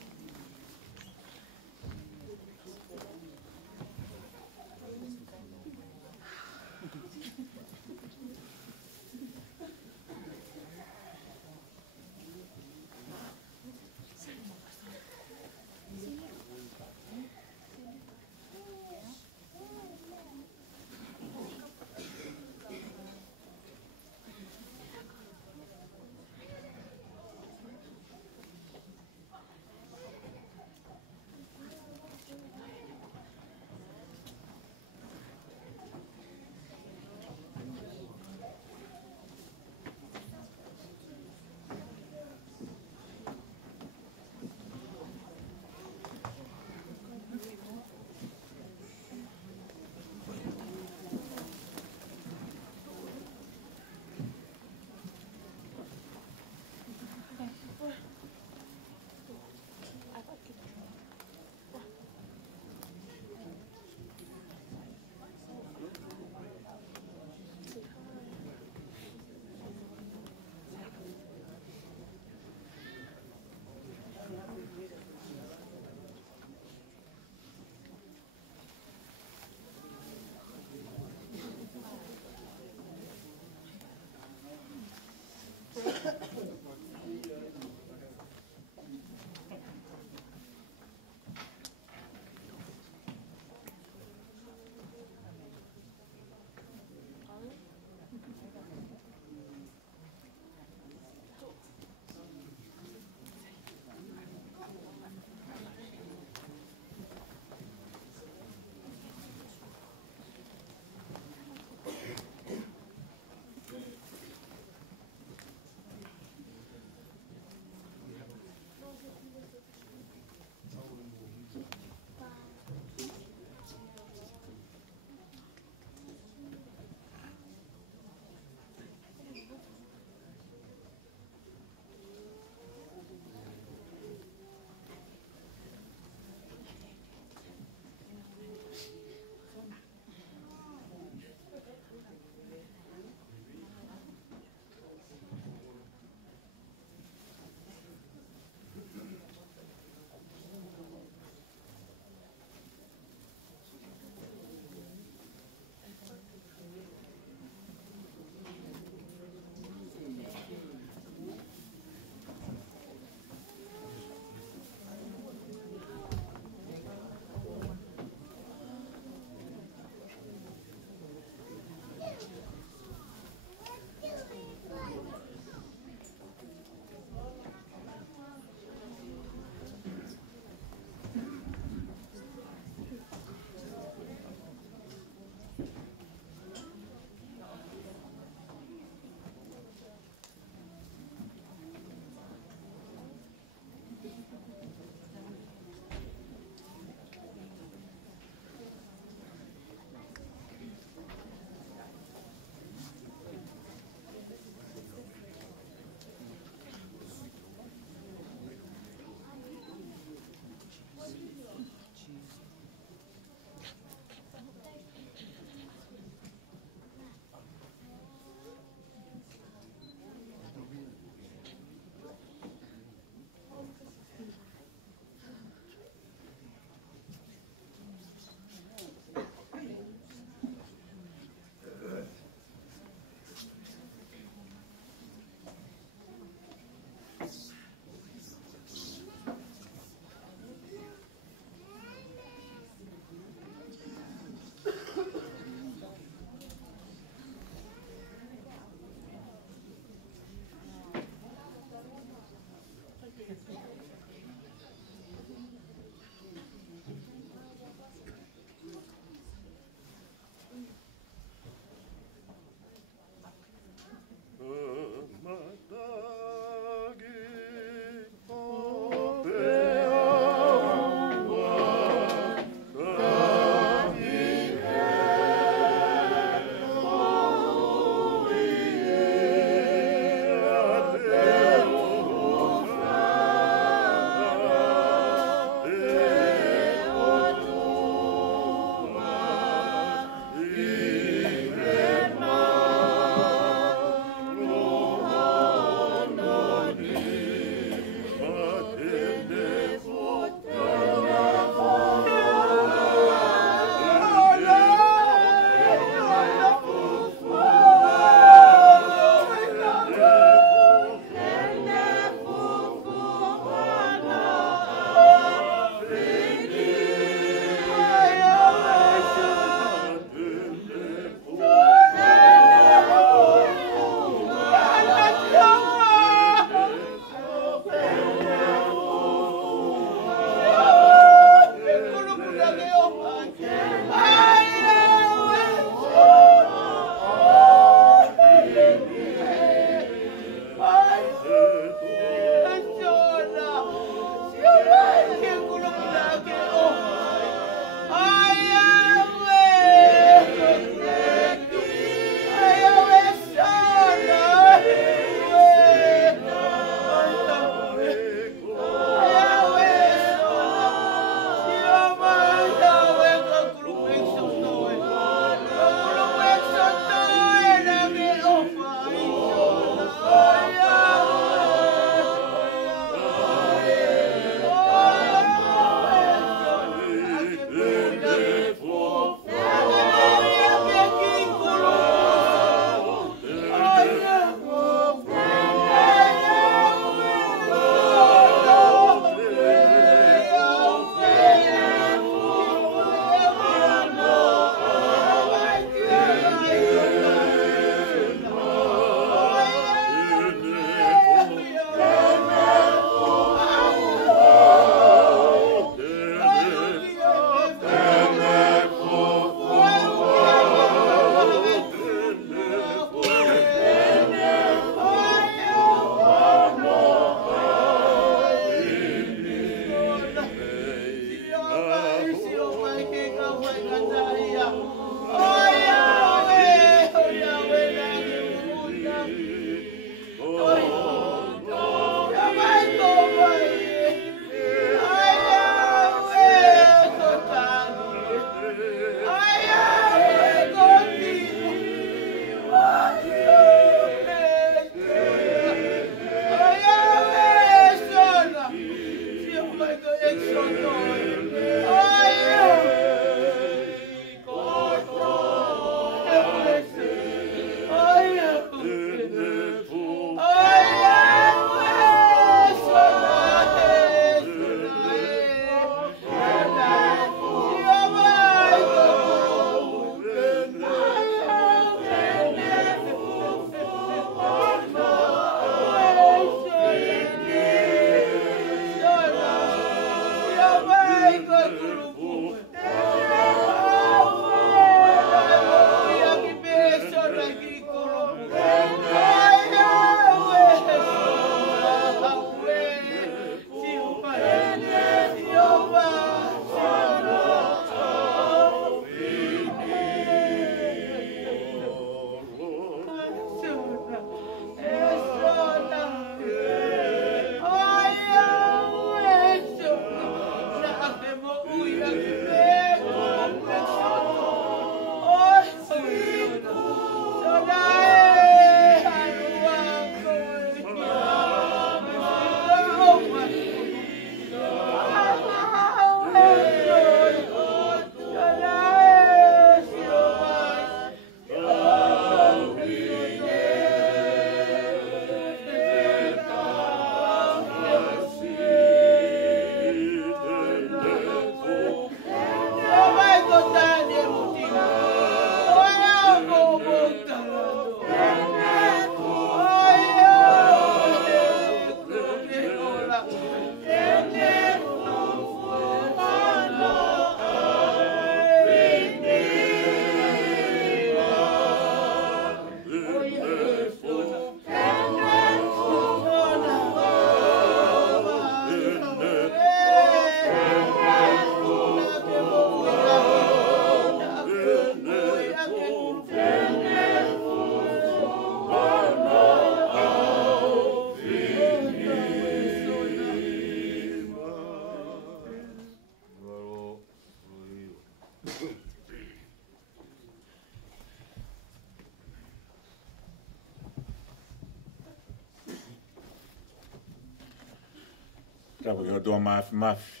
Tapu ki o tua mafi mafi.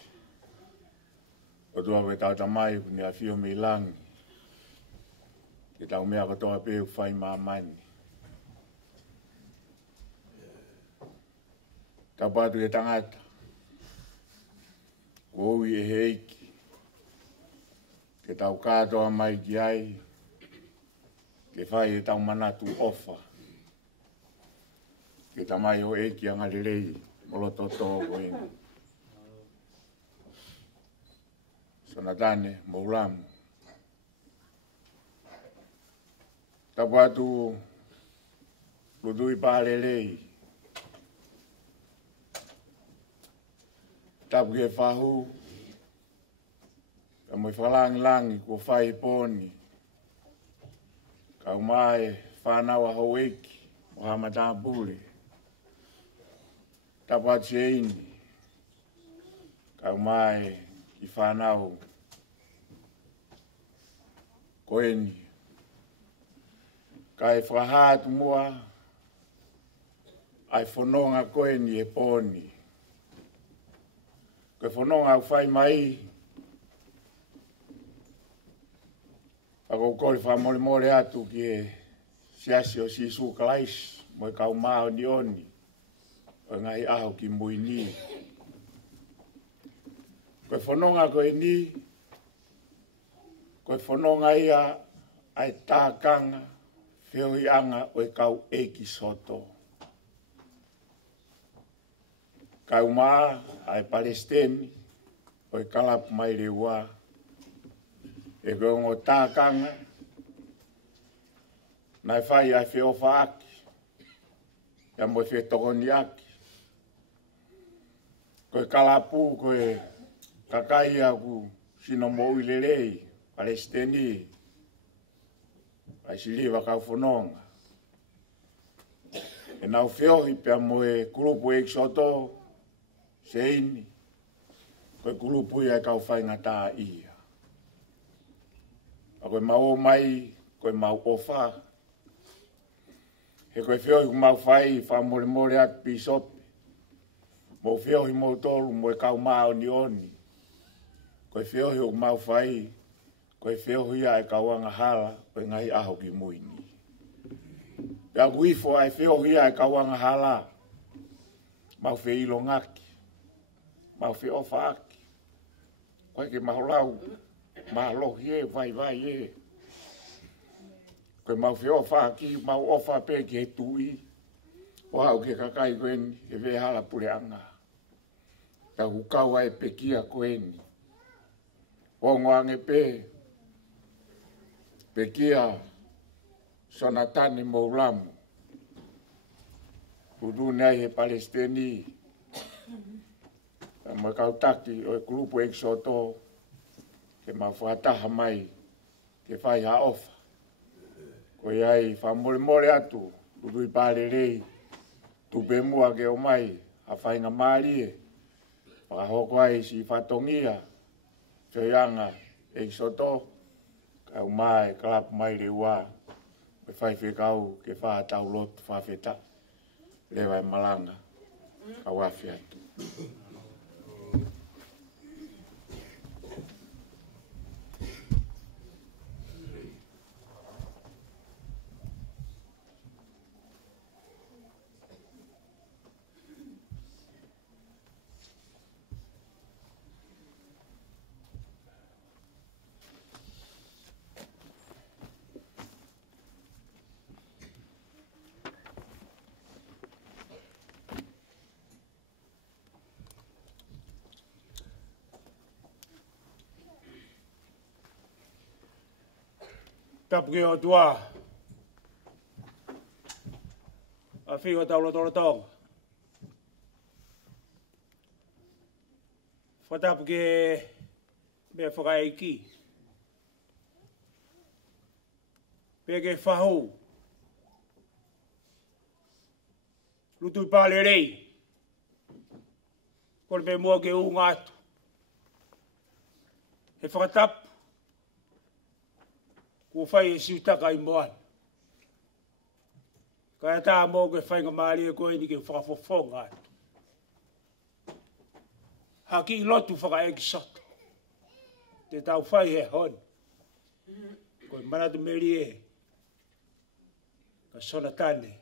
O tua koe tau tamai ni a fio mi langi. Ke tau mea katoa peu whai mamani. Tau patu e tangata. Ko ui e heiki. Ke tau katoa mai ki ai. Ke whai e tau manatu ofa. Ke tamai o eki angarirei. Molo toto ko ina. Sonatane, Mohulamu. Tapu atu ludui pālelei. Tapu ke Fai'aho. Ka moi whalangi ko whai poni. Ka umae whanawa ho eki. O hamatapule. Tapu atu seini. Ka umae i whanau. Koeni. Kai whahatu mua. Ai whanonga koeni e poni. Koe whanonga au whai mai. Ako kori whamole mole atu ki e siasi o sisu kalais. Moi kau mao ni oni. O ngai aho ki muini. Koe whanonga koe ni. Koe whanonga ia ai tākanga. Whioi anga o kau eki soto. Kau maa ai Palestini. O kalapu mai rewa. E koe ngo tākanga. Nai whai ai whiofa aki. Ia moi whetokoni aki. Koe kalapu koe kakai aku sino mo uilelei. Palestini. Ai siliva kau whanonga. E nau whiohi pia mo e kurupu e soto. Seini. Koe kurupu ia kau whainga tā ia. A koe mau mai, koe mau ofa. He koe whiohi ku mau whai, whamore more atu pisope. Mo whiohi mo tolu mo e kau mao ni oni. Koe whiohi ku mau whai. Koe whiohi ia e kau anga hala, koe ngai aho ki muini. Pea kuifo ai whiohi ia e kau anga hala. Mau whiilo ngaki. Mau whiofa aki. Koe ke maholau. Mahalohi e, vai e. Koe mau whiofa aki, mau ofa pe ki he tui. O hau ke kakai koeni, e ve hala pule anga. Pea hukau ai pekia koeni. O ngoange pe. Pekia Sonatane Mohulamu. Udu nei he Palestini. Mo kau taki o grupo e soto. Ke ma whataha mai. Ke Fai'aho. Ko iai whamore more atu. Udu i pālerei. Tupe mua ke o mai. A whainga maari e. Whakahoko ai si whatongia. Whianga e soto. Kau mai, kalapu mai rewa. Me whai whekau ke whaatau lotu whawheta. Lewa e malanga. Kau awhi atu. Tapu ke o tua. A whio taulo toro tonga. Whatapu ke mea whakaiki. Peke Fai'aho. Lutu i pālerei. Kore pe mua ke unga atu. He whakatapu. Ko whai e siutaka i moana. Kaya tā mō ke whainga maari e koe ni ke whakafofonga atu. haki I lotu whakaeki soto. Te tau whai he hon. Koe manatu meri e. Ka Sonatane,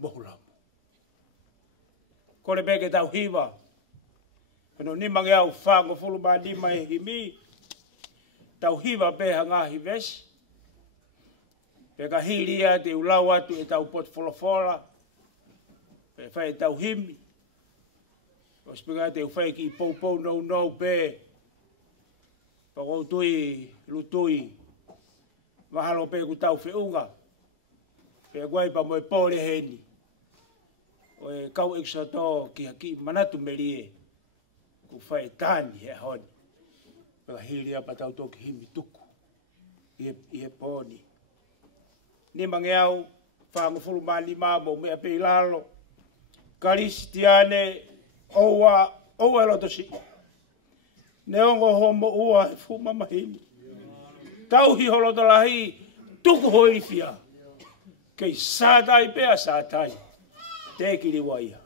Mohulamu. Kore beke tau hiwa. Kano ni mange au whango fulu ma ni mai himi. Tau hiwa beha ngahi vesi. Peka hiria te ulau atu e tau pot folofola. Pe whai tau himi. Ospega te whai ki pou nou pe. Pako tui, lutui. Mahalo pe ku tau whiunga. Pe guai pa moe pōre heni. O e kau eksoto ki haki manatu merie. Ku whai tani he honi. Peka hiria pa tau toki himi tuku. I he pōni. Ni mange au, whangu fulu mani mamo mea pe lalo. Karistiane, oua loto si. Neongo homo ua e fuma mahini. Tauhi holoto lahi, tuku hoi fia. Kei sātai pea sātai. Te kiri waia.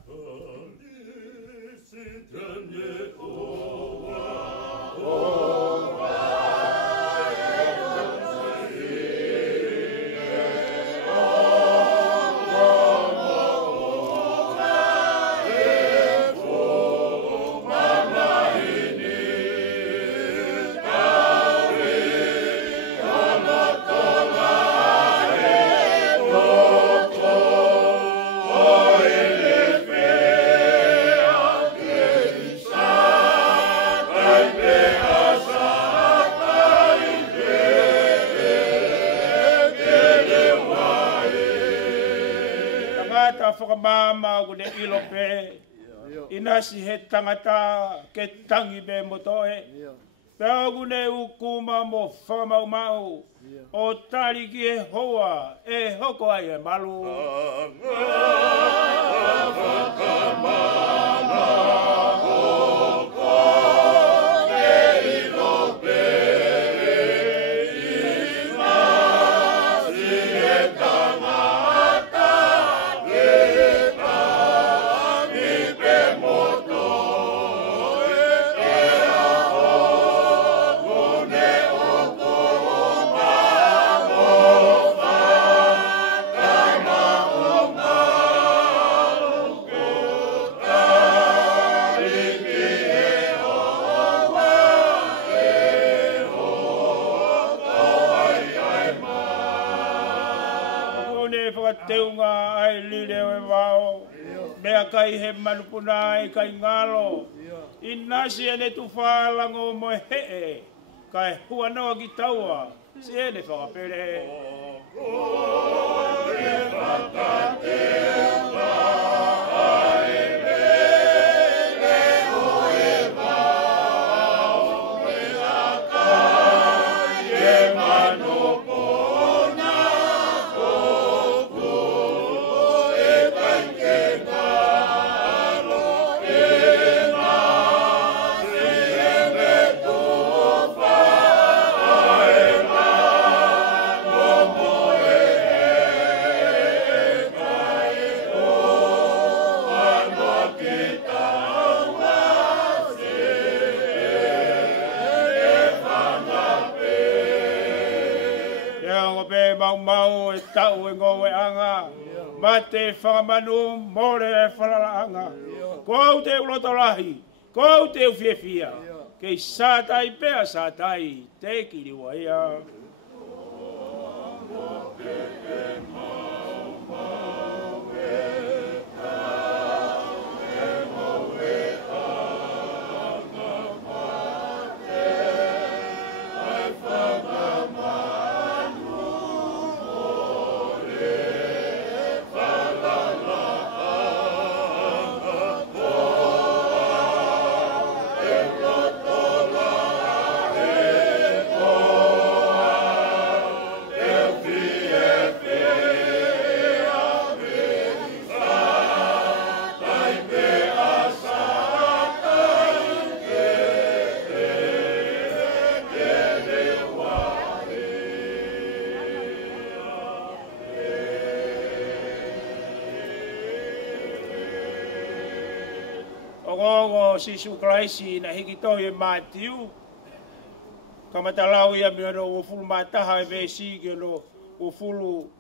Whakamama kune ilo pe. Inasi he tangata ke tangi be motoe. Pea kune ukuma mo whakamau mau. O tari ki e hoa e hoko ai e malu. Teunga ai lile e wao. Mea kai he manupuna ai kai ngalo. Inasi ene tu whalango mo hee. Kai hua noa ki taua. Si ene whakapere. Mau e tau e ngoe anga. Ma te whakamanu more e whalalaanga. Ko au te uloto lahi. Ko au te uwhiewhia. Kei sātai pea sātai. Te kiri waia. Ongongo sisu kraisi na hikito ye Matiu. Kamatalau ia miono ufulu mataha e vesi ke no ufulu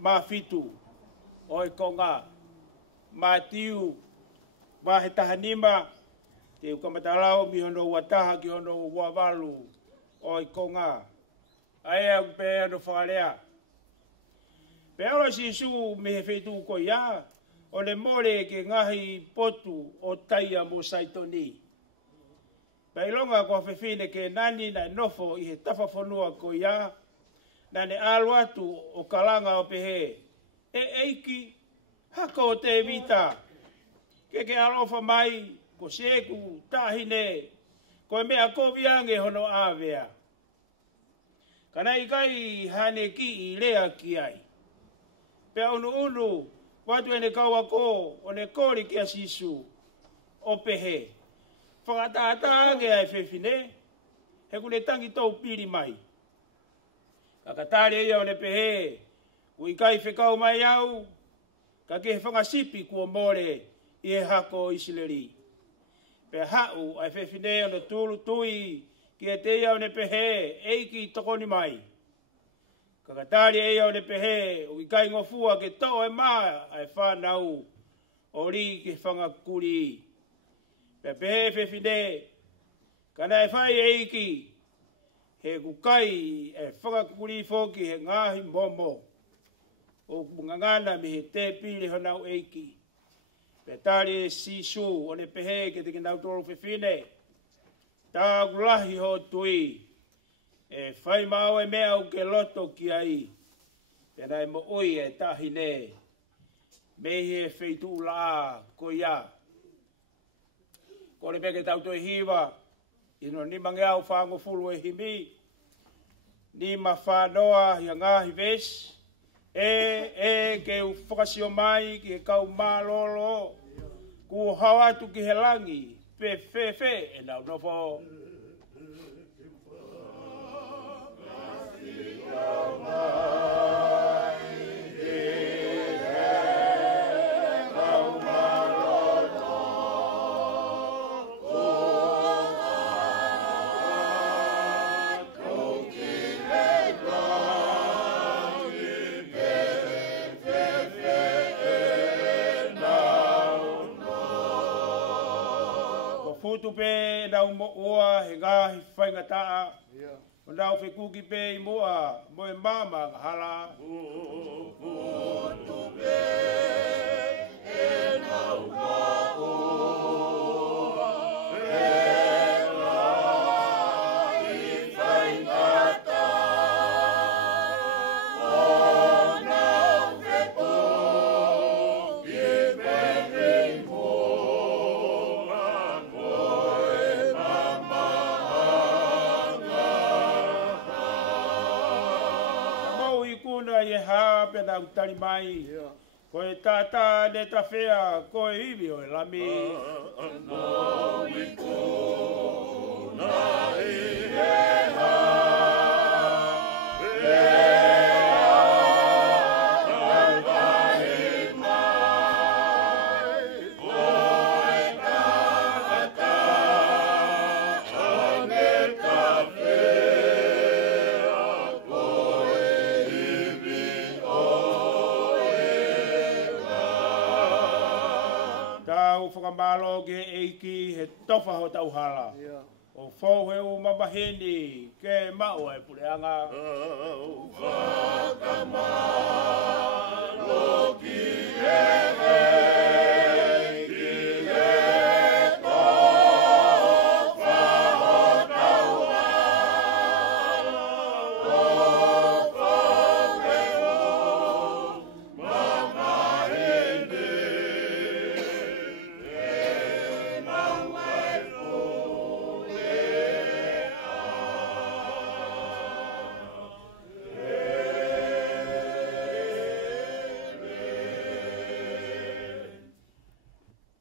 mafitu. Oi konga. Matiu. Wahe tahanima. Te kamatalau miono wataha ki hono wavalu. Oi konga. Aia pe no whakalea. Pero sisu me fetu ko ia. O le more ke ngahi potu o taia mo saitoni. Pailonga ko fefine ke nani na nofo i he tawhawhanua ko ia. Na ne alu atu o kalanga o pehe. E eiki, hako o te vita. Ke alofa mai, ko seku, tahine. Ko e mea ko viange hono awea. Kana i kai hane ki i lea ki ai. Pe unu, watu ene kaua ko, o ne kori kia sisu, o pehe. Whakataata ange ai whewhine, he kune tangi tau piri mai. Kakatare ia o ne pehe, ui kai whekau mai au, ka ke he whangasipi kua more i he hako Isileri. Pe hau ai whewhine o ne tulu tui, ki e te ia o ne pehe, eiki tokoni mai. Kakatari e o ne pehe, ui kai ngofua ke tau e maa ai whanau o ri ke whangakuri. Pe pehe whewhine, kana e whai eiki, he kukai e whangakuri whoki he ngahi momo. O ngangana me he te pili hanau eiki. Pe tari e sisu o ne pehe ke te kinau toro whewhine. Tā gulahi ho tui. E Fiema'u e mea u ke loto ki ai. Pena e mo ui e tahine. Mehi e wheitu la ko ia. Ko le peke tauto e hiwa. Ino ni mange au whango fulu e himi. Ni ma whanoa ia ngahi ves. Ke u whakasio mai ki e kau malolo. Ku hawatu ki he langi. Fe e nau nofo. Futu pe nau mo ua he ngahi whaingataa. O nau whekuki pe i mua mo e mama hala. Futu pe e nau mo ua he ngahi whaingataa. O nau whekuki pe i mua. Ye ha pe na utari mai. Ko e tata de tafea, ko e iwi o e lami. No i kuna i he ha. Whakamalo ke eiki he tofa ho tau hala. O fau he u mamaheni ke mao e pureanga. Whakamalo ki eiki he tofa ho tau hala. O fau he u mamaheni.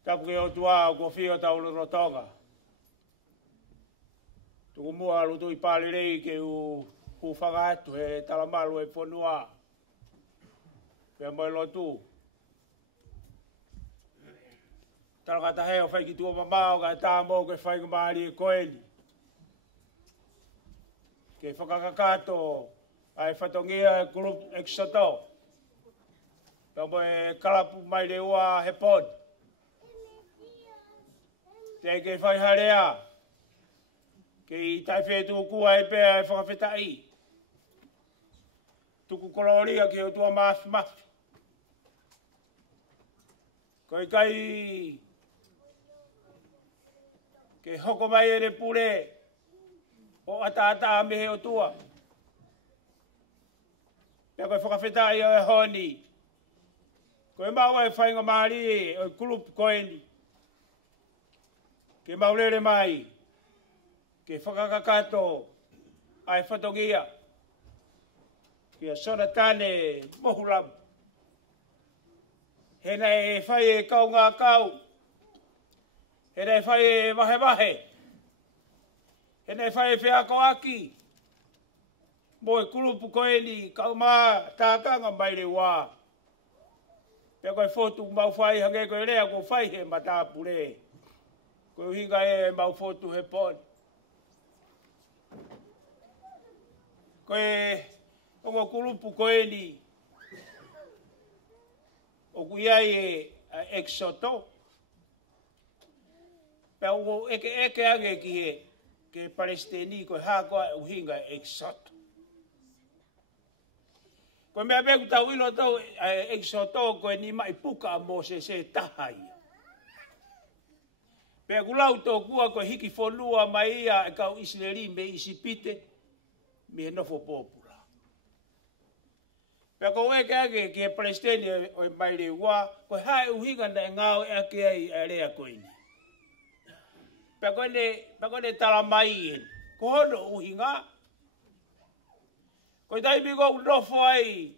Tapu ke o tua ko fio tau lo rotonga. Tuku mua lutu i pāle rei ke u whangatu he talamalu e whanua. Pea mai lotu. Talakata heo whai ki tua mamao ka tā mō ke whai kamari e koeni. Ke whakakakato ai whatongia e group exoto. Tamo e kalapu mai le ua he pod. Te ke whai harea. Ke i tai whetu kua e pēa e whakawhetai. Tuku koloria ke o tua mafi mafi. Koe kai ke hoko mai e re pure o ata me he o tua. Pea koe whakawhetai o e honi. Koe maua e whainga maari o e kulupu koeni. Ke maulere mai. Ke whakakakato ai whatongia. Ke Sonatane Mohulamu. Hena e whai e kau ngā kau. Hena e whai e wahe wahe. Hena e whai e Fai'aho aki. Mo e kulupu koeni kau mā tākanga mai le wā. Pea koe fotu mau whai hange koe rea ko whai he matāpu re. Koe hinga e mau fotu he pon. Koe ongo kulupu koeni. O kuiai e exoto. Pea ongo eke age ki he ke Palestini koe hākoa e uhinga e exoto. Koe mea beku tau ilo tau exoto koe ni mai puka a mo se tahai. Pea kulau tō kua koe hiki whonua mai ia e kau Israeli me isipite me he nofo pōpula. Pea ko eke ake ki he Palestini o e mai le wā, koe hae uhinga na e ngāo e ake ai e rea koe ni. Pea koe ne tala mai en, ko hono uhinga. Koe taimi kou nofo ai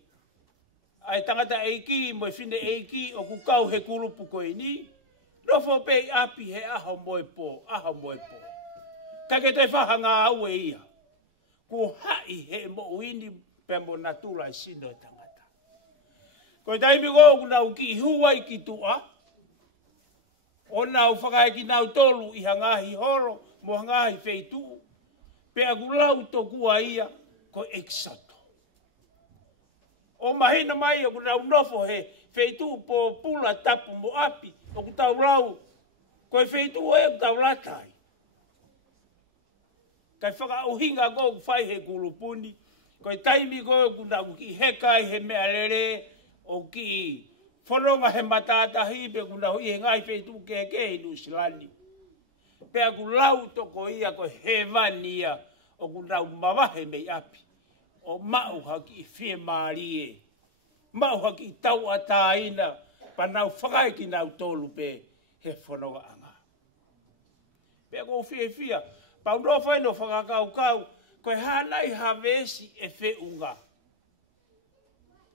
tangata eiki mo e whine eiki o kukau he kulupu koe ni. Nofo pei api he aho moe po. Kake te whahanga au e ia. Ko hai he mo uini pe mo natula e sino e tangata. Koe taimi kou nau ki huai ki tua. O nau whakae ki nau tolu i hangahi horo mo hangahi feitu. Pea kulau to kua ia ko exoto. O mahina mai o kunau nofo he feitu po pula tapu mo api o kutau lau. Koe feitu e kutau latai. Kai whaka uhinga ko whai he kulupuni. Koe taimi ko kunau ki hekai he mea lere o ki whanonga he matatahi pe kunau i he ngai feitu ke inu silani. Pea kulau toko ia ko he vania o kunau mawahe mei api. O mau haki Fiema'u e. Mau haki tau ataina pa nau whakai ki nau tolu pe he whanonga anga. Pea ko fia. Pau no whaino whakakau koe hanai havesi e whiunga.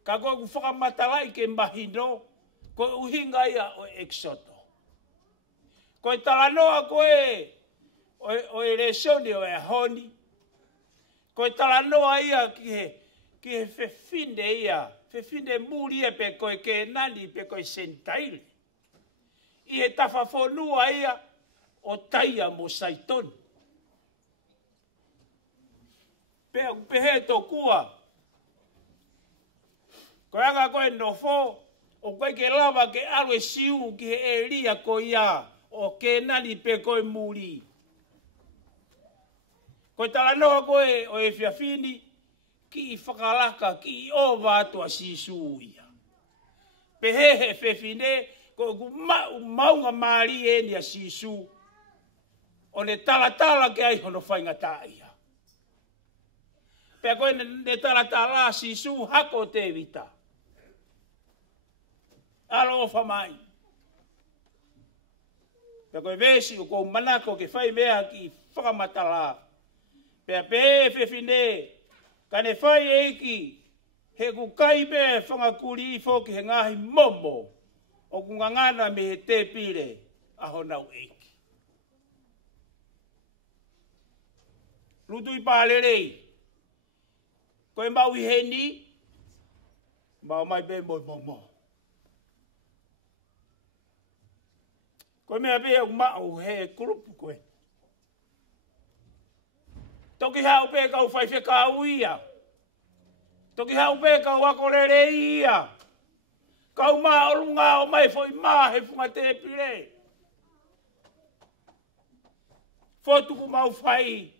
Ka koe ku whakamatalai ke mahino koe uhinga ia o exoto. Koe talanoa koe o e resoni o e honi. Koe talanoa ia ki he whewhine ia. Whewhine muri e pe koe ke nani pe koe sentaile. I he tawhawhonua ia o taia mo saitoni. Pea upehe to kua. Koe anga koe nofo o koe ke lava ke alwe siu ki he elia ko ia o ke nani pe koe muri. Koe talanoa koe o e whiawhini ki i whakalaka ki i o vātua sisu ia. Pehehe whewhine koe ku maunga maari e ni a sisu o ne talatala ke ai hono whainga tā ia. Pea koe ne talatala sisu hako te vita. Alo ofa mai. Pea koe vesi o kou manako ke whai mea ki whakamatala. Pea pehe whewhine, ka ne whai eiki, he ku kai me whangakuri i whoki he ngahi momo, o ku ngangana me he te pire aho nau eiki. Lutu i pālerei, koe mau i he ni, mau mai be mo. Koe mea pia umau he kurupu koe. Toki hau pe kau whaife kau ia. Toki hau pe kau wakorere ia. Kau maa orunga o mai foi maa he funga te pire. Fotuku mau whai.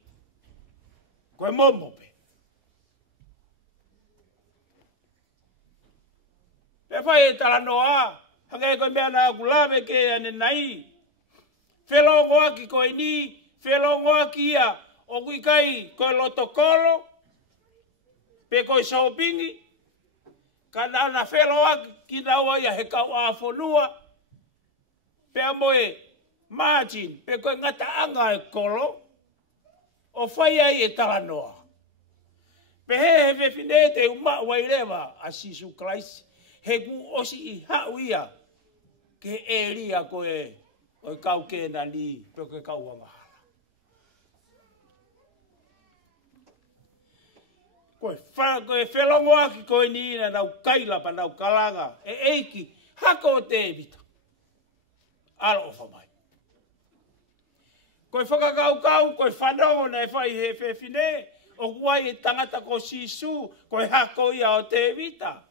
Koe momo pe. Pe whai e tala noa. Hangai koe mea na kulame ke ane nai. Whelongo aki koe ni. Whelongo aki ia. O kui kai koe lotokolo. Pe koe shoppingi. Kana ana whelo aki ki naua ia he kau a whonua. Pe amoe margin. Pe koe ngata anga e kolo. O whai ai e tala noa. Pe he whine te uma wairewa a Sisu Christ. He ku osi i hau ia. Ke e ria koe. Oi kau kena ni. Pe koe kau anga. Koe whelongo aki koe ni ina nau kaila pa nau kalanga. E eiki, hako o te evita. Alo o whamai. Koe whakakau, koe whanongo na e whai he whewhine. O kuai e tangata ko Sisu, koe hako ia o te evita.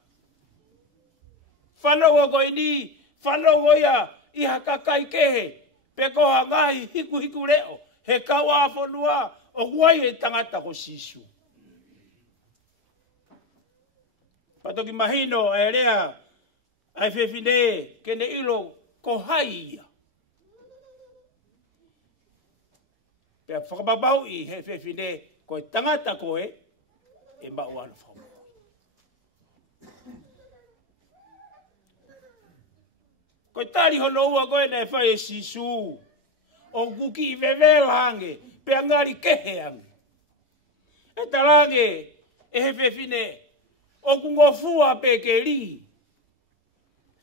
Whanongo koe ni, whanongo ia i hakakai kehe. Pe koha ngahi hiku hiku reo. He kaua whanua, o kuai e tangata ko Sisu. Patoki mahino e rea ai whewhine kene ilo ko hai ia. Pea whakababau i he whewhine koe tangata koe e mau anu whamu. Koe tari hono ua koe nei whai e Sisu. O kuki i wewela ange, pea ngari kehe ange. E tarange e he whewhine o kungofua pe ke ri.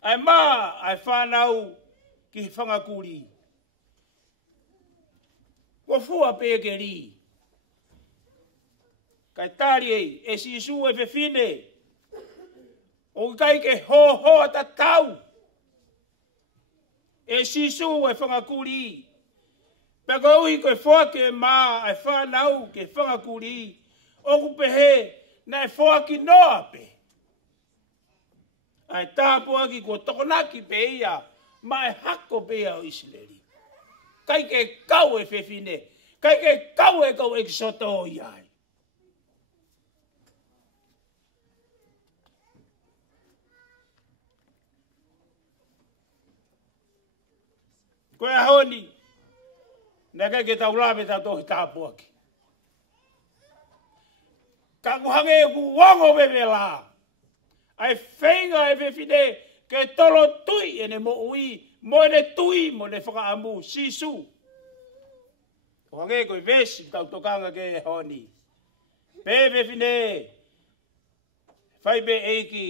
Ai mā, ai whanau ki whangakuri. Kofua pe ke ri. Kai tari e Sisu e whewhine. O kai ke ho ta tau. E Sisu e whangakuri. Pe ko ui koe whake mā, ai whanau ke whangakuri. O kupehe, na e whoaki noa pe. Ai tāpua ki ko tokonaki pe ia, ma e hako pe ia o Isileri. Kai ke kau e whewhine, kai ke kau e kau e kisoto o iai. Koe ahoni, na kai ke tau lawe tau tohi tāpua ki. Ka kuhange ku wango bebe la. Ai whenga e whewhine ke tolo tui ene mo ui, mo ene tui mo ne whakaamu, Sisu. Kuhange koe vesi tau tokanga ke honi. Pe whewhine, whaibe eiki,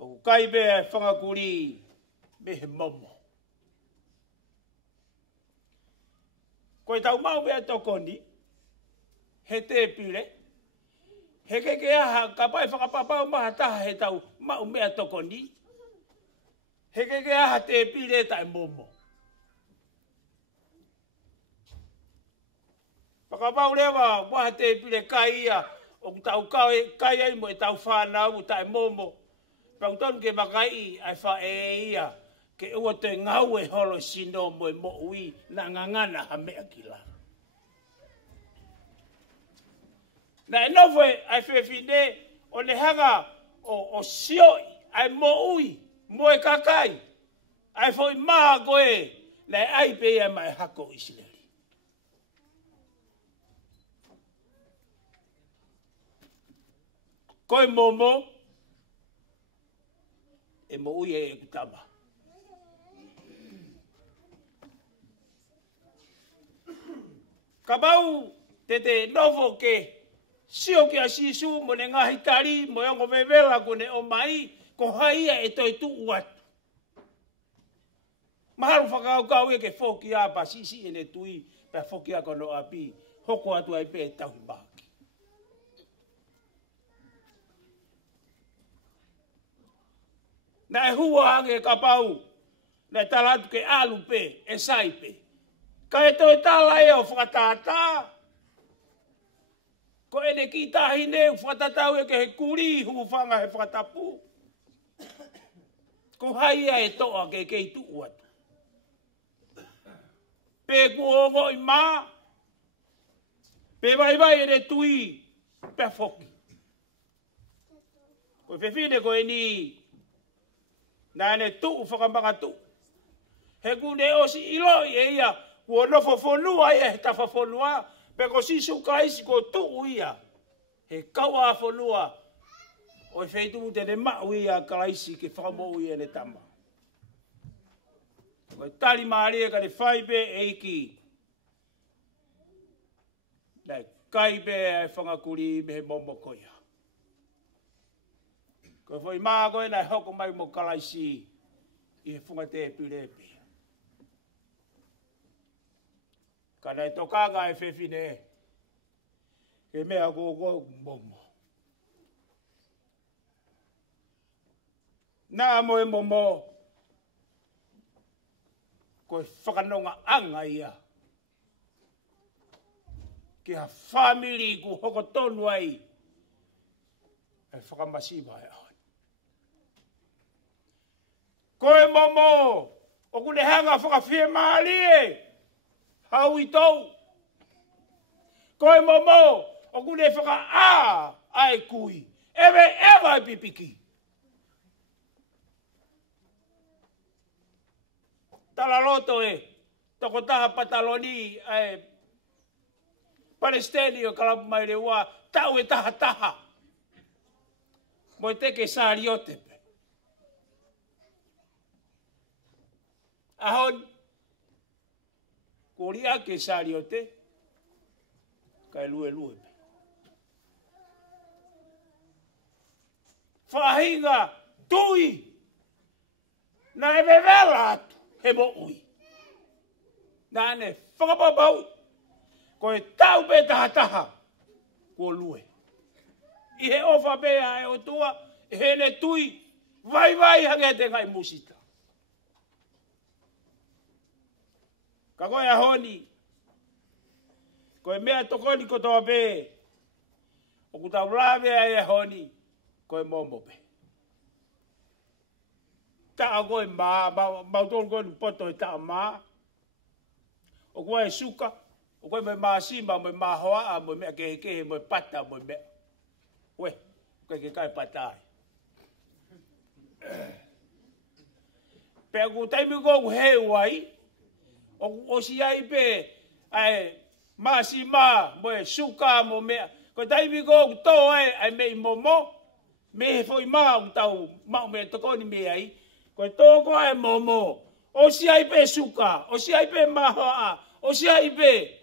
o kaibe e whangakuri, me he momo. Koe tau mau bea tokoni, he te pire, he ke aha, ka pai whakapapau maha taha he tau mau mea tokoni. He ke aha te pire tai momo. Whakapau rewa, waha te pire kai ia, o tau kai ai mo e tau whanau tai momo. Pau tonu ke makai ai wha e ia, ke ua te ngau e holo sino mo e mo ui na ngangana ha mea kila. Na e nowe ai whewhine o ne hanga o sioi ai mo ui, mo e kakai. Ai foi maa koe na e ai pe ia mai hako Isileri. Koe momo e mo ui e kutama. Kabau te novo ke sio ki a Sisu mo ne ngahi tari mo yongo vevela ko ne o mai ko haia e toi tu uatu. Maharu whakau e ke whoki a pa sisi e ne tui pe whoki a kono api hoko atu ai pe tau maki. Na e hua ange ka pau Na talatu ke alu pe, e sai pe. Ka e toi tala e o whakatata. Ko ene ki tahi ne whakatatau e ke he kuri hu whanga he whakatapu. Ko haia e toa ke kei tuu atu. Pe ku hongo i maa. Pe vai ene tui pe foki. Ko whewhine ko e ni na ene tuu whakamanga tuu. He kune o si iloi e ia kua nofo whonua ia he tawha whonua. Pe ko sisu kaisi ko tuu ia. He kaua whonua. O e wheitu tene mau ia kalaisi ke whakamou ia ne tama. Ko e tali maari e ka ne whaipe e iki. Nei kaipe e whangakuri me he momo koia. Ko e whai maa koe nei hoko mai mo kalaisi i he whungate e pirepe. Ka nei tokanga e whewhine e mea ko momo. Nā mo e momo, ko e whakanonga anga ia. Ki ha whamiri ku hoko tonu ai, e whakamasiba e ahon. Ko e momo, o kune hanga whakawhiemāu e, hau i tau. Ko e momo, o kune whaka ai kui, ewe e pipiki. Tala loto e, toko taha pataloni e Palestini o kalapu mai le ua, tau e taha. Mo e teke sāriote pe. Ahon, ko ria ke sāriote, ka e lue pe. Whahinga, tui, na e vevela atu. He mo ui. Nā ne whakapapau, ko e tau pe taha, ko lue. I he ofa pēa e o tua, e he ne tui, vai hange te ngai musita. Ka koe a honi, ko e mea tokoni ko toa pē, o kutau lāwea e honi, ko e momo pē. Ta koe mautolu koe ni poto e ta maa. O koe e suka, o koe me maa sima, me maa hoa, me mea kehe, me pata, me mea. Ue, koe ke kai patai. Pea ku taimi kou he wai, o si ai pe, maa sima, me suka, me mea. Koe taimi kou to ai mei momo, me he foi maa utau, mau me tokoni me ai. Ko toko e momo, o si ai pe suka, o si ai pe mahoa, o si ai pe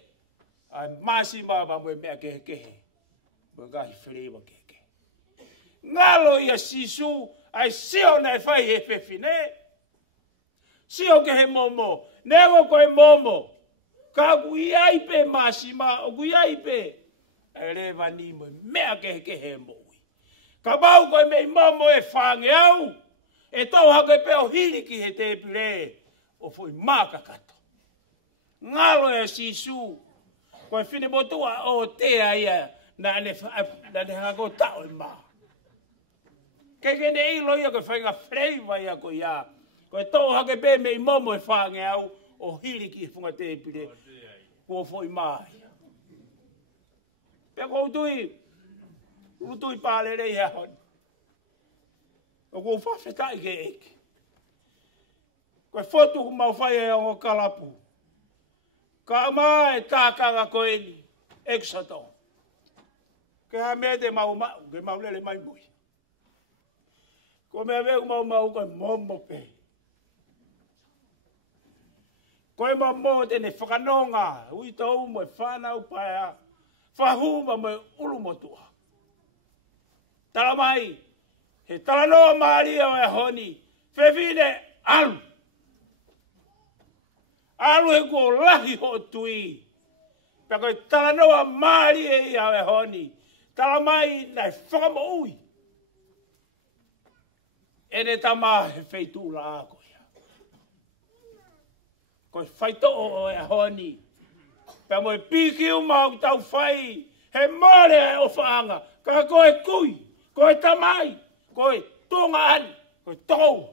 masi mama mo mea kehe. Mo gahi whirewa kehe. Ngalo ia sisu, ai sio na whai he whewhine. Sio ke he momo, nevo ko e momo. Ka kui ai pe masi ma, o kui ai pe. E rewa ni mo mea kehe moui. Ka bau ko e mei momo e whange au. E tau hake pe o hiliki he te pire, o fui mākakato. Ngalo e sisu, koe whine motua o tea ia, na ne hako tau e mā. Keke ne ilo ia koe whainga freiva ia koe ia, koe tau hake pe me i momo e whange au, o hiliki he funga te pire, ko fui mā ia. Pea ko utui pālere ia honi. O ko whawhetai ke eke. Koe whotu ku mau whai e o kalapu. Ka maa e tākanga koe ni, eksato. Ke ha mea te mau, ke mau lele mai mui. Ko mea veu mau koe momo pe. Koe mo tene whakanonga, ui tau mo e whanau paea, whahuma mo e ulumotua. Tala mai, he talanoa maari o e honi, whewhine alu. Alu e ko lahi ho tui. Pea koe talanoa maari e ia o e honi, talamai nai whakamoui. Ene tama he wheitu la ako ia. Ko fai to o e honi. Pea mo e piki o mau tau fai. He mare o whaanga. Ka koe kui. Koe tamai. Koe tonga ani. Koe tau.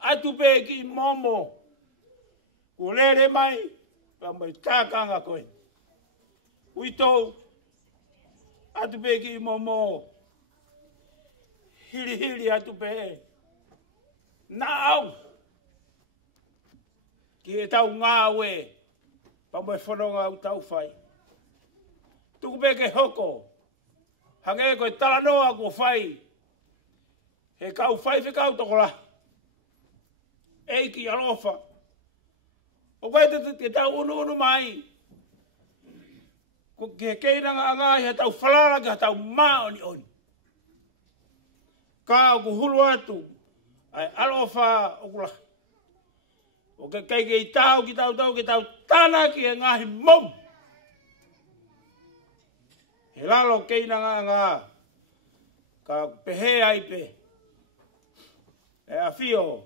Atu pe ki momo. Ko lere mai. Pea mo e tākanga koe. Ui tau. Atu pe ki momo. Hiri hiri atu pe. Na au. Ki e tau ngā we. Pa mo e whanonga au tau whai. Tuku pe ke hoko. Hange koe talanoa ko whai. He kau whai whi kau toko la. Eiki alofa. O koe te tau unu mai. Ko ke keinanga anga he tau whalara ki he tau maoni oni. Ka ku hulu atu. Ai alofa o kula. O ke kei ki tau ki tau tana ki e ngahi mom. He lalo keina ngā. Ka pehe ai pe. E a fio.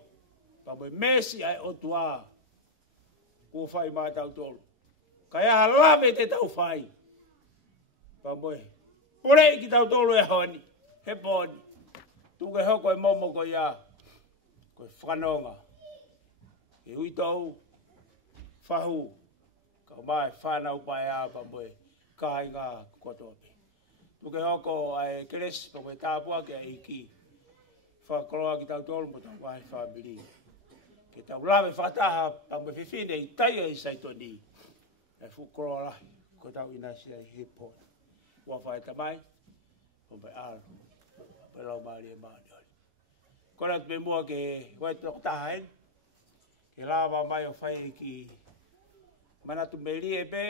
Pa moe mesi ai o tua. Ko whai mā tau tolu. Ka ea halame te tau whai. Pa moe. Pore ki tau tolu e honi. He poni. Tuke hoko e momo ko ia. Ko e whanonga. E hui tau. Whahu. Ka mai whanau pai a pa moe. Kai ngā kotope. Tuke hoko ai keres pa moe tāpua ke a iki. Whakoloa ki tau tolu mo tau wahi whabiri. Ke tau lawe whataha pa moe whiwhine i taia i saitoni. E whukoloa lahi. Ko tau inasi ai hipo. Ua whae tamai. O me alu. Pe lau maari e maani oli. Kona tupe mua ke wai toko taha en. Ke lawa mai o whai ki manatu me lie pe.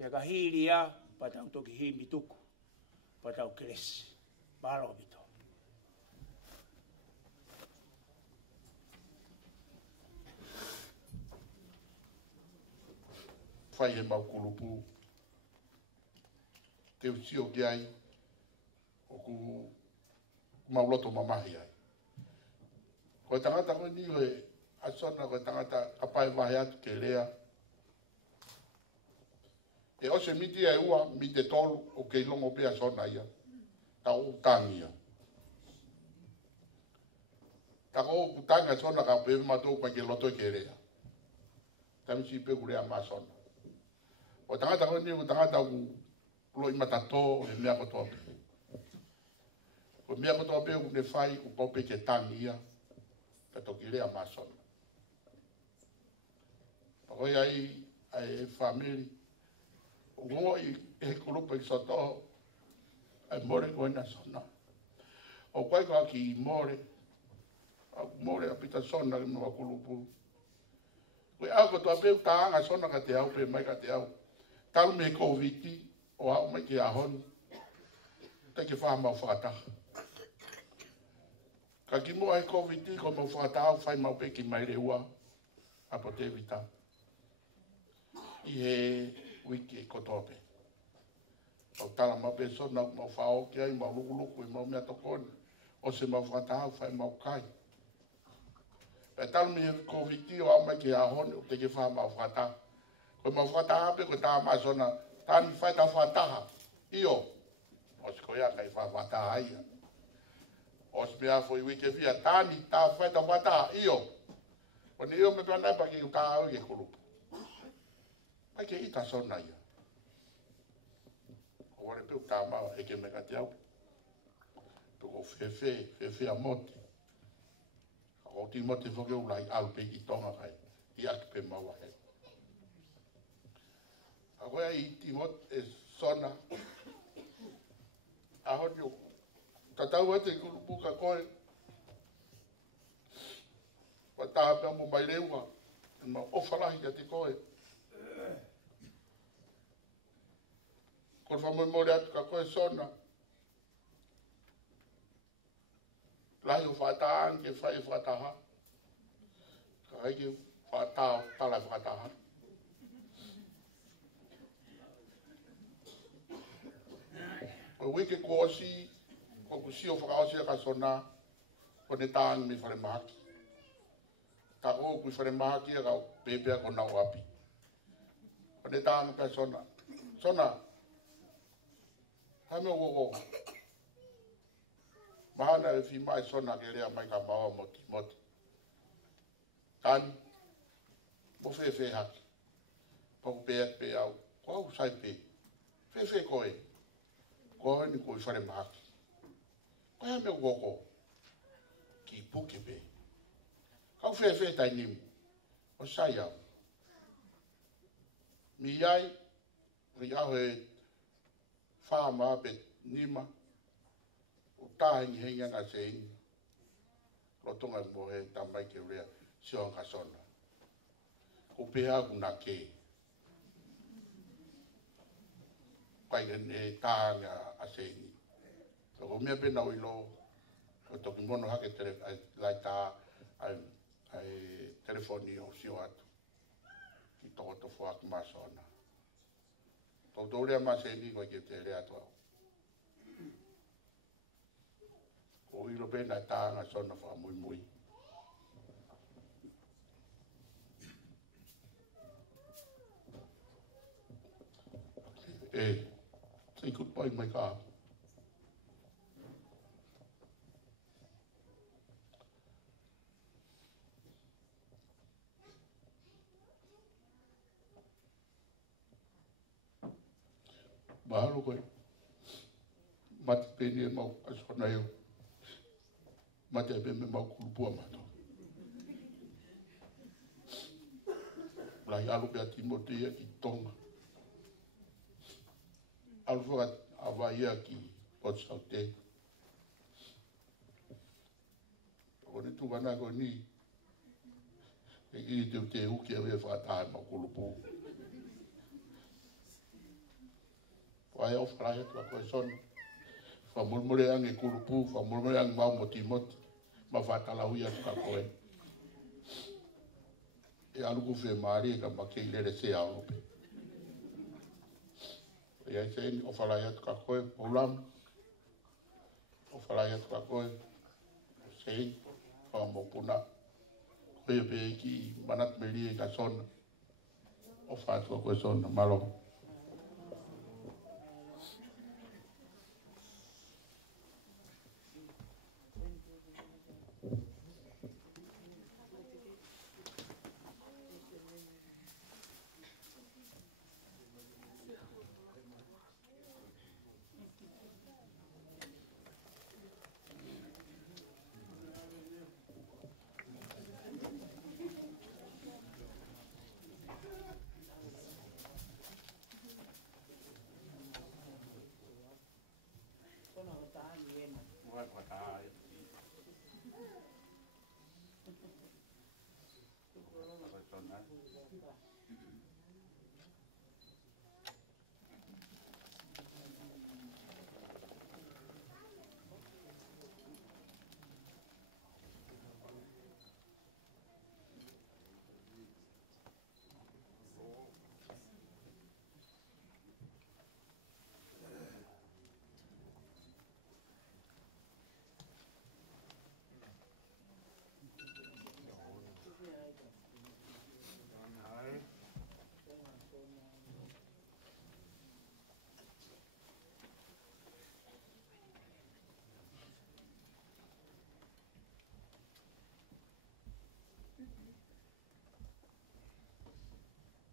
Ia ka hiri a, pa tau toki himi tuku. Pa tau keresi. Maro bito. Whai he mau kulupu. Te usio ki ai. O ku mauloto mamahi ai. Koe tangata koe ni oe asona koe tangata kapai wahi atu ke rea. E ose miti e ua mi te tolu o kei longo pea sona ia. Ta o tangia. Ta o kutanga sona ka pewe matou pa ke loto ke rea. Ta misi pe kurea ma sona. O tangata koe ni o tangata ku pulo imatato e mea kotoa pe. Ko mea kotoa pe ku ne whai ku kope ke tangia. Ka toki rea ma sona. Pa koe ai family. O ngongo i he kurupa i soto ai more koe na sona. O koe koe ki more. More a pita sona ki mua kurupu. Koe au kotoa peu taanga sona ka te au pe mai ka te au. Talu me COVID o au mai ki ahoni. Te ke wha mau whakataha. Ka ki mua he COVID ko mau whakataha whai mau pe ki mai reua. Apo te vita. I he wiki e kotope. O tala ma pe sona mau whao ki ai, mau luku mau mea tokoni. O se mau whataha, whai mau kai. E tala mi he COVID o au mai ki ahoni, o te ke wha mau whataha. Ko mau whataha pe, ko taha ma sona, tani whai ta whataha. Io, o se koia kai whataha ia. O se mea fo i wiki fia, tani ta whai ta whataha, io. O ni io me planai pa ki utaha au i e kurupu. Ai ke ita sona ia. O wane peu tāmau e ke meka te au. Tuko whewhe a moti. O ti moti whoke ulai au pe i tonga kai. I aki pe maua he. A koe ai ti moti e sona. A honi o. Tatau ate kulupuka koe. Wa taha pia mo mai reua. Ma ofalahi a te koe. Ko fa mo mori atu ka koe sona. Lai o whata anke whai whataha. Ka haike whata tala whataha. Ko wike ko osi, ko kusio whakaosi a ka sona, ko ne tāng me whare maki. ka o ku fare maha ki ga pepe ko na wapi o ne tanga ka sona ha me wo mahana e fi mai sona ke rea mai ka mawa moti kan mo fe haki pa pe au ko sai fe koe ko ni ko fare maha ko ha me wo ki puke pe kau fe tai nim o sai au mi ai ri au e fama pe nima o tai ngi nga sei lo tonga mo e tamai ke rea sio ka sona o pe ha kuna ke kai ne tanga a sei o me pe na ilo o to ki mono ha ke tele lai ta ai telefoni o sio atu ki to fo ak masona to dole ma se ni ko ke te rea to o ilo pe na ta na sona fa muy say goodbye my God. Mahalo koe. Mati pene e mau asona eu. Mati e me mau kulupua mato. Lai alu pe ati mote ia ki tonga. Alu whaka awa ia ki Potsaute. O ne tu wana ko ni. E ki te uki e whatahe mau kulupua. Ai o fraia tua koe son. Fa murmure ange kurupu, fa murmure ange mau moti. Ma fatala huia tuka koe. E aluku fe maari ka makei lere se alupe. E ai se o fraia tuka koe, Mohulamu. O fraia tuka koe, sei, fa mopuna. Koe pe ki manat meri ka son. O fatua koe son, malo.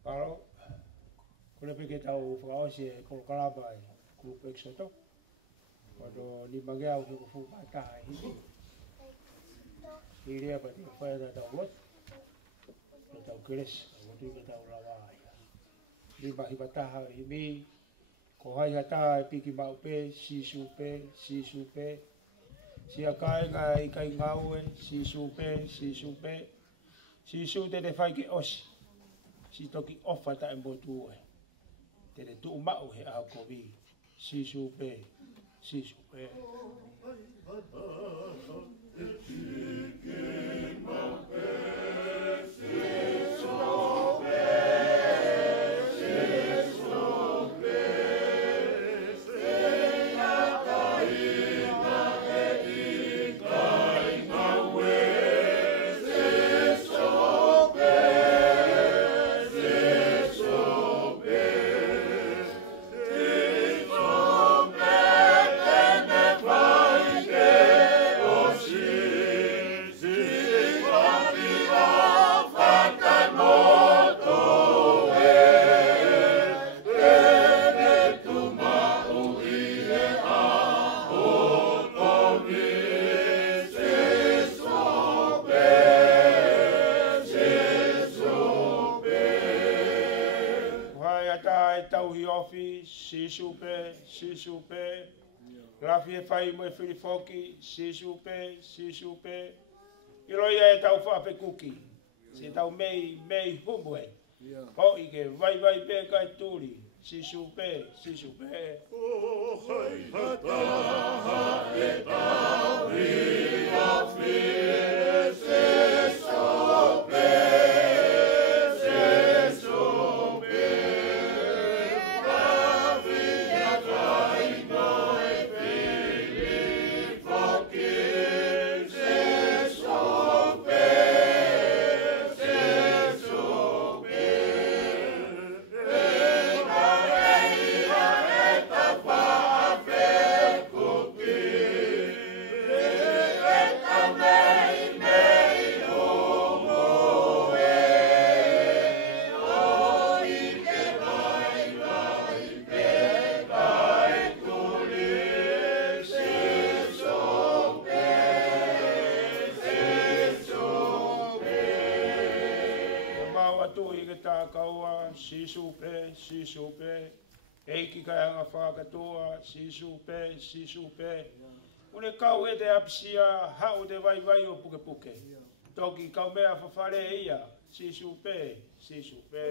Paro, kule peke tau whakaosi e kolokalapa e kupe eksoto. Wado ni magea o ke kufu mataha e hiti. I rea pati o whaia na tau lot. Na tau keres, a watu i tau lawa ia. Ni mahi mataha i mi. Ko hai hata e piki mau pe, sisu pe. Si a kai ngā i kai ngau e, sisu pe. Sisu te whai ke osi. Si toki ofa ta e motu e. Tere tu umau he au kovi. Sisu pe. So tau hi ofi, sisupe, sisupe. Lafi e whai mo e whirifoki, sisupe, sisupe. Iroia e tau whape kuki. Se tau mei humue. Ho i ke vai pe kai turi. Sisupe, sisupe. O hai hata e tau hi ofi e se sope. Sisupe, eiki kai anga whakatoa, sisupe, sisupe. Une kau e te apsia, hau te vai o puke puke. Toki kau mea whawhare ia, sisupe, sisupe.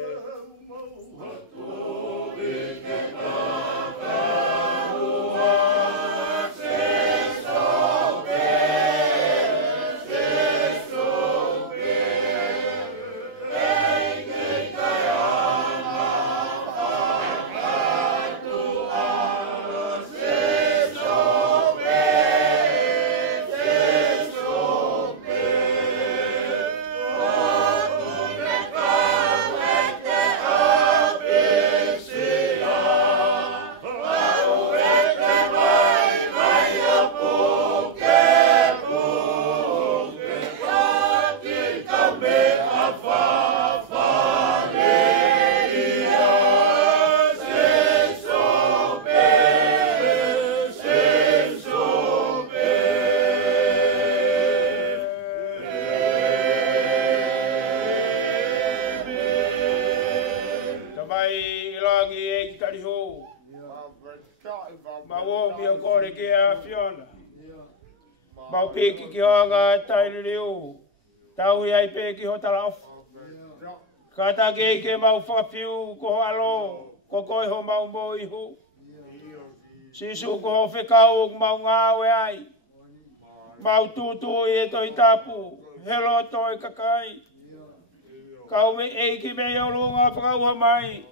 Mau peki ki hoanga taini riu. Tau iai peki ho talafu. Kata kei ke mau whawhiu ko alo. Ko koi ho mau mo ihu. Sisu ko ho whekau mau ngāwe ai. Mau tūtū i e toi tapu. Helo toi kakai. Kau me eiki me o runga whakauha mai.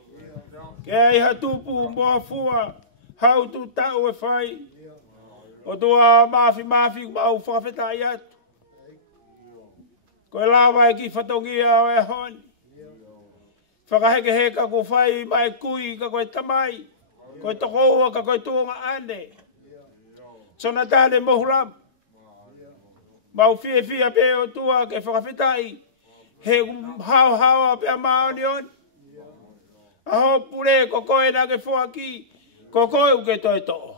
Kei ha tupu mua fua. Hau tu tau e whai. O tua mafi mau whawhetai atu. Koe lawa e ki whatongia o e honi. Whakaheke heka ko whai mai kui ka koe tamai. Koe tokoua ka koe tuonga ane. Sonatane Mohulamu. Mau fia pe o tua ke whakawhetai. He hao pe a maoni on. Aho pure ko koe na ke whaki. Ko koe uke toi to'o.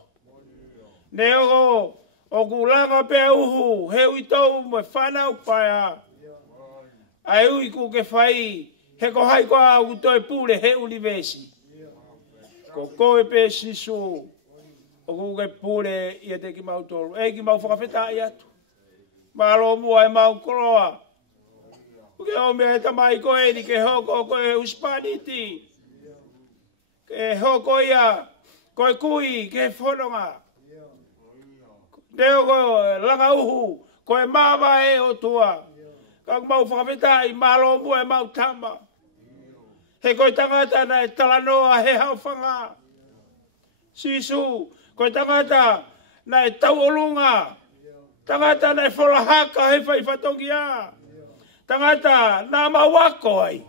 Ne o kulanga pe uhu. He ui tau mo whanau paia. Ai ui ku ke whai. He ko hai koa u toi pure he univesi. Ko koe pe sisu. O ku ke pure i te ki mau toru. E ki mau whakawhetai atu. Malo mua e mau koroa. Uke o mea tamai koe ni ke hoko koe uspaniti. Ke hoko ia. Koe kui ke whanonga. Neo koe langa uhu. Koe mama e o tua. Kau mau whakawhetai malo mua e mau tama. He koe tangata na e talanoa he hawhanga. Sisu. Koe tangata na e tauolunga. Tangata na e wholahaka he whai whatongia. Tangata na mawako ai.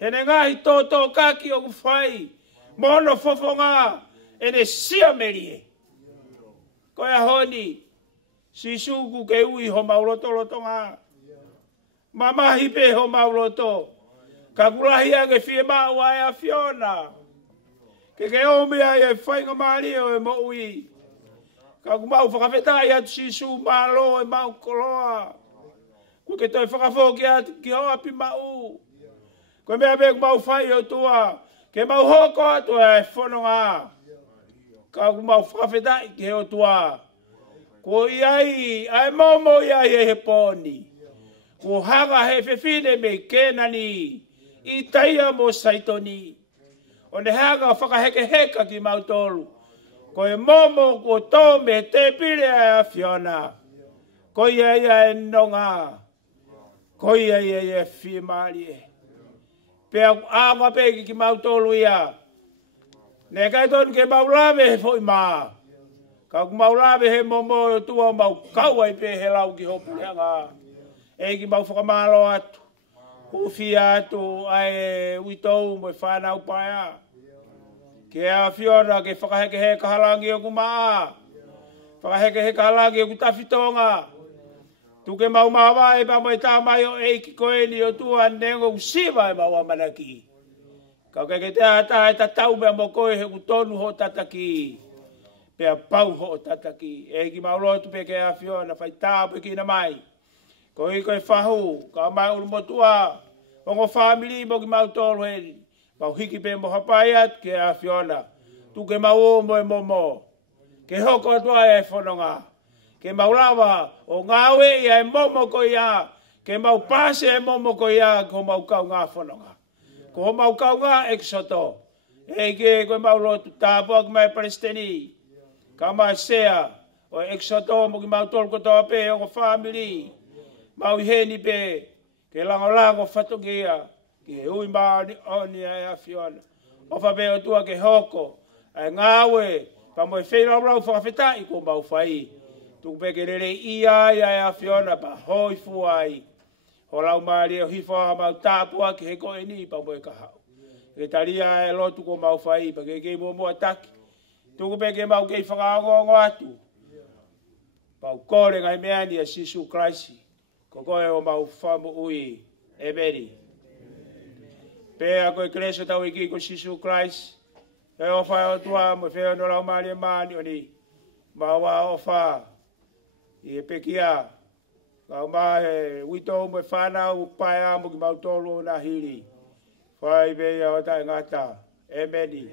He ne ngahi tōtō kaki o kuwhai. Mono fofonga e ne siamerie. Koe a honi. Sisu ku ke ui ho mauroto rotonga. Mamahi pe ho mauroto. Ka kulahi a ke Fiema'u ai a Fiona. Ke ome ai e whainga maari o e mo ui. Ka kumau whakawhetai atu sisu malo e mau koloa. Ko ke toi whakawhoki atu ki hoa pi mau. Ko mea me kumau whai o tua. Ke mau hoko atu e whanonga. Ka ku mau whakawhetai ke o tua. Ko iai, ai momo iai e he pōni. Ko hanga he whewhine me kenani. I taia mo saitoni. O ne hanga whakaheke heka ki mau tolu. Ko e momo ko tō me te pire a Fiona. Ko iai e nonga. Ko iai e Fiema'u e. Pea āma peki ki mau tolu ia. Ne kai tonu ke mau lawe he fo ima. Ka ku mau lawe he momo o tua mau kaua i pe he lau ki hopu hanga. E ki mau whakamalo atu. Uwhia atu ai uitou mo i whanau paia. Ke a Fiona ke whakaheke he kahalangi o ku maa. Whakaheke he kahalangi o ku tawhitonga. Tu ke mau mawa e pa mo i tā mai o eiki koeni o tua nengo usiwa e mau amanaki. Ka ke te ata e tatau mea mo koe he ku tonu ho tataki. Pea pau ho tataki. E ki mau lotu pe ke a Fiona whai tāpu ki na mai. Ko i koe whahu, ka mai ulu mo tua. Ongo whamili mo ki mau tolu heri. Mau hiki pe mo hapai at ke a Fiona. Tu ke mau o mo e momo. Ke hoko atua e whanonga. Ke mau lawa o ngawe ia e momo ko ia. Ke mau pase e momo ko ia ko mau kau ngā whanonga. Ko mau kau ngā eksoto. E ke koe mau lotu tāpua ki mai Palestini. Ka mai sea o eksoto mo ki mau tolu kotoa pe o ko whamili. Mau heni pe ke lango whatongia. Ke ui maani oni a Fiona. O whape o tua ke hoko. Ai ngawe. Pa mo e whairau whakawhetai ko mau whai. Tuku pe ke rere ia a Fiona pa hoi fuai. Ho lau maari o hifoa mau tāpua ke he koe ni pa mo e kahau. Ke taria e lotu ko mau whai pa ke mo ataki. Tuku pe ke mau kei whakaongo atu. Pau kore ngai meani a Sisu Kraisi. Ko koe o mau whamu ui e meri. Pea koe kreso tau iki ko Sisu Kraisi. E o whai o tua mo whea no lau maari e maani o ni. Maua o wha. I e pekia. Kau maa he wito mo e whanau paia mo ki mau tolu na hiri. Whai bea o tai ngata. E meri.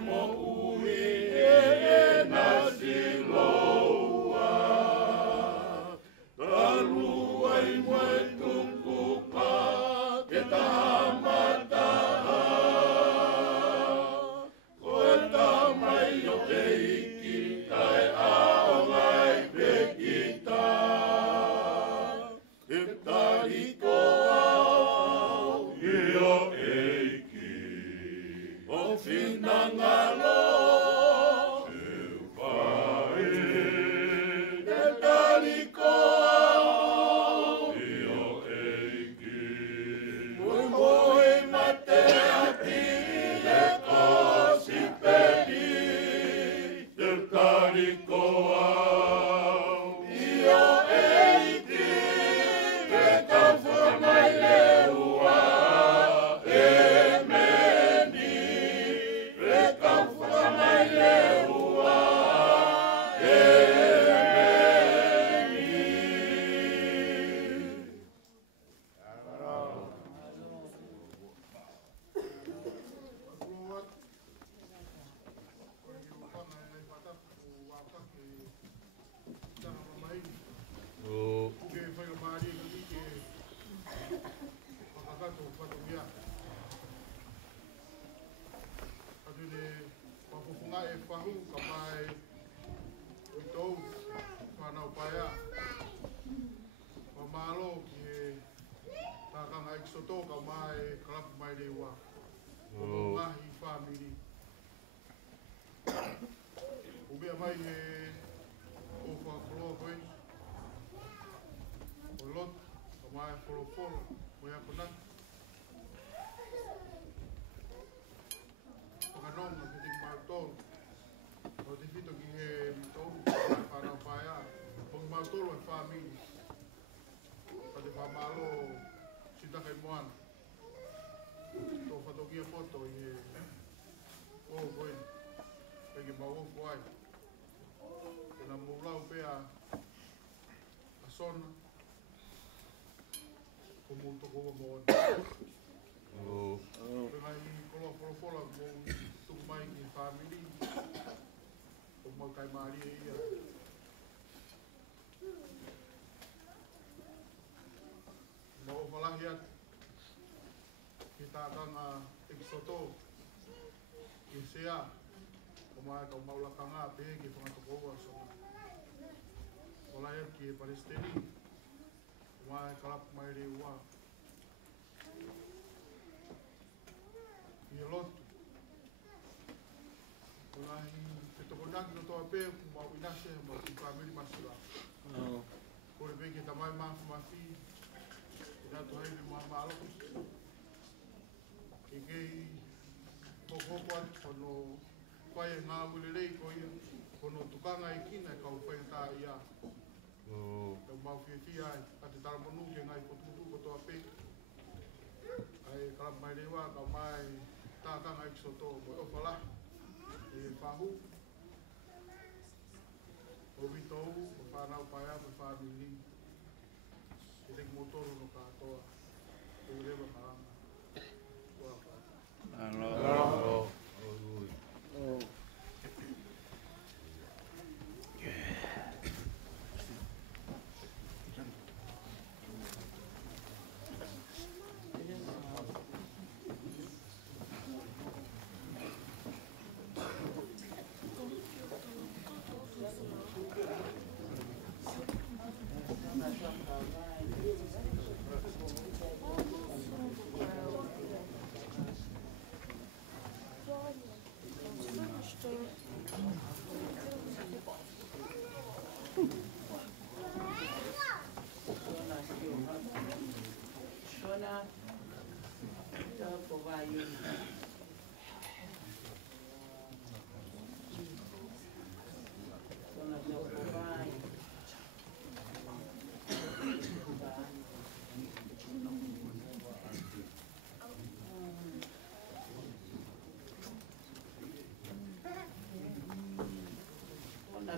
Mo ui e na silo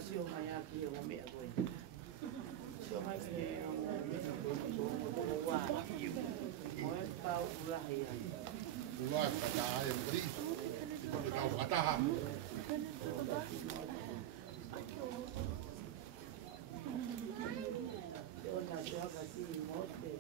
Sio mayaki ya mea koi. Sio mayaki ya wa. Moe pau ulahi ya. Ulahi kata ayam beri. Kau kata ha. Ona joga si mote.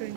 string.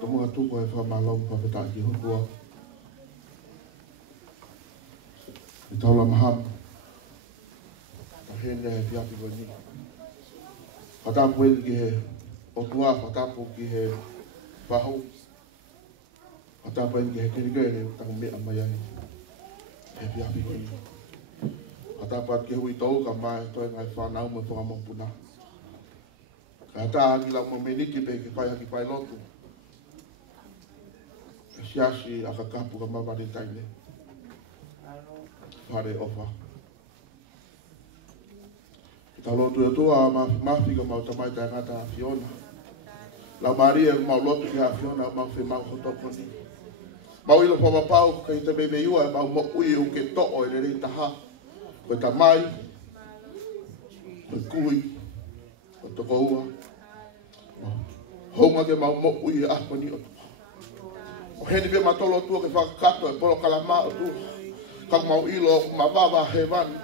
Tomo atu ko e fa malom pa peta ki hua. E taula maham. Ta hene e fiapi ko ni. Patapu e ki he o tua, patapu ki he Fai'aho. Patapu e ki he kirikere, tangu mea mai ai. E fiapi ko ni. Patapu at ki hui tau ka mai, toi ngai whanau me whangamong puna. Ka ta angi lau mameniki pe ki pai haki pai lotu. Siasi aka kapu ka mawari taile. Whare ofa. Ka lotu e tua mafi ka mau tamai tai ngata a Fiona. Lau Maria mau lotu ki a Fiona mau Fiema'u hotoko ni. Mau ilo whamapau ka i te bebe iua mau mo ui u ke to'o e rei taha. Koe tamai, koe kui, koe toko ua. Honga ke mau mo ui e ahko ni o o heni pe matolo tua ke whakakato e polo kalama o tua. Kau mau ilo o mawawa he wani.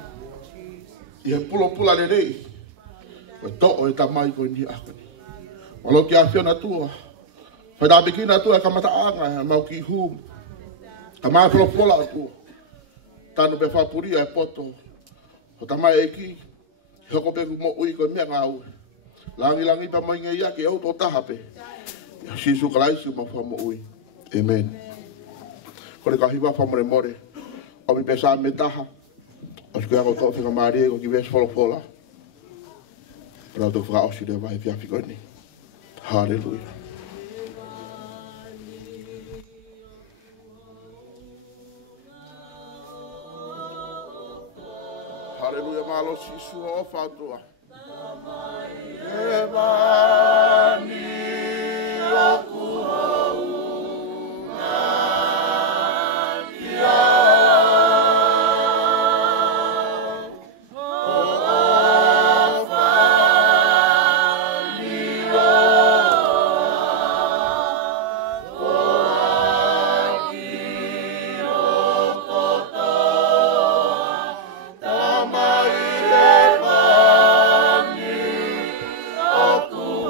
I he pulo pula le rei. Koe to'o e tamai koe ni ako ni. Malo ki a Fiona tua. Whai da bikina tua e kamata anga e mau ki hum. Ka mai polo pola o tua. Tano pe whapuria e poto. Ho tamai e ki. Hoko pe ku mo ui koe mea ngā ue. Langi pa mai ngai ake au tō taha pe. Sisu kalaisi ma wha mo ui. Amen. Kore ka hiwa whamore more. O mi pesa me taha. O si koe ako tō whika maare ko ki wes whola. Rau tō whaka osi reo vai whiawhi koe ni. Hallelujah. Hallelujah. Malo sisu o whātua. E mani o kuhau. Aku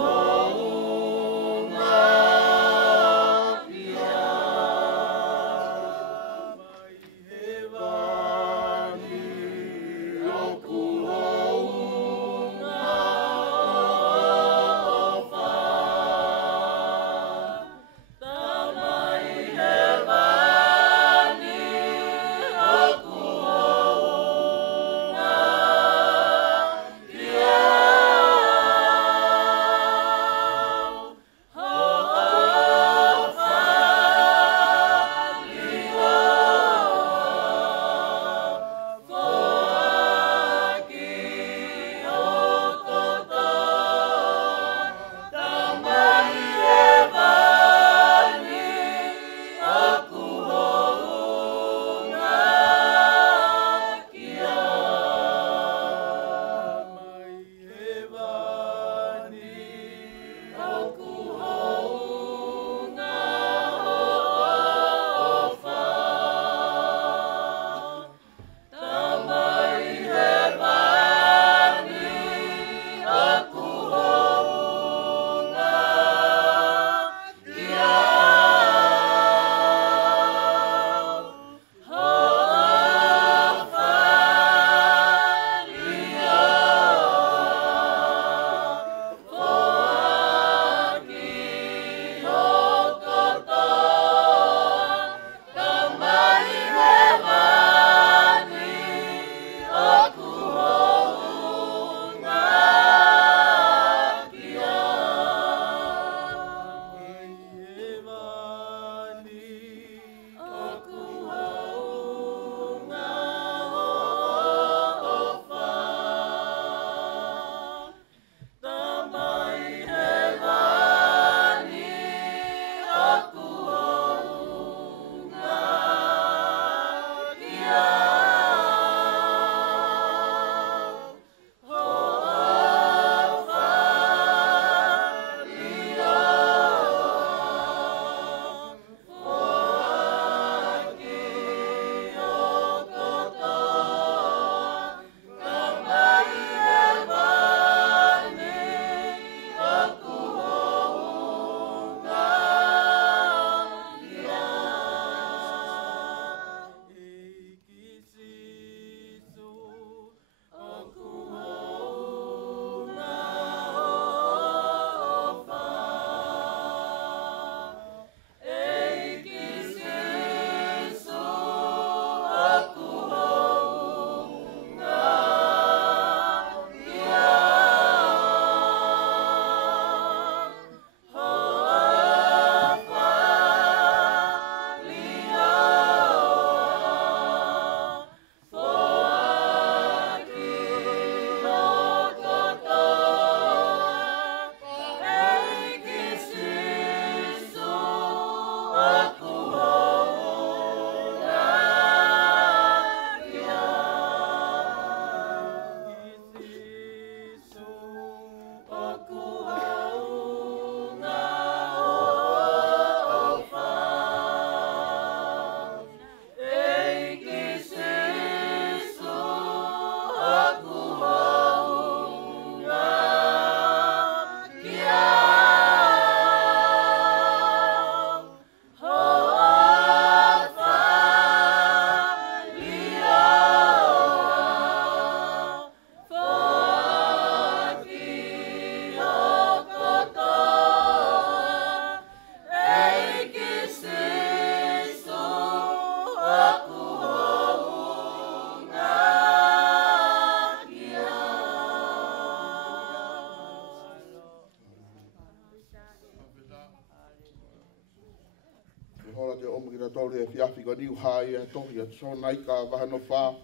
hai e tohi e sona i ka wahano wha.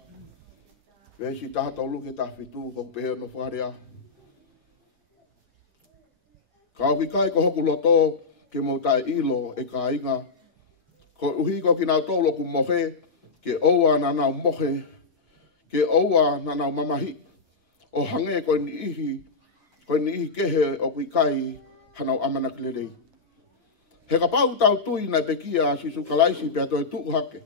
Vesi taha tolu ke tawhitu ko pehe no wharea. Ka uki kai ko hoku loto ke mautai ilo e ka inga. Ko uhi ko ki nau tolo ku mohe ke oua na nau mohe. Ke oua na nau mamahi. O hange ko ni ihi kehe o kui kai hanau amana klerei. He ka pau tau tui na pekia si su kalaisi pia toi tuu hake.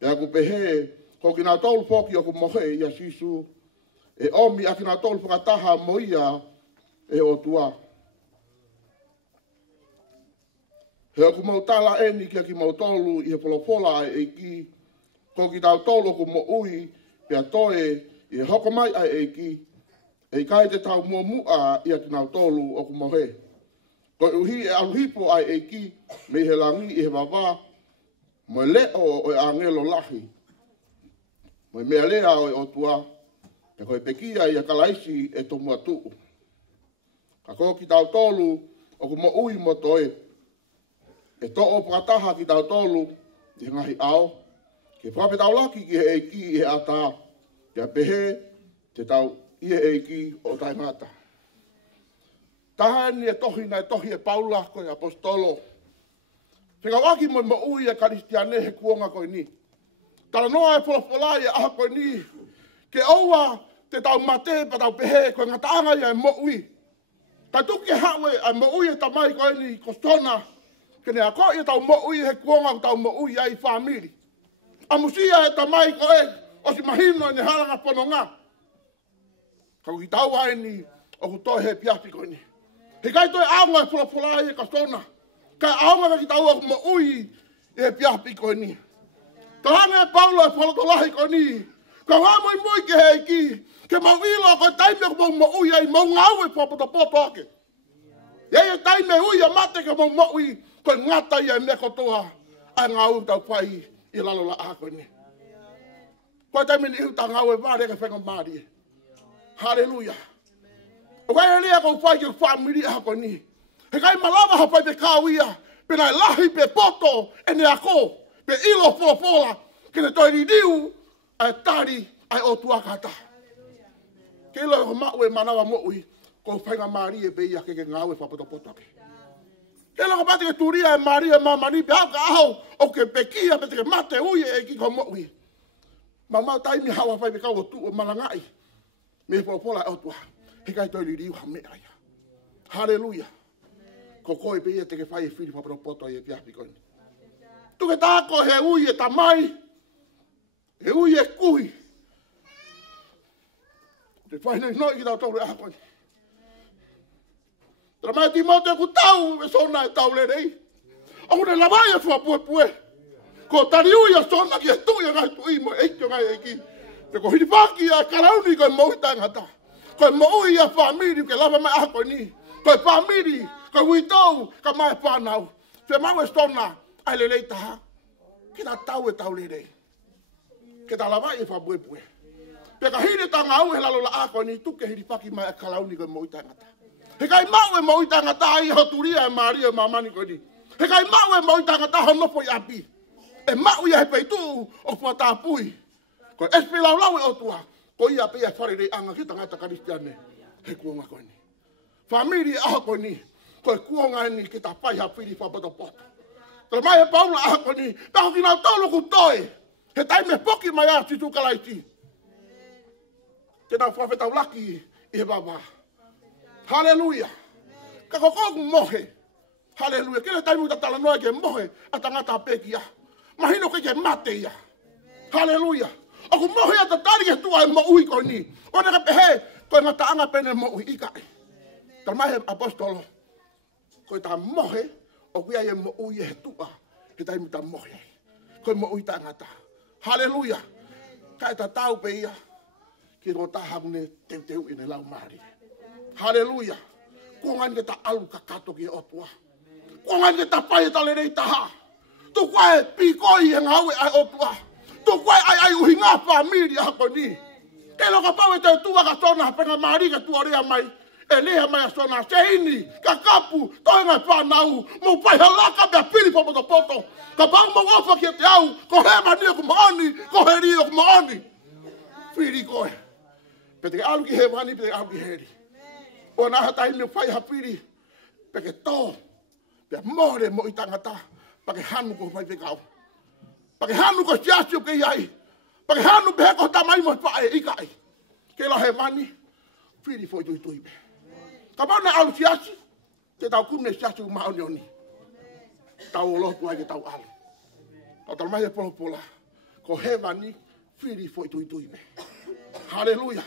Pia ku pehe ko ki nau tolu poki o ku mohe ia sisu e omi a ki nau tolu whakataha moia e o tua. He o ku mau tala eni kia ki mau tolu i he polopola e ki ko ki nau tolu ku mo ui pia toe i hoko mai ai e ki e kai te tau mua mua ia ki nau tolu o ku mohe. Ko uhi e aluhipo ai e ki me he langi i he wawa mo e leo o e angelo lahi. Mo e mea lea o e otua e koe pekia i a kalaisi e tomu atu. Ka ko ki tau tolu o ku mo ui mo toe. E to o prakataha ki tau tolu i ngahi ao. Ke prape tau laki ki he e ki i he ata. Ia pehe te tau i he e ki o taimata. Taha ni e tohi e paula ko e apostolo. Whika waki mo ui e karistiane he kuonga koe ni. Tala noa e polopola e aha koe ni. Ke oua te tau mate pa tau pehe koe ngataanga ia e mo ui. Ta tuke hawe e mo ui e tamai koe ni kostona. Kene a koe e tau mo ui he kuonga tau mo ui ai whamiri. A musia e tamai koe o si mahino ne haranga pono ngā. Kau ki tau ai ni o kutoe he piati koe ni. He kai toi aonga e pula e kastona. Kai aonga ki tau mo ui e piapi koe ni. Tahanga e paulo e polotolahi koe ni. Ka whamoi mui ke he ki. Ke mau ilo koe taime ko mo ui ai mau ngau e poto ake. Ia e taime ui a mate ke mo ui koe ngata ia e meko toa. Ai ngau tau pai i lalo la a koe ni. Koe taime ni iuta ngau e vare ke whenga maari e. Hallelujah. O kai rea ko fai ke family ha ko ni. He kai malava ha fai pe kawia. Pe na lahi pe poto e ne ako. Pe ilo pola ke ne toi riu ai tari ai o tua kata. Ke lo ko ma we manawa mo ui ko fai nga mari e pe ia ke ngawe fa poto ke. Ke lo ko pati ke turia e mari e mama ni pe ka ho o ke pekia pe ke mate ui e ki ko mo ui. Mama tai mi hawa fai pe ka o tu o malangai. Me pola o tua. He kai toi riu ha me ai. Hallelujah. Ko koe pe ia te ke whai e whiri whaparopoto i e piapi koe. Tu ke tāko he ui e tamai. He ui e kui. Te whai nei noi ki tau tau rea koe. Tera mai ti mau te ku tau e sona e tau le rei. Au ne lavai e wha pue. Ko tari ui e sona ki e tui e ngai tui mo e ikio ngai e ki. Te ko hiri whaki a karauni koe mo i tangata. Koe mo ui a whamiri ke lava mai ako ni. Koe whamiri, koe uitou, ka mai whanau. Te mau e stona, ai le lei taha. Ke ta tau e tau le rei. Ke ta lava e whabuepue. Pe ka hiri tanga au he lalo la ako ni, tuke hiri whaki mai a kalauni koe mo i tangata. He kai mau e mo i tangata ai hoturia e maari e mamani koe ni. He kai mau e mo i tangata honopo i api. E mau i a he peitu o puatapui. Koe espe lau lau e otua. Ko ia pe ia whare rei anga ki tangata karistiane. He kuonga koe ni. Famiri aha koe ni. Koe kuonga ni ki ta pai ha whiri whapoto poto. Tera mai he paula aha koe ni. Taho ki nau tolo ku toe. He taime poki mai a titu kalaiti. Ke nau whawhetau laki i he baba. Hallelujah. Ka kokoku mohe. Hallelujah. Kele taimu ta tala noe ke mohe a tangata pekia. Mahino ke mate ia. Hallelujah. Aku mohe ata tari e tua e mo ui koe ni. O neka pehe, koe ngata anga pene mo ui ikai. Tara mai he apostolo. Koe ta mohe, o kuia e mo ui e tua. He taimu ta mohe. Koe mo ui ta ngata. Hallelujah. Kai ta tau pe ia. Ki ro ta hamune teu ine lau maari. Hallelujah. Kuongan ke ta alu kakato ki o tua. Kuongan ke ta pai ta le rei taha. Tu kwae pikoi e ngawe ai o tua. Tu kwae ai uhi ngā whamiri ako ni. Ke loka pau e te tua ka tona penga maari ka tua rea mai. E lea mai sona seini, ka kapu, toenga whanau, mo pai halaka mea pili poto. Ka pau mo ofa ki te au, ko he mani o kumaoni, ko he ri o kumaoni. Whiri koe. Pete alu ki he mani, pete alu ki heri. O nā hatai me whai hapiri, peke tō, pia more mo i tangata, pake hanu ko whai pekau. Pake hanu ko siasio ke iai, pake hanu pehe ko tamai mo whae ikai. Ke la he mani, whiri fo i tui me. Ka mana alu siasi, te tau kumne siasi u maoni oni. Tau o lotu ai ke tau alu. Ka tau mai e pola, ko he mani, whiri fo i tui me. Hallelujah.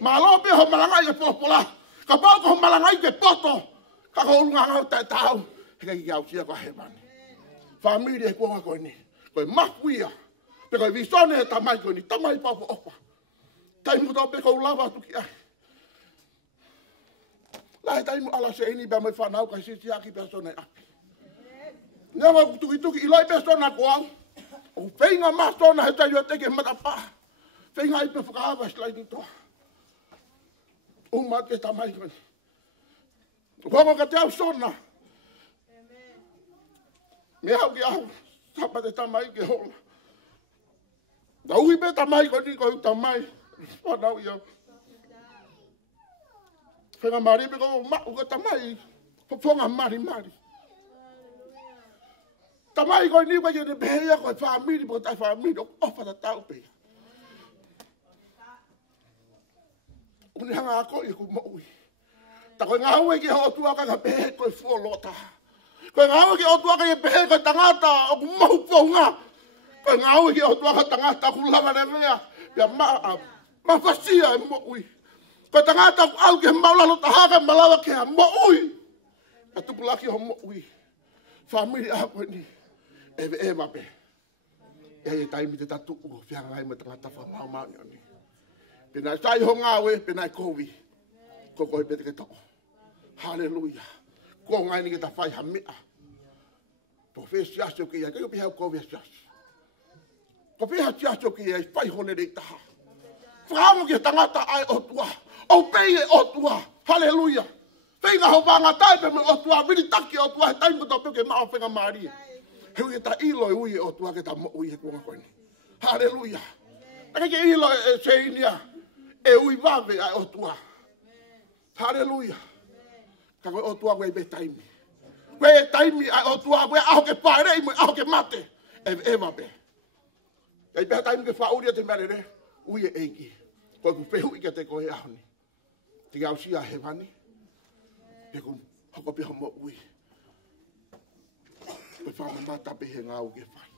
Ma lo pe ho malangai e pola. Ka pau ko malangai ke poto. Ka ko lunga ngau tai tau. Heka ki au sia ko he mani. Familia e kuanga koe ni. Koe makuia. Pe koe visone e tamai koe ni. Tamai pau po opa. Tai mu tau pe kou lava tuki ai. Lai tai mu ala se ini bea mai whanau kai sisi aki pea sone api. Nyawa tuki ilai pea sona ko au. O whainga maa sona he tai o teke matapa. Whainga ipe whakahawa slai ni toa. Uma ke tamai koe. Whango ka te au sona. Me hau ki au. Tapa te tamai ke hola. Da ui pe tamai koe ni koe tamai. Whanau i au. Whenga mari pe koe mau ka tamai. Whonga mari. Tamai koe ni koe te pehea koe whamiri po tai whamiri. Opa ta tau pehea. Uni hanga ako i ku moui. Ta koe ngau e ki ho tuaka ka pehe koe fuolota. Koe ngau e ki ho tuaka i pehe koe tangata o ku mohu pounga. Koe ngau e ki ho tuaka tangata ku lava ne mea. Pia ma fasia e moui. Koe tangata ku au ke maulalo tahaka malawa ke ha moui. A tupulaki ho moui. Famili a koe ni. Eve eva pe. E taimi te tatu u. Pia ngai me tangata whamau mauni o ni. Pena sai ho ngawe, pena kovi. Ko koe pete ke toko. Hallelujah. Ko ngai ni ke ta whai ha mea. Po whea siasio ki ia. Kei piha ko whea siasio. Ko whea siasio ki ia. Whai hone rei taha. Whaango ki tangata ai o tua. O pei e o tua. Hallelujah. Whenga ho wanga tai pe me o tua. Wiri taki o tua. He taimo tau peke mao whenga maria. Heu ke ta ilo e ui e o tua ke ta mo ui e kuanga koe ni. Hallelujah. Ake ke ilo e seinia. E ui vave ai o tua. Hallelujah. Ka koe o tua koe be taimi. Koe taimi ai o tua koe aho ke paere imo aho ke mate. E vabe. Kei peha taimi ke whauria te merere. Ui e eiki. Koe ku pehu ike te koe aho ni. Te au sia he mani. Pe ku hoko piha mo ui. Pe whama mata pe he ngau ke whai.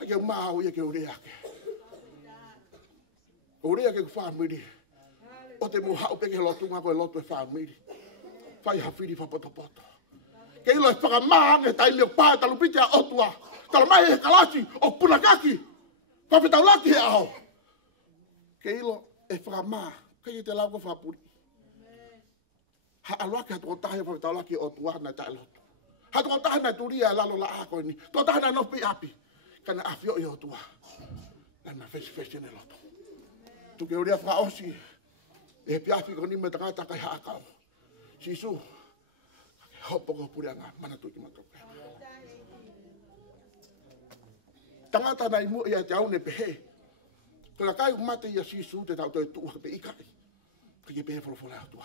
Ake u maa ui e ke urea ke. Urea ke ku whamiri. O te muhau pe ke lotunga koe lotu e whamiri. Whai hawhiri whapoto. Ke ilo e whakamaange tai leo pāe talupiti a otua. Talamai he kalasi o punakaki. Whawhetau laki he aho. Ke ilo e whakamaa. Ke i te lau ko whapuri. Ha aluake hatu o tahe whawhetau laki o tua na tai lotu. Hatu o tahe na turia lalo la ako ni. Tō tahe na nopi api. Kana awhio i o tua. Nai ma fesi ne lotu. Tuke uria whaosi. E piafi ko ni me tangata kai haakau. Sisu. Hopo ko puri anga. Mana tuki matoke. Tangata na imu ia te au ne pehe. Kona kai umate ia sisu te tau toi tua ke pe ikai. Kiki pehe wholofole au tua.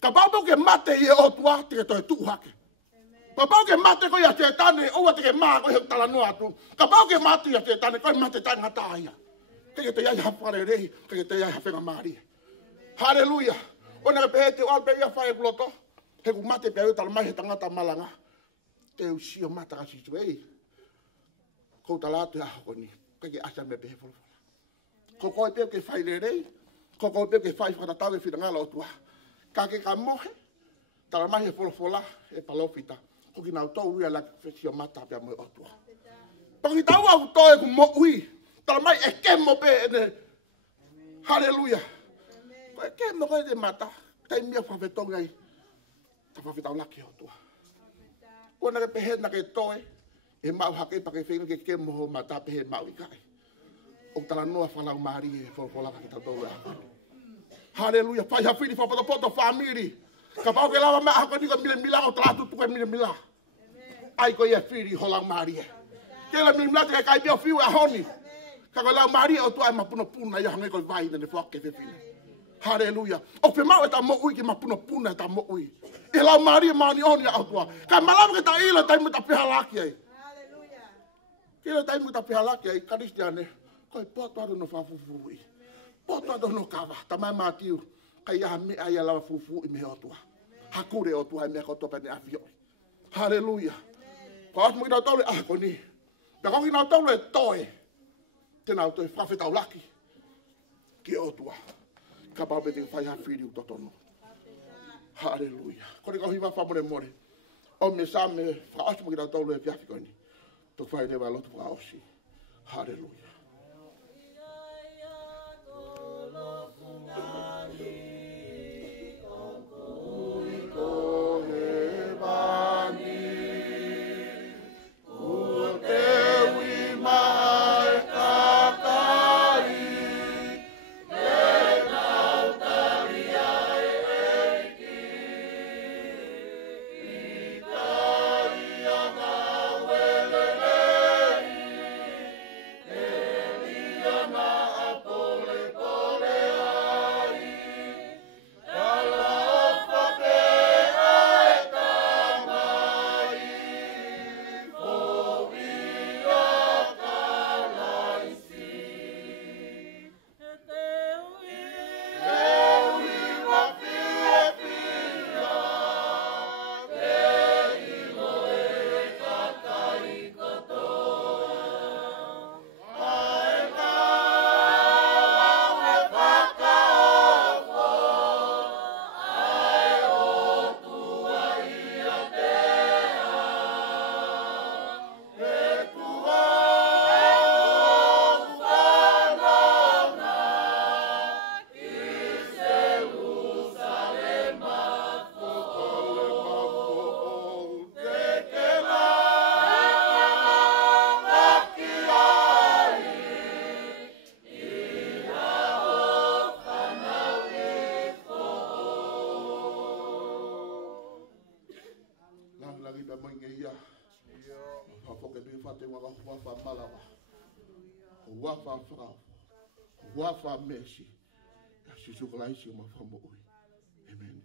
Ka pāpau ke mate ia o tua te ke toi tua ke. Ka pāpau ke mate ko ia te tane oua te ke maa ko he tala noa atu. Ka pāpau ke mate ia te tane ko mate tangata aia. Kiki te iai hapare rehi. Kiki te iai hawhenga maari. Hallelujah. Ona ke pehe te alpe ia whae kuloto. He ku mate pe au tala mai he tangata malanga. Te usio mata ka sisu ei. Ko talatu ya ko ni. Kiki asa me pehe wholofole. Ko koe peo ke whai rerei. Ko koe peo ke whai whakatau e whirangala o tua. Ka ke ka mohe. Tala mai he wholofola e palofita. Ko ki nau tau ui ala whesio mata pia moe o tua. Paki tau au toe ku mo ui. Tala mai e kemo pe ene. Hallelujah. Ko e kemo koe te mata. Tai mia whawhetonga i. Ta whawhetau laki o tua. Ko na ke pehe na ke toe. E mau hake pa ke whenga ke kemo ho mata pehe mau i kai. O tala noa whalau maari e wholofola ki tau tau ea. Haleluya. Pai hafiri fa poto family. Ka pau ke lava ma ko ni ko mila o tratu tu ko mila. Ai ko ia firi holang Maria. Ke la mila te kai bio fiu a honi. Ka ko la Maria o tu ai mapuno puna ia hangai ko vai ne fo ke fina. Haleluya. O Fiema'u ta mo ui ki mapuno puna ta mo ui. E la Maria mani oni a tua. Ka malama ke ta ila tai mo ta pihalaki ai. Haleluya. Kila tai mo ta pihalaki ai Kristiane. Ko poto ado no fa fufu. Poto ado no kava. Ta mai matiu. Ka ia me ai la fufu i me o tua. Hakure o tua me ko to pe ne afio. Haleluya. Pas mo ina tole a ko ni. Ta ko ina tole toe. Tena to fa feta laki. Ki o tua. Ka pa pe te fai ha firi u totono. Haleluya. Ko ko hiva fa more more. O me sa me fa as mo ina tole e fiafi ko ni. To fai de valo to ausi. Haleluya. Wafa mercy. Si su kalai si ma fa mo ui. Amen.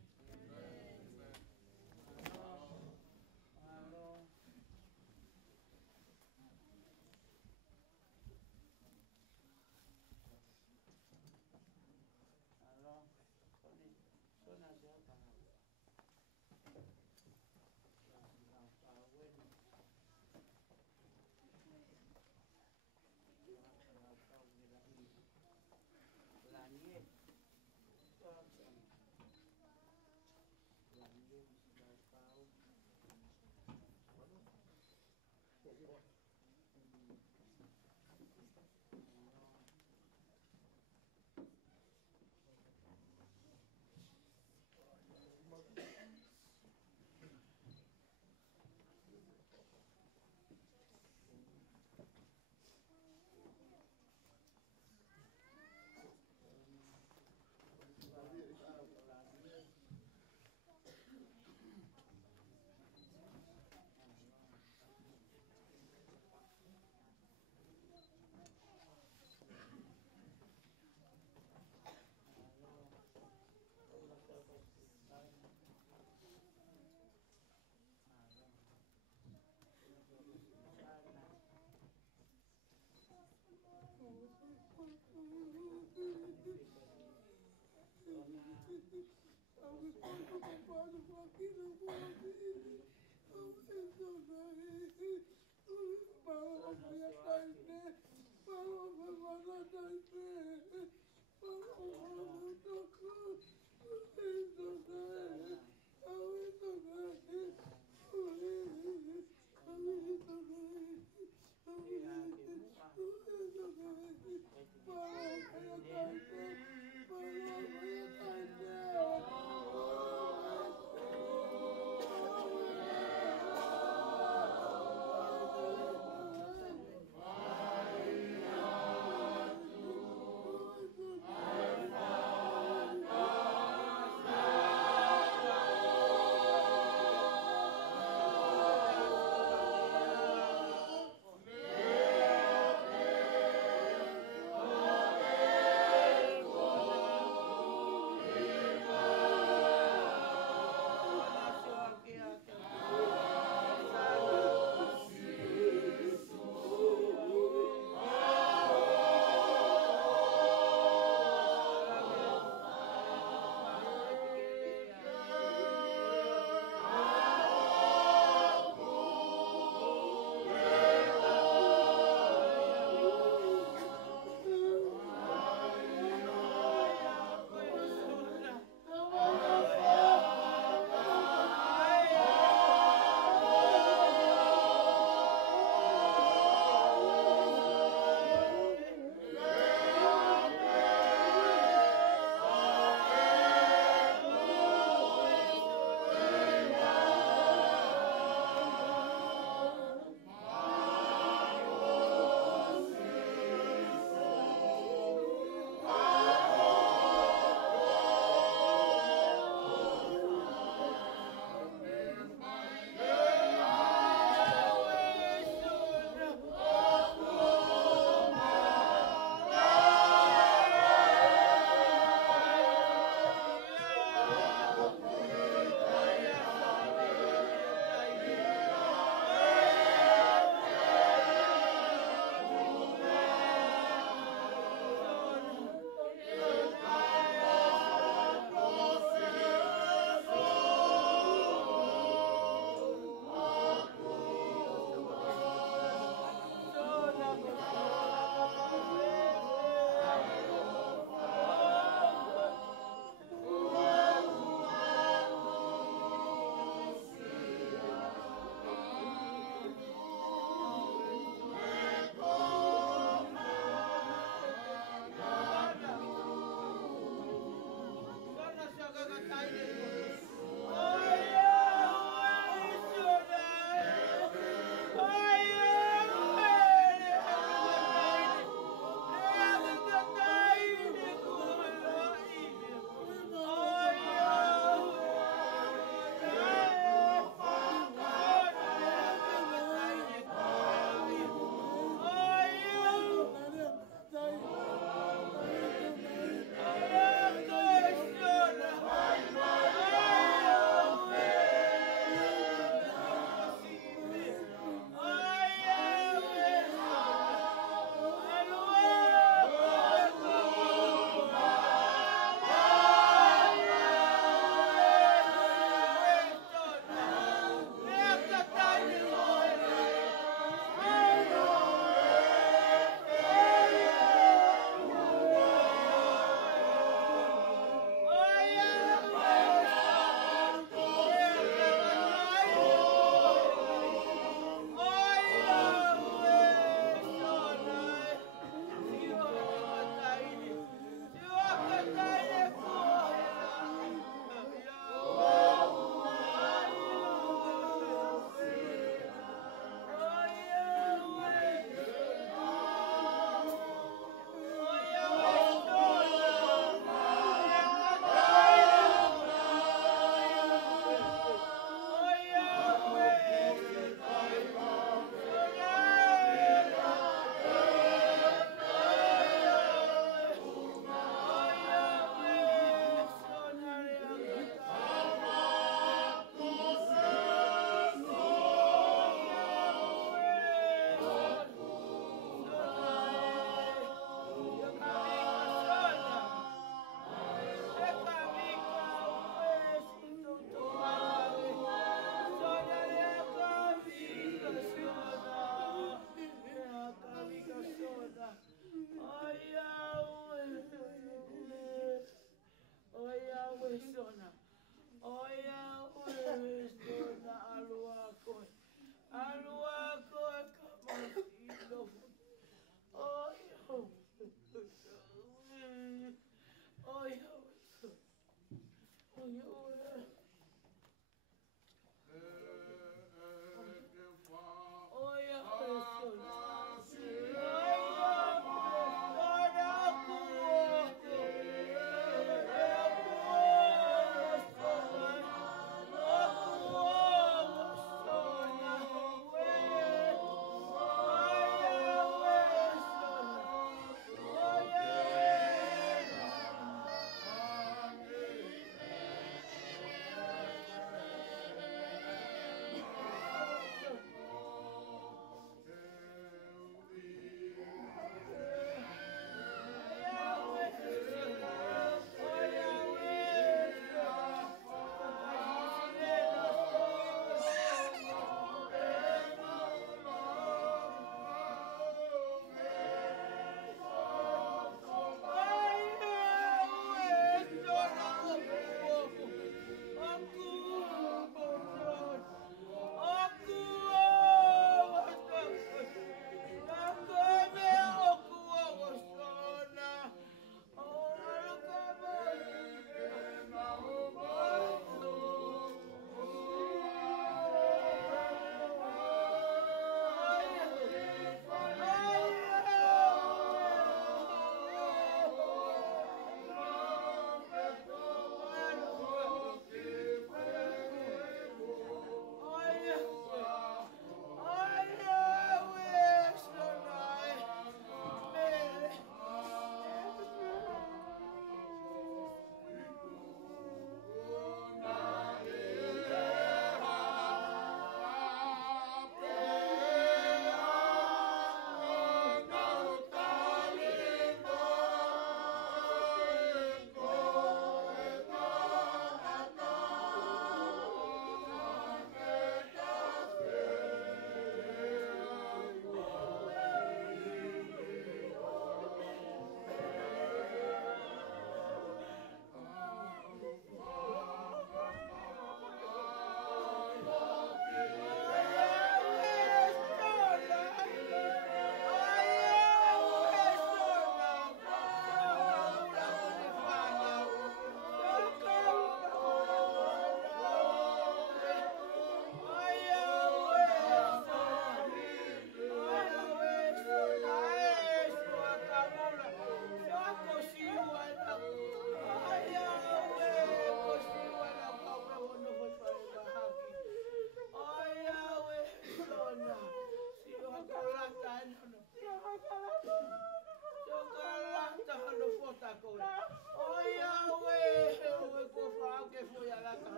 Maria,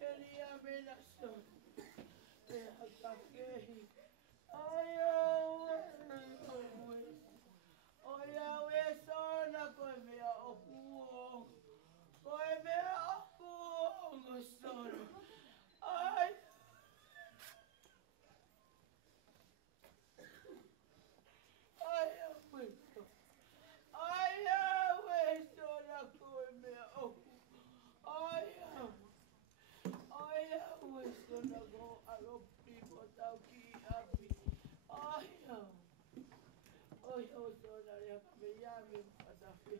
Elia mena so. E hakakehi. Oia we. Oia we sona koe mea okuo. Koe mea okuo ngo sona. Ai. Oia we so. Oia we sona koe mea okuo. Oia. Oia we sona go alo pipo tau ki api. Oia. Oia o sona rea kame yame mpatafi.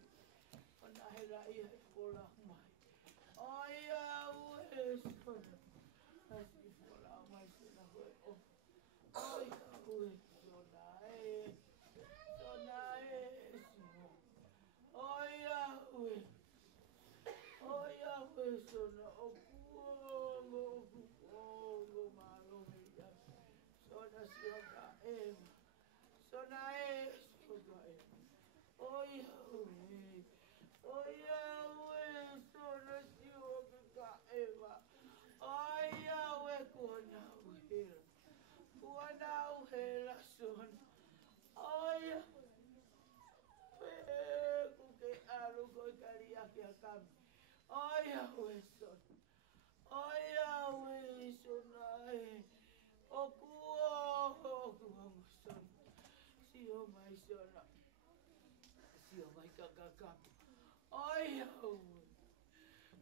Ona hera ia e pola mai. Oia we sona. Asi pola mai sona hoe o. Oia we sona e. Sona e sona. Oia we. Oia we sona o kuongo malo meia. Sona sioka ema. Sona e sioka ema. Oia we. Oia we sona sioka ema. Oia we kuona uhela. Kuona uhela sona. Oia we kuke alu koi kari ake akami. Oia we sona. Oia we sona e. O kuongo sona. Sio mai sona. Sio mai kakakami. Oia we.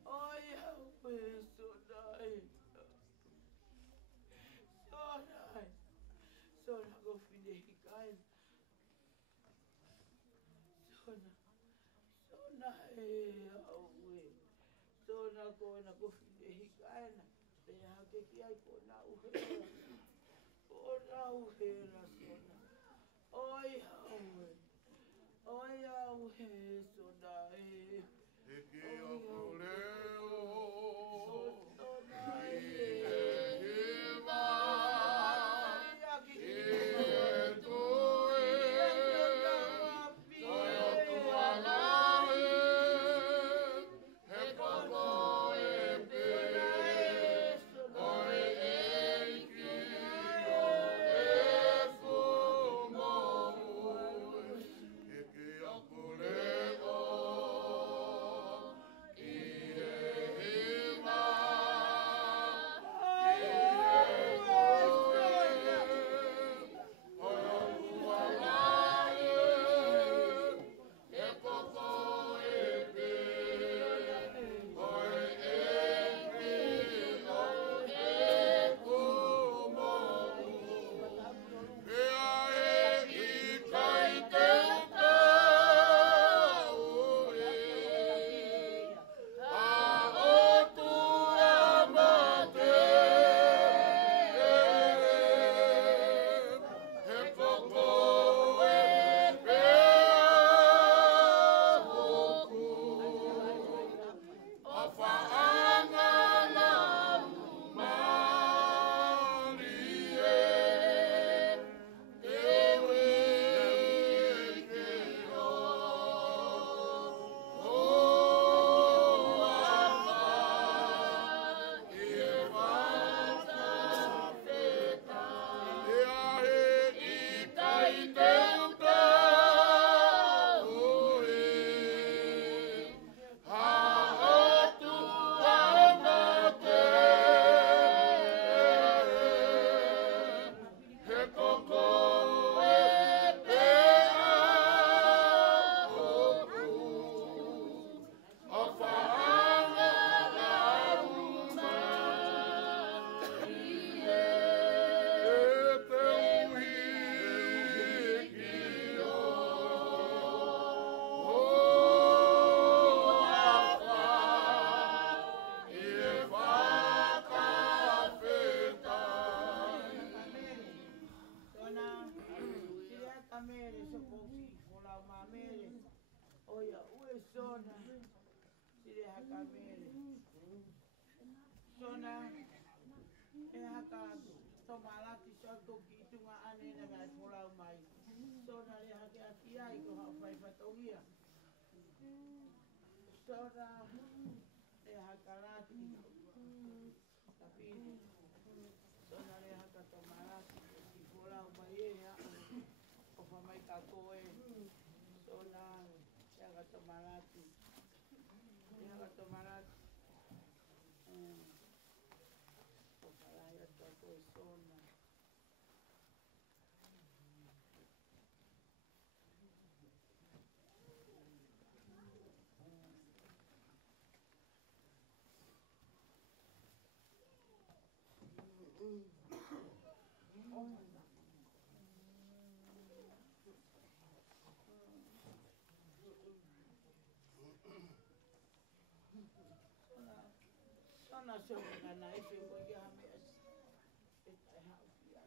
Oia we sona e. Sona e. Sona go fine hikaina. Sona. Sona e au we. Sona kona go fine hikaina. Te hake ki ai kona uhela. Kona uhela sona. Oia we. Oia we sona e. Eke o leo. Sona e. Amere so kofi fola mamere. Oia ue sona. Sire haka mere. Sona e haka tomalati so toki tunga ane na mai fola mai. Sona le hake aki ai ko hawhai whatohia. Sona e haka lati. pini. Sona le haka tomarati. Ki pola o mai e ha. O fa mai ka koe. Sona le haka tomarati. Le haka tomarati. O fa la ia tua koe sona. Sona sona na ife mo ia me e tai ha ukia.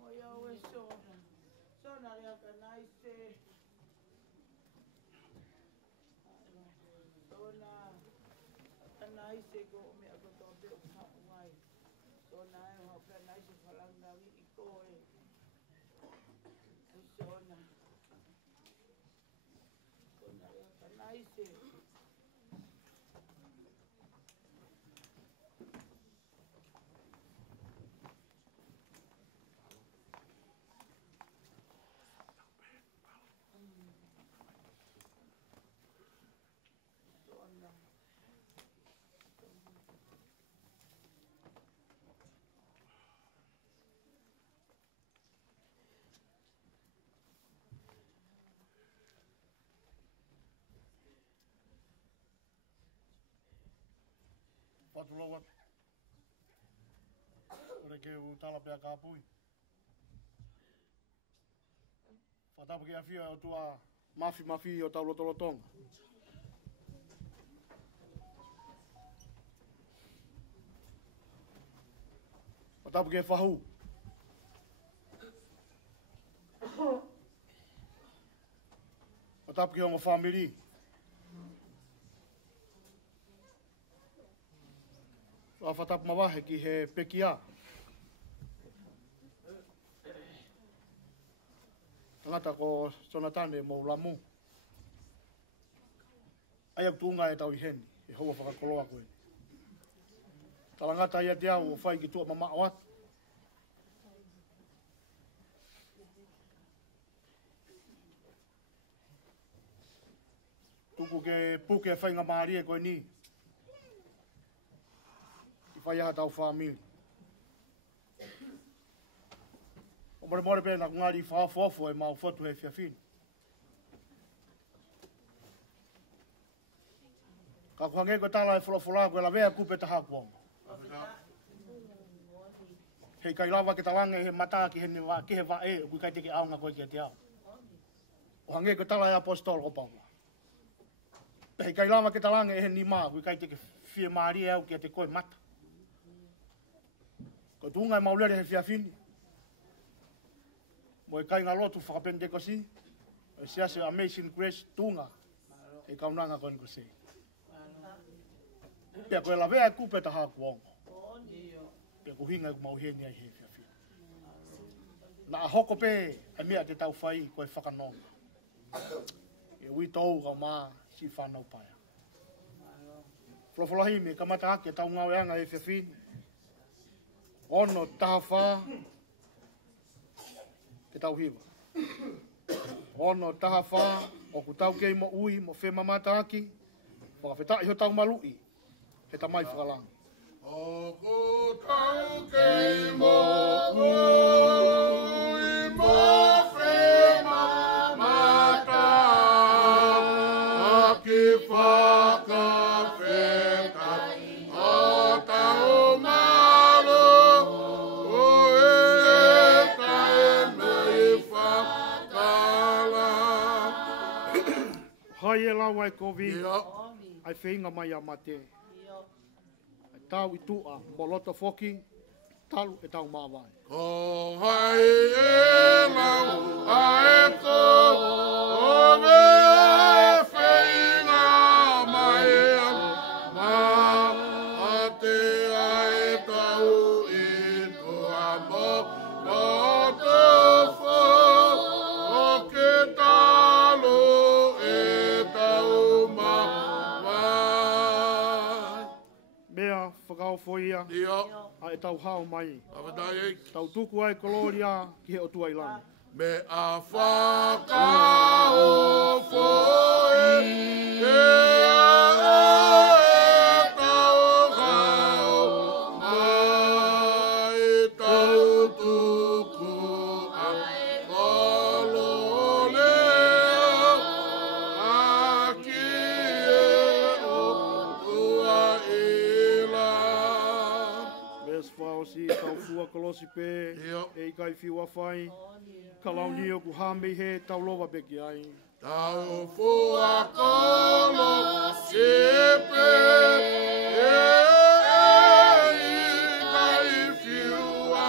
O ia o e sona. Sona le aka na ise. Sona aka na ise ko o me ako to pe o ha mai. Sona e ho ka na ise falanga i koe. Sona. Sona le aka na ise. Patulawa. Ore ke u tala pea ka pui. Whatapu ke awhia o tua mafi o tau lotolotonga. Whatapu ke whahu. Whatapu ke o ngā whamiri. Whatapu mawahe ki he pekia. Tangata ko Sonatane Mohulamu. Ai au tuunga e tau i heni, e hoa whakakoloa koe. Talangata ia te au o whai ki tua mama o atu. Tuku ke puke e whainga maari e koe ni. I whai aha tau whamili. O more pēna ku ngāri whaafofo e mau whatu he whiawhini. Ka kuhange koe tala e whulawhula koe la wea kupe taha kuong. Hei kai lawa ke talange he mata ki he wa e kui kai teke aunga koe ki te au. O hange koe tala e apostol o paula. Hei kai lawa ke talange he ni maa kui kai teke Fiema'u e au ki te koe mata. Ko tuunga e maulere he whiawhini. Mo e kai ngā lotu whakapende ko si. E siase Amazing Grace tuunga. E kaunanga koe niko sei. Pea koe la wea kupe taha kuongo. Pea ko hinga ku mauheni ai he whiawhini. Na a hoko pe e mea te tau whai koe whakanonga. E ui tau ka maa si whanau paia. Flofolahi me kamata ake tau ngau eanga e whiawhini. Ono taha wha te tau hiwa. Ono taha wha o ku tau kei mo ui mo whe mamata aki. Whakawhetai ho tau malui. He ta mai whakalangi. O ku tau kei mo ui mo whe mamata aki whakawhetai o tau malo o e kai mei whakalangi. Hai e lawa e kovi. Ai whinga mai a mate. Tau i tua, mo loto foki, talu e tau mawai. Ko hai e lau ai ko o mea whainga mai ma a te ai tau i tua mo loto fo o ke talo e tau mawai. Mea whakaofo ia. Ia. Ai tau hao mai. Awedai e. Tau tuku ai koloria ki he o tuailani. Me a whakaofo e tau hao mai tau tuku ai kololea aki e o tuaila. Mes whaosi tau fua kolosi pe e kai fiwa whai. Kalau ni o ku hame he tau lowa beki ai. Tau fua kolo sipe e kai fiwa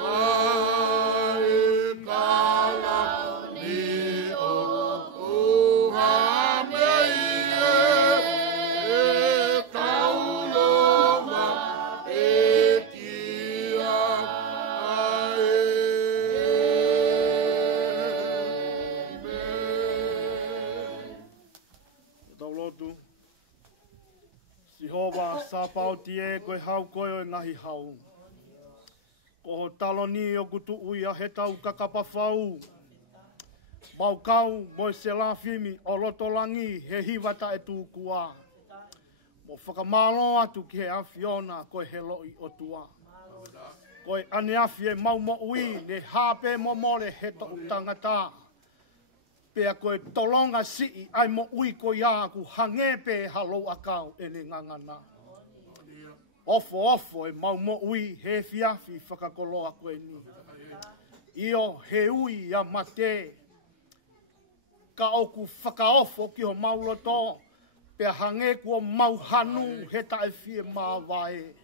whai kalau ni o ku hame e tau lowa beki ai. Sihova sa pau tie koe hau koe o ngahi hau. Ko ho taloni o kutu uia he tau kakapa whau. Mau kau mo se la fimi o lotolangi he hiwata e tu kua. Mo whakamalo atu ki he awhiona koe he loi o tua. Koe ane awhi e mau mo ui ne hape mo more he to utangata. Pea koe tolonga sii ai mo ui ko ia ku hangepe halo akau ene ngangana. Ofo e mau mo ui he fiafi whakakoloa koe ni. Io he ui a mate. Ka oku whakaofo ki ho mauloto. Pea hange kua mau hanu he tae fie mawae.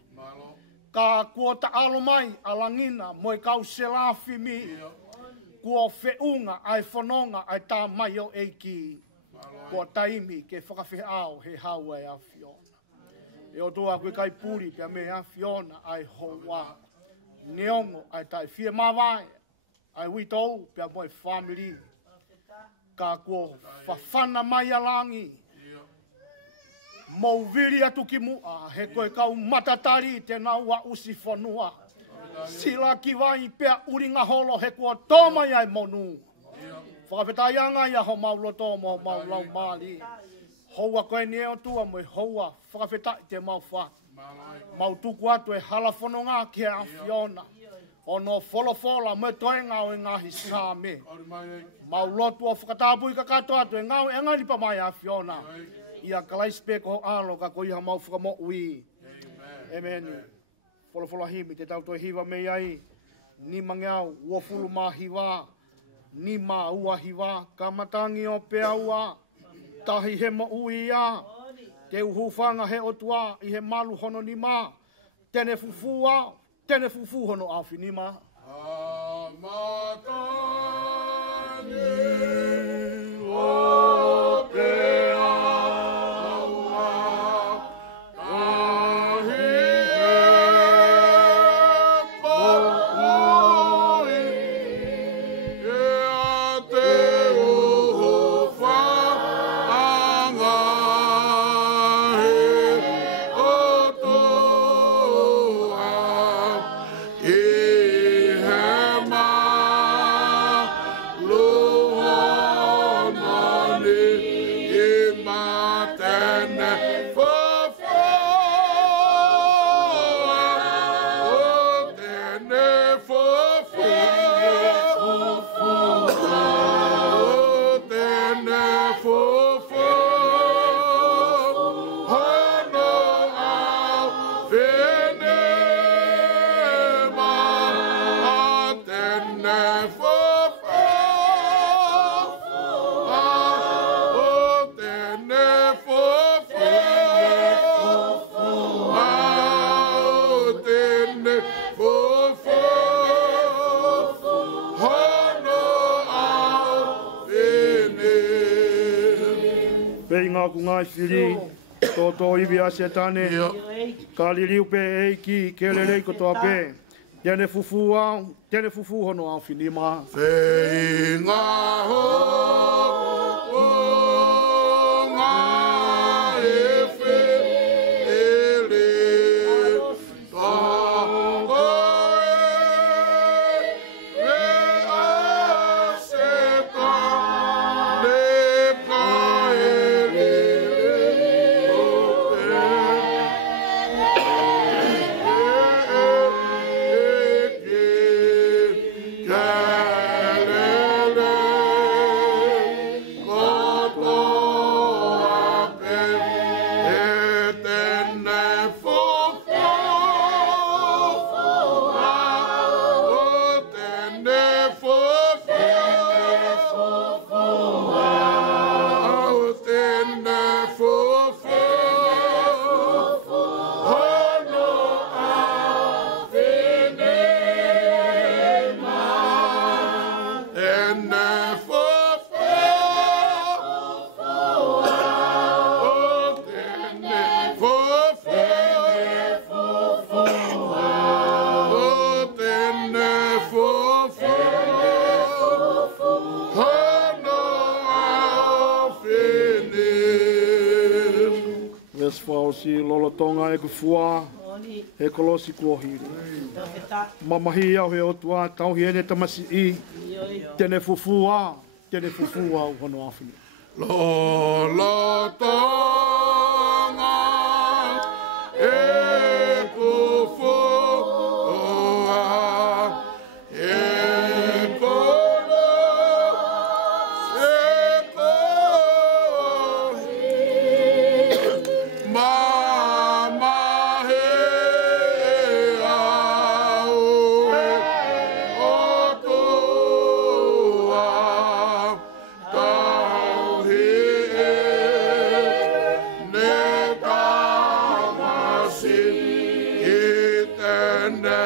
Ka kua ta alo mai alangina moe kau selafi mi. Kua feunga ai whanonga ai tā mai o eiki. Kua taimi ke whakawhiao he haua e awhiona. E o toa koe kai puri pia me awhiona ai hoa. Neongo ai tai Fiema'u ai witou pia moe family. Ka kua whawhana mai alangi. Mau viri atu ki mua he koe kau matatari te naua usi whanua. Sila ki vai pea uringa holo he kua tōmai ai monu. Whakawhetai anga ia ho mauloto mo maulau mali. Houa koe ni eo tua mo houa whakawhetai te mau wha. Mau tuku atu e halafono ngā ki he awhiona. O no wholofola me toe ngau e ngahi sāme. Mau lotu o whakatāpui ka kato atu e ngau e ngari pa mai awhiona. Ia kalaispe ko alo ka ko iha mau whakamo ui. Amen. Wholofola himi te tautoe hiwa mei ai. Ni mangeau ua fulu mā hiwa. Ni mā ua hiwa. Ka matangi o pea ua. Tahi he mo ui ia. Te uhufanga he otua i he malu hono ni mā. Tene fufu au. Tene fufu hono awhi ni mā. Matani o pea ua. Ku ngai whiri, tō iwi a Sonatane, ka liriu pe eiki, ke lerei kotoa pe, tēne fufu au, tēne fufu hono au whinima. Fai'aho, o ngā e whiri, Les Fauci lolotonga e kufua e kolosi kuohiri. Mamahi au he otua tau hiene tamasi I. Tene fufua uhono awhini. Lolotonga e kufua e kolosi Mama he au otua tau he ne tamasi itene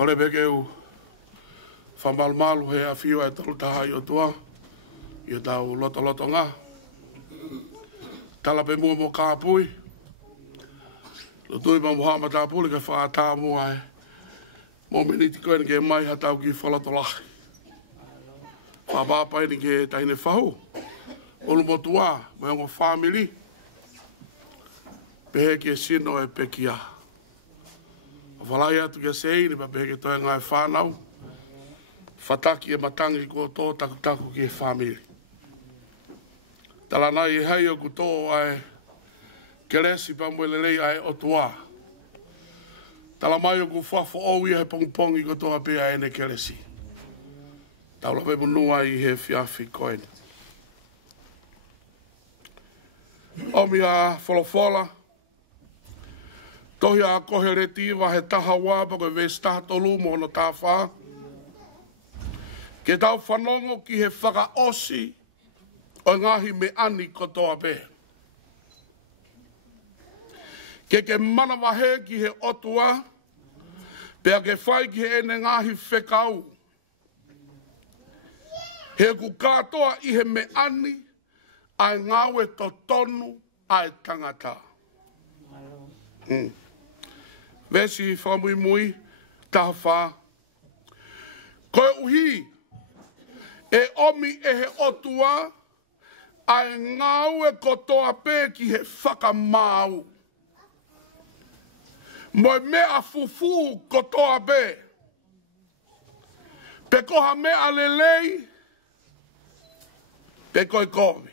Kore bekeu whamalmalu he a whiwa e tolu taha I o tua, I o tau loto ngā. Tala pe mua mo kāpui. Lo tui pa muha ma tāpuli ka whaatā mua e. Mo miniti koe ni ke mai ha tau ki whaloto lahi. Whapāpai ni ke taine whahu. Olu mo tua, me ongo whamili. Pehe ke sino e pekia. Whalai atu ke seini pa pehe ke toi ngai whanau. Whataki e matangi ko tō taku ki e whamili. Tala nai e hei o ku tō ai keresi pa mwelelei ai o tua. Tala mai o ku whafo owi ai pongpongi ko tō a pia ene keresi. Taula pe munua I he whiawhi koeni. Omi a wholofola. Tohi a kohe retiva he taha wāpa koe vesta tolu mo no tā whā. Ke tau whanongo ki he whaka osi o ngahi me ani kotoa pe. Ke manawahe ki he otua, pea ke whai ki he ene ngahi whekau. He ku katoa I he me ani, ai ngawe to tonu ai tangata. Vesi whamui mui, taha wha. Koe uhi, e omi e he otua, ai ngawe kotoa pe ki he whakamau. Moi mea fufu kotoa pe. Pe koha mea lelei, pe koe komi.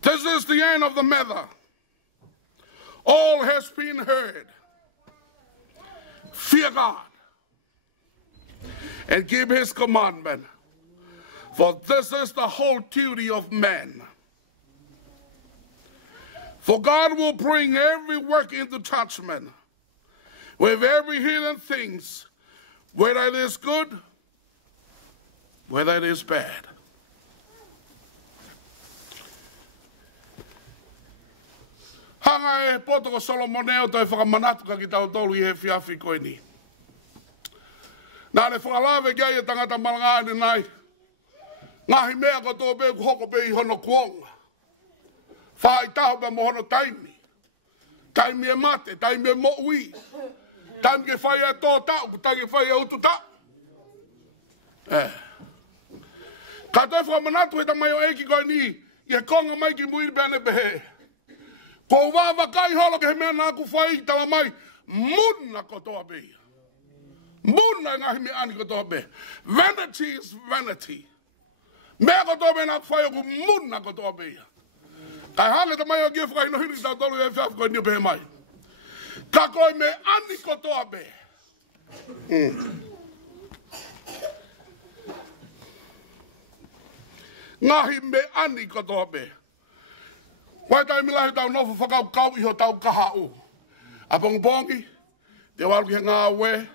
This is the end of the matter. All has been heard. Fear God and keep his commandment. For this is the whole duty of man. For God will bring every work into judgment with every hidden things, whether it is good, whether it is bad. Hanga e potoko Solomoneo toi whakamanatuka ki tau tolu I he whiawhi koe ni. Nā re whakalawe kia I tangata malangāne nai. Ngahi mea ko tō pe ku hoko pe I hono kuonga. Whai taho pa mo hono taimi. Taimi e mate, taimi e mo ui. Taimi ke whai e tō tau, ku taimi ke whai e utu tau. Ka toi whakamanatu e tamai o eiki koe ni, I he konga mai ki muiri pēne pehe. Ko wawa kai holo ke he mea nā ku whai tala mai, muna kotoa peia. Muna ngahi me ani kotoa pe. Vanity is vanity. Mea kotoa pe nā ku whai oku muna kotoa peia. Kai hanga ta mai o kia whakai no hiri tau tolu e whiawhi koe nio pehe mai. Ka koe me ani kotoa pe. Ngahi me ani katoa be. Wai tai milahi tau nofu whakau kau iho tau kahau. Apongpongi, te waruki he ngā we,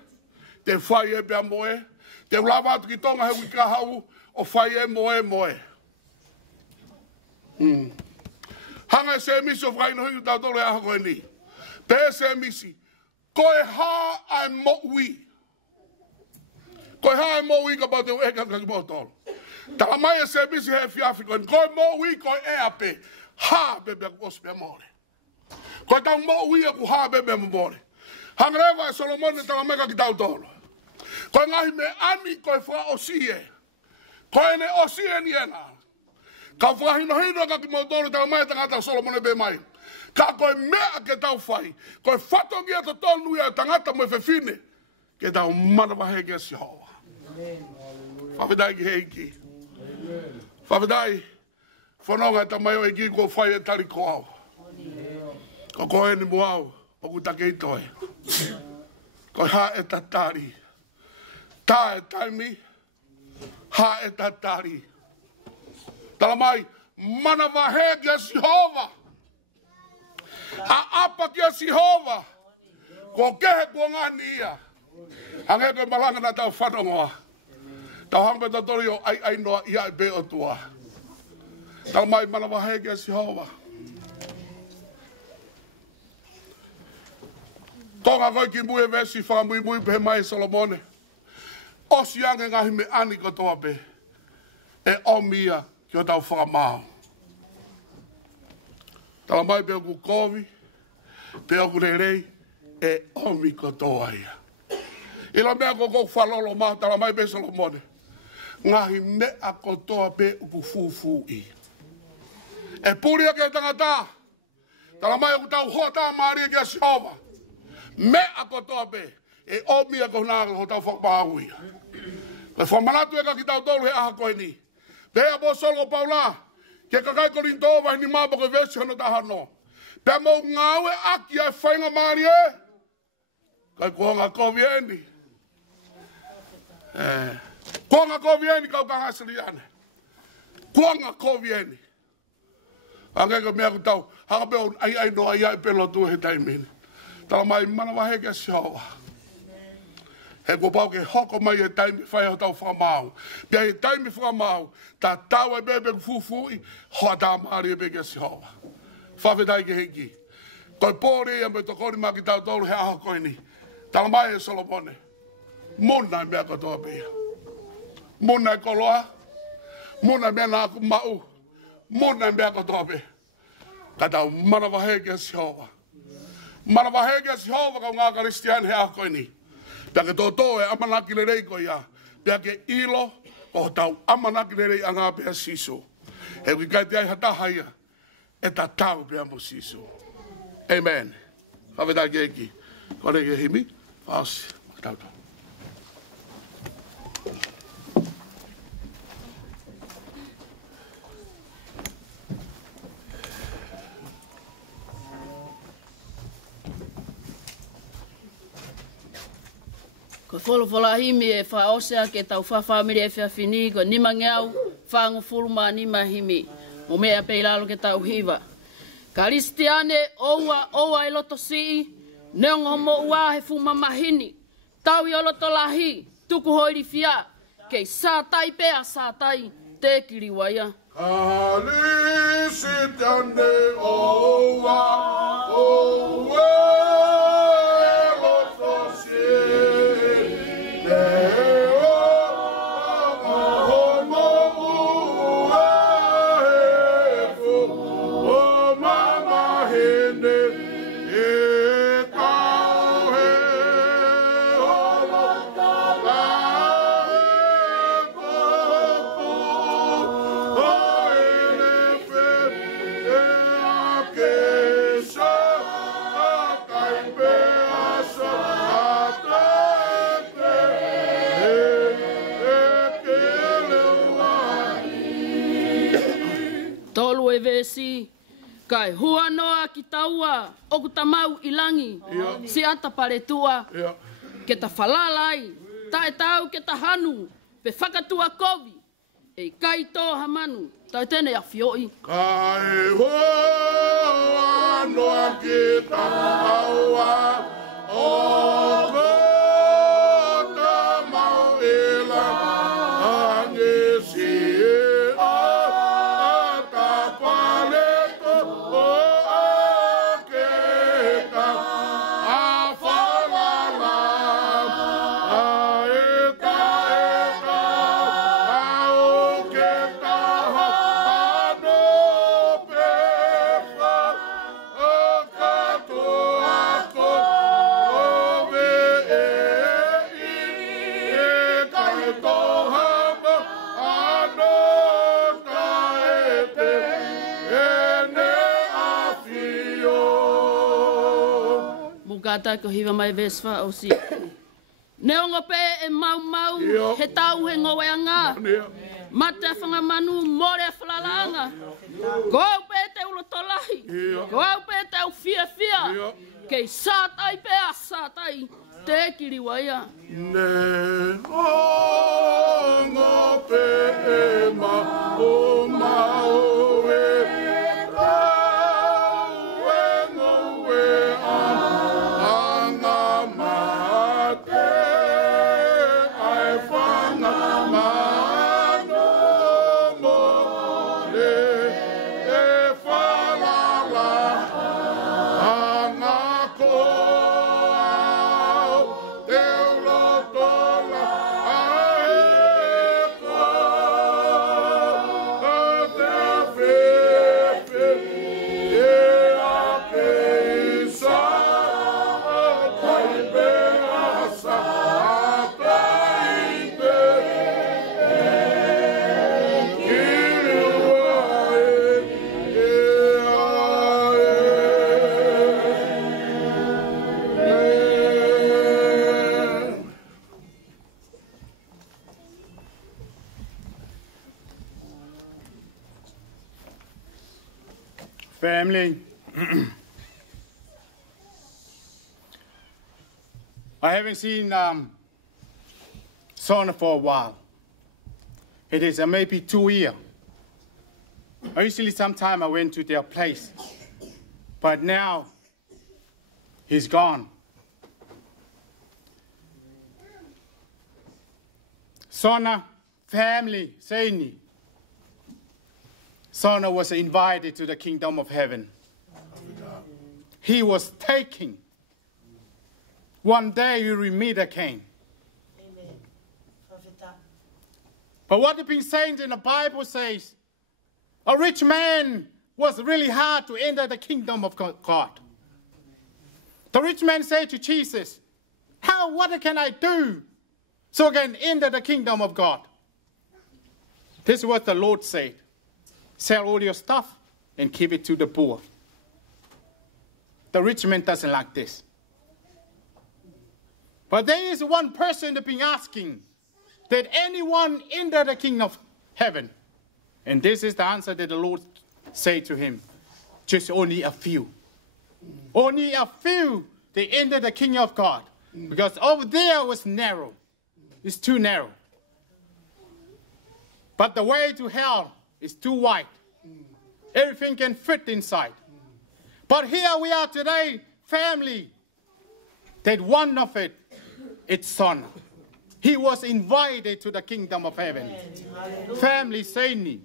te whai e pia moe, te ulawa atu ki tonga he wiki kahau, o whai e moe moe. Hanga e se misi o whai no hingu tau tolo e aha koe ni. Pe se misi, koe ha ai mo ui. Koe ha ai mo ui ka pau te eka kaki mo tolo. Tā mai e se misi he fiafi koe, koe mo ui koe e ape, ha bebe aku osu pia more. Koe tau mo ui aku ha bebe aku more. Hanga rewa e Solomone tanga meka ki tau tolo. Koe ngahi me ani koe wha osie. Koe ne osie ni ena. Ka whahino hino ka ki mo tolo tanga mai tangata Solomone be mai. Ka koe mea ke tau whai. Koe whatongi ato tonu ia tangata mo e whewhine. Ke tau manawa heke a si hoa. Whawedai ki heiki. Whawedai. Whanonga e tamai o e ki ko whai e tari ko au. Ko koe ni mo au. O ku take i toi. Koe ha e tatari. Tā e taimi. Ha e tatari. Tala mai. Mana wahe ki a Sihova. A apa ki a Sihova. Ko kehe kua ngani ia. Hange koe malanga na tau whanongoa. Tau hangpe ta tori o ai noa ia e be o tua. Tala mai mana wahe ki a Sihova. Tonga koe ki mui e vesi whamui mui pe mai Solomone. Osi ange ngahi me ani kotoa pe. E omia ki o tau whakamao. Tala mai pe oku kovi. Pe oku rerei. E omi kotoa ia. Ila mea koko whalolo maa tala mai pe Solomone. Ngahi mea kotoa pe uku fufu i. E puria ke tangata. Tala mai oku tau hota maari ki a Sihova. Mea kotoa pe. E omia ko nāga ho tau whakpāhui. Pe whamanatu e ka ki tau tolu he aha koe ni. Pea po solo paula. Ke kakai ko rintowa hini māpa koe vesi hano tahano. Pea mo ngāwe aki ai whainga maari e. Kai kuonga kovieni. Kuonga kovieni kau kangasili ane. Kuonga kovieni. Angeka mea ku tau. Haka peo ai noa ia e pelo tu he taimini. Tala mai mana wahe ke Sihova. He ko pau ke hoko mai e taimi Fai'aho tau whakamau. Pia e taimi whakamau, ta tau e bebe ku fufui, hoa tā maari e beke Sihova. Whawhetai ke heki. Koi pōre ia me tokori maki tau tolu he aha koe ni. Tala mai e Solomone. Muna e mea katoa pia. Muna e koloa. Muna e mea nāku mau. Muna e mea katoa pia. Ka tau mana wahe ke Sihova. Mana wahege a Sihova kau ngā karistiani he aha koe ni. Pia ke tōtō e amanaki le rei koe ia. Pia ke ilo o tau amanaki le rei a ngā pia siso. He kui kai te ai hataha ia. E ta tau pia mo siso. Amen. Whaweta ki eki. Kore ke himi. Whaosi. Tau tau. Ko wholofola himi e whaosea ke tau whawhamiri e whiawhini, ko nima ngeau, whangu fulma nima himi. Mo mea peilalo ke tau hiva. Karistiane oua e loto sii, neongo mo ua he fuma mahini. Tau i o loto lahi, tuku hoiri fia, kei sātai pea sātai, te kiriwaia. Karistiane oua loto sii. Vesi kai hua noa ki taua o ku tamau ilangi si ata pare tua ke ta falalai ta e tau ke ta hanu pe whakatua kovi E kai tō hamanu, tau tēne a whioi. Kai ho anoa ki ta aua o kota mau ila ange si a ta paleto o ke ta a whalala a e ta a o ke ta ano pefa o katoa ko o ve e kai tohama ano taete ene afio. Mugata ko hiwa mai vesfa o si. Neongo pe e mau mau, he tau he ngoweanga. Mata whanga manu more whalalanga. Ko au pe te ulo tolahi. Ko au pe te au fia fia. Kei sātai pe a sātai. Te kiri waia. Ne ongo pe e mau mau e tau e ngowe anga mate ai whanga mano mo le e whalala anga ko au te ulotola ae ko o te whiwhi e a keisa o kai pe asa a kai pe kiri wae e ae. Family, I haven't seen Sona for a while. It is maybe 2 years. Usually sometime I went to their place, but now he's gone. Sona family, Saini. Sona was invited to the kingdom of heaven. He was taken. One day you will meet again. But what has been saying in the Bible says, a rich man was really hard to enter the kingdom of God. The rich man said to Jesus, what can I do so I can enter the kingdom of God? This is what the Lord said. Sell all your stuff and give it to the poor. The rich man doesn't like this. But there is one person that's been asking, did anyone enter the kingdom of heaven? And this is the answer that the Lord said to him. Just only a few. Only a few, they entered the kingdom of God. Because over there was narrow. It's too narrow. But the way to hell is too wide. Everything can fit inside. But here we are today, family, that one of it, it's Son. He was invited to the kingdom of heaven. Family, Saini.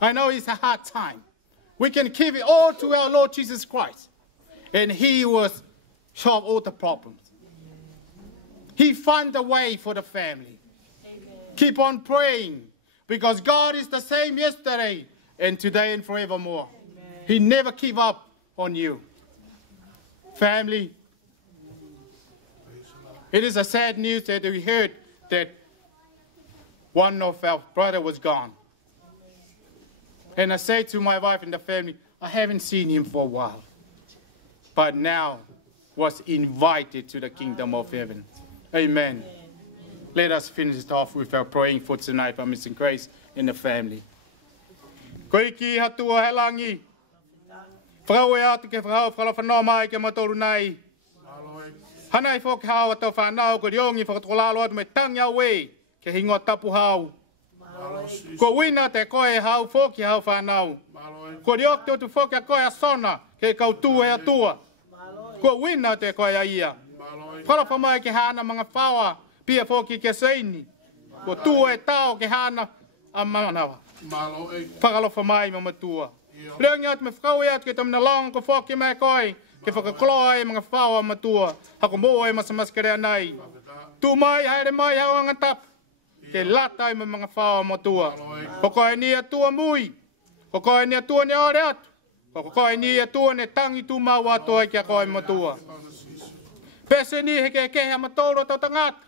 I know it's a hard time. We can give it all to our Lord Jesus Christ. And he was solve all the problems. He found a way for the family. Keep on praying. Because God is the same yesterday and today and forevermore. He never give up on you. Family, it is a sad news that we heard that one of our brothers was gone. And I said to my wife and the family, I haven't seen him for a while. But now was invited to the kingdom of heaven. Amen. Let us finish it off with our praying for tonight for missing grace in the family. Koiki hatua helangi. Frau e atu ke frau whalawhanoa mai ke matoru nei. Hanai whok hao ato whanau ko riongi whakatolalo atu me tangya we ke hingo tapu hau. Ko wina te koe hau foki hau whanau. Ko riok te tu foki a koe a sona ke kau tua e atua. Ko wina te koe a ia. Whalafa mai ke hana mga whawa pia foki ke seini. Ko tua e tau ke hana a manawa. Whakalofa mai mama tua. Leo ngat me whakau e atu ke tamina long ko foki mai koe. Ke whakakloa e mga whawa matua. Hako moa e masamaskarea nei. Tu mai haere mai hau angatap. Ke lata i mga whawa matua. Ko koe ni atua mui. Ko koe ni atua ni ore atu. Ko koe ni atua ni tangi tu mau atua ki a koe matua. Pese ni heke kehe matoro tau tangata.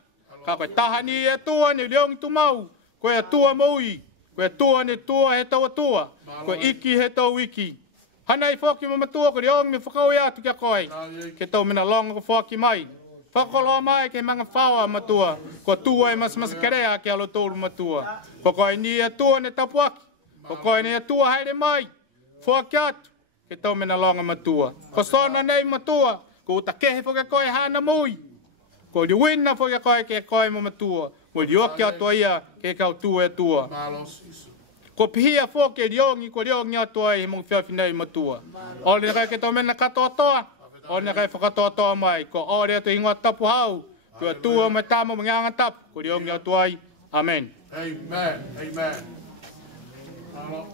Ka koe taha ni atua ni leongi tu mau. Koe atua mui. Koe atua ni tua he tau atua. Koe iki he tau iki. Hana i whoki mamatua ko leongi me whakau e atu ki a koe. Ke tau mina longa ko whoki mai. Whakoloa mai ke mga whawa matua. Ko tua e mas kerea ke alo tōru matua. Ko koe ni atua ne tapuaki. Ko koe ni atua haere mai. Whoki atu ke tau mina longa matua. Ko sona nei matua. Ko uta kehe whoke koe hana mui. Ko li wina whoke koe ke koe mamatua. Ko li oki atua ia ke kau tua e tua. Ko pihia whoke riongi ko riongi atua i mungu whiawhi nei matua. Ole kai ke tau mina katoa toa. Ole kai whakatoa toa mai. Ko ore atu ingoa tapu hau. Ko atua mai tamo mga anga tapu. Ko riongi atua i. Amen. Amen. Amen. Alo.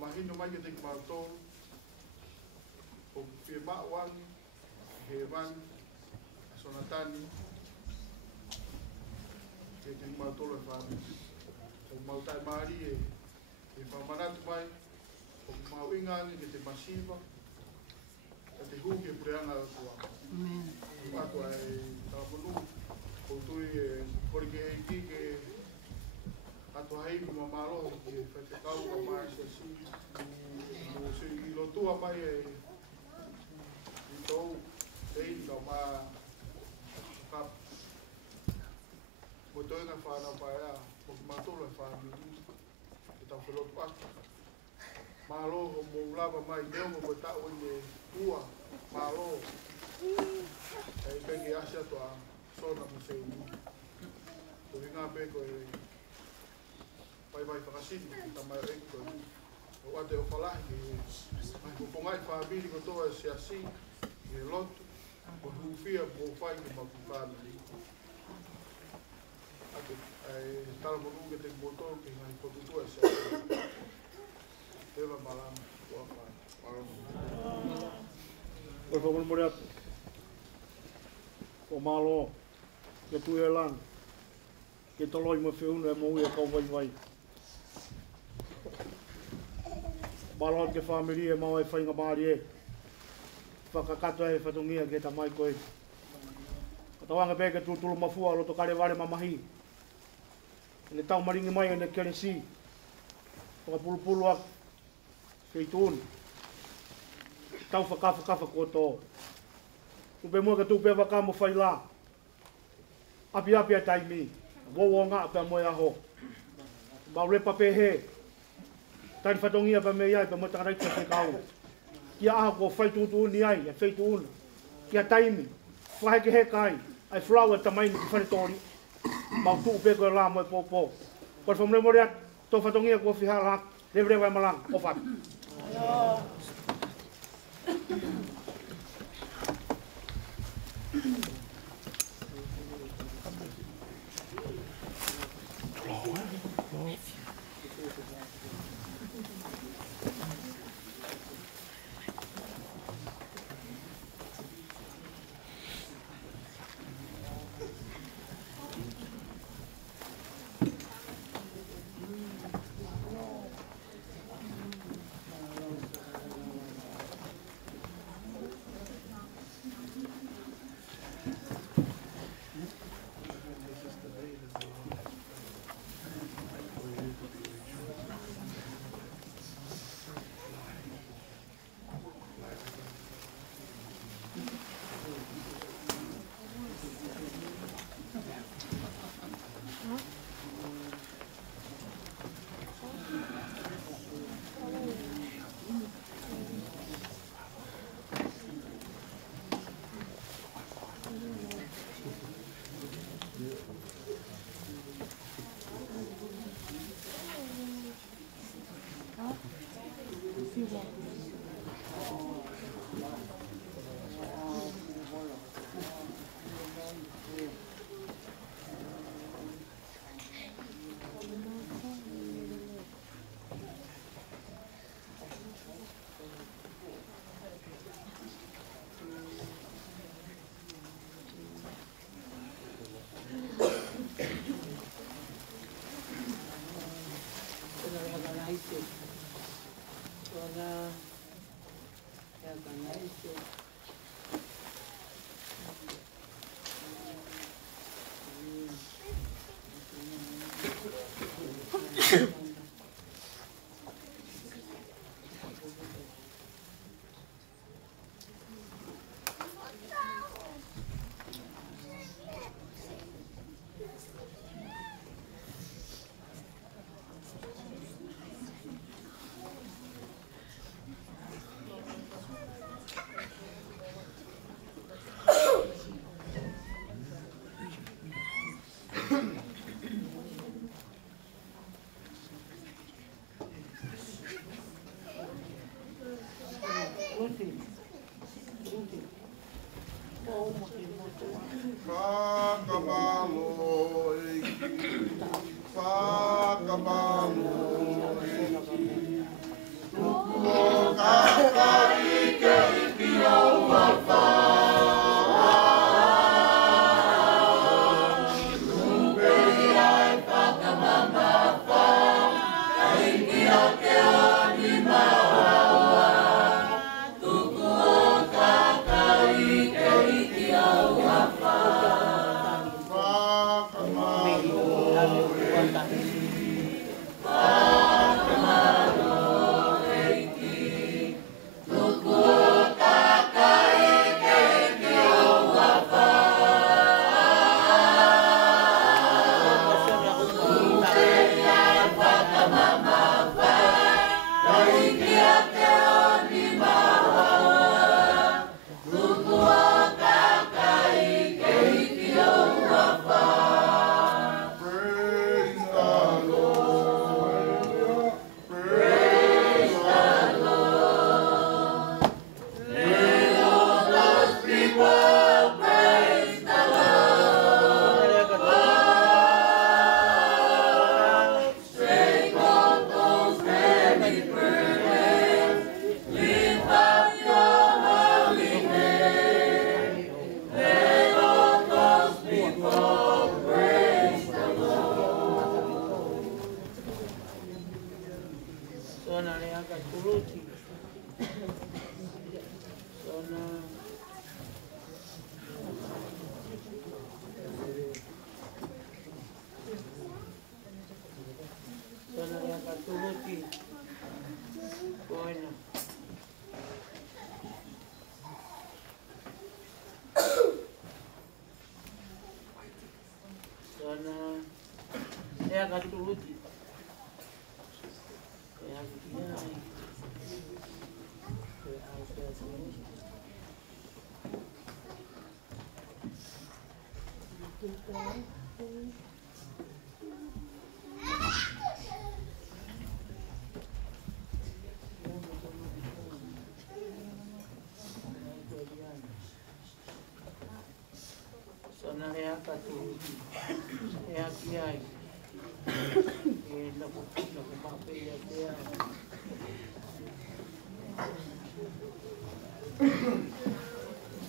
Mahino mai ke te marto o Fiema'u Sonatane ke te marto le fami o mautai mari e whamanatu mai o mauinga ke te masiva ke te hu ke pureanga tua atua e tāpunu o tui e kori ke eiki ke atua hei mamalo ke whatekau ka mai se o se i lotua mai e i tau ei ka mai kap mo toi na whanau pai a o ki matolo e whanau i tau whelotu atu malo o Mohulamu mai neo mo tau i e ua malo e pegi asia toa sona mo se i o inga peko e vai whakasini ta mai reiko o ate o whalahi mai ko pongai whaabiri ko toa e siasi i lotu o huwhia po whai ki mapu whanau ate e tala monu ke te motor ki ngai potutua e siasi Eva malama tua whai Oi whamono mori atu o malo ke tu e lang ke toloi mo whiunu e mo ui e kau vai vai malo ke whamiri e mau e whainga maari e whakakato e whatungia ke ta mai koe ka tawanga peke tūtulu mafua roto kare ware mamahi ne tau maringi mai e ne kere si whakapulupulu ak kei tūni tau whakawhakawa koto tupe mua ka tupe wakamo whai la api api a taimi wōwonga apea moe aho Mau le pape he. Tari whatongia pa me iai pa matarai pa te kau. Kia aha ko whai tūtu uni ai, e whai tūuna. Kia taimi, whahe ke he kai, ai flower tamaini ki whare tori. Mau tuu pe koe la moe pōpō. Koe whamre mori at, tō whatongia ko whiha lak, revre vai malang, o whak.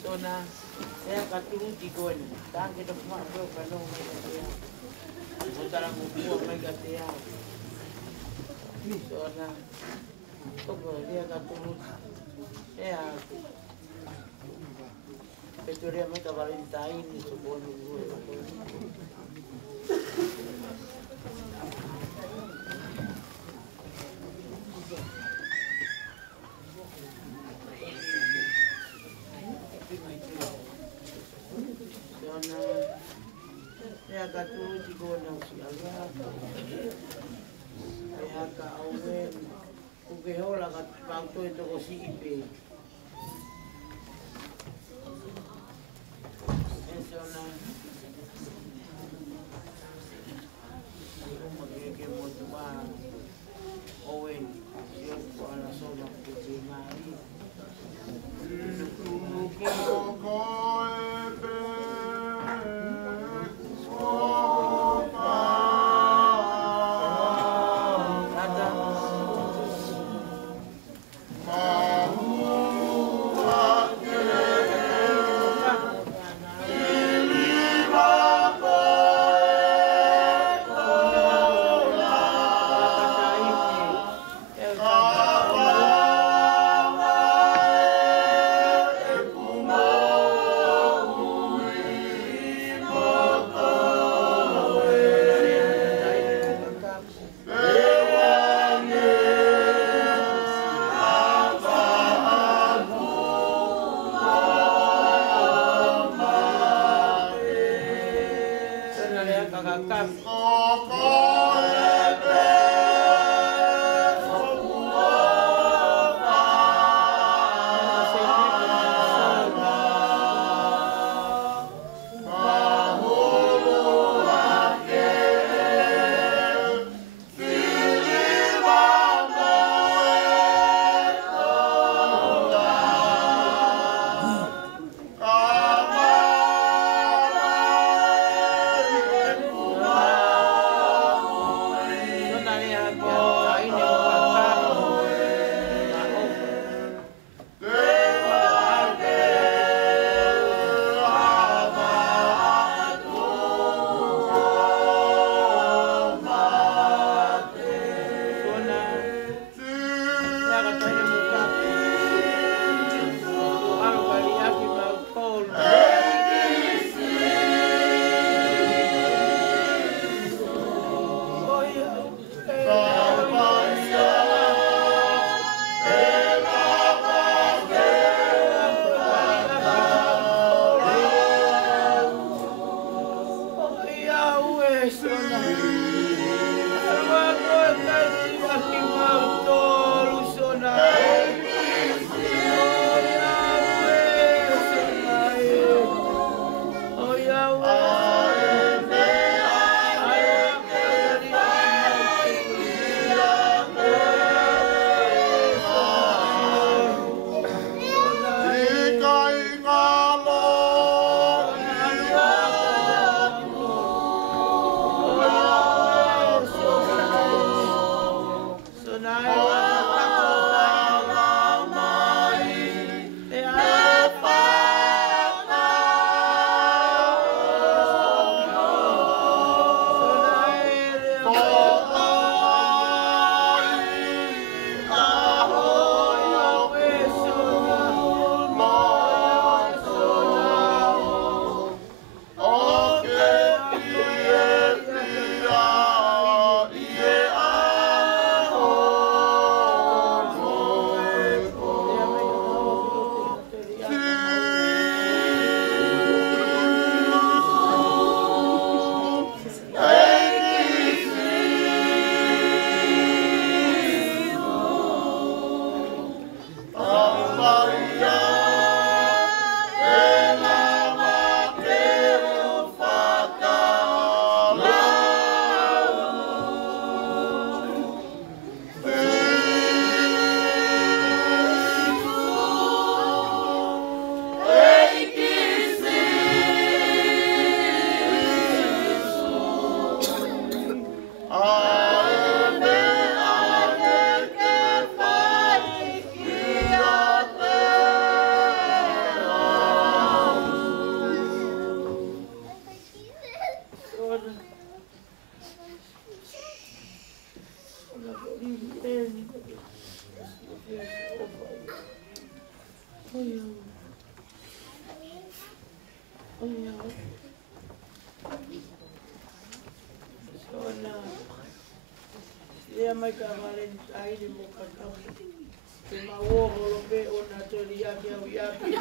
Sona, saya katuruti koin. Tang kita semua bro kalau mereka dia. Utara ngupua mereka dia. Sona, kau dia katuruti. Ya. Peturia mereka Valentine itu boleh. Ya katuruti ko na siya. Kaya ka-awen. Kukihola ka pagto ito ko si Ipe. Eso na. Magiging mo ito ba? Owen. Siya ko ala sola ko si Mari. Oh, mai ka Valentine mo ka kami. Te mawoho lo pe o na tori yaki au yaki.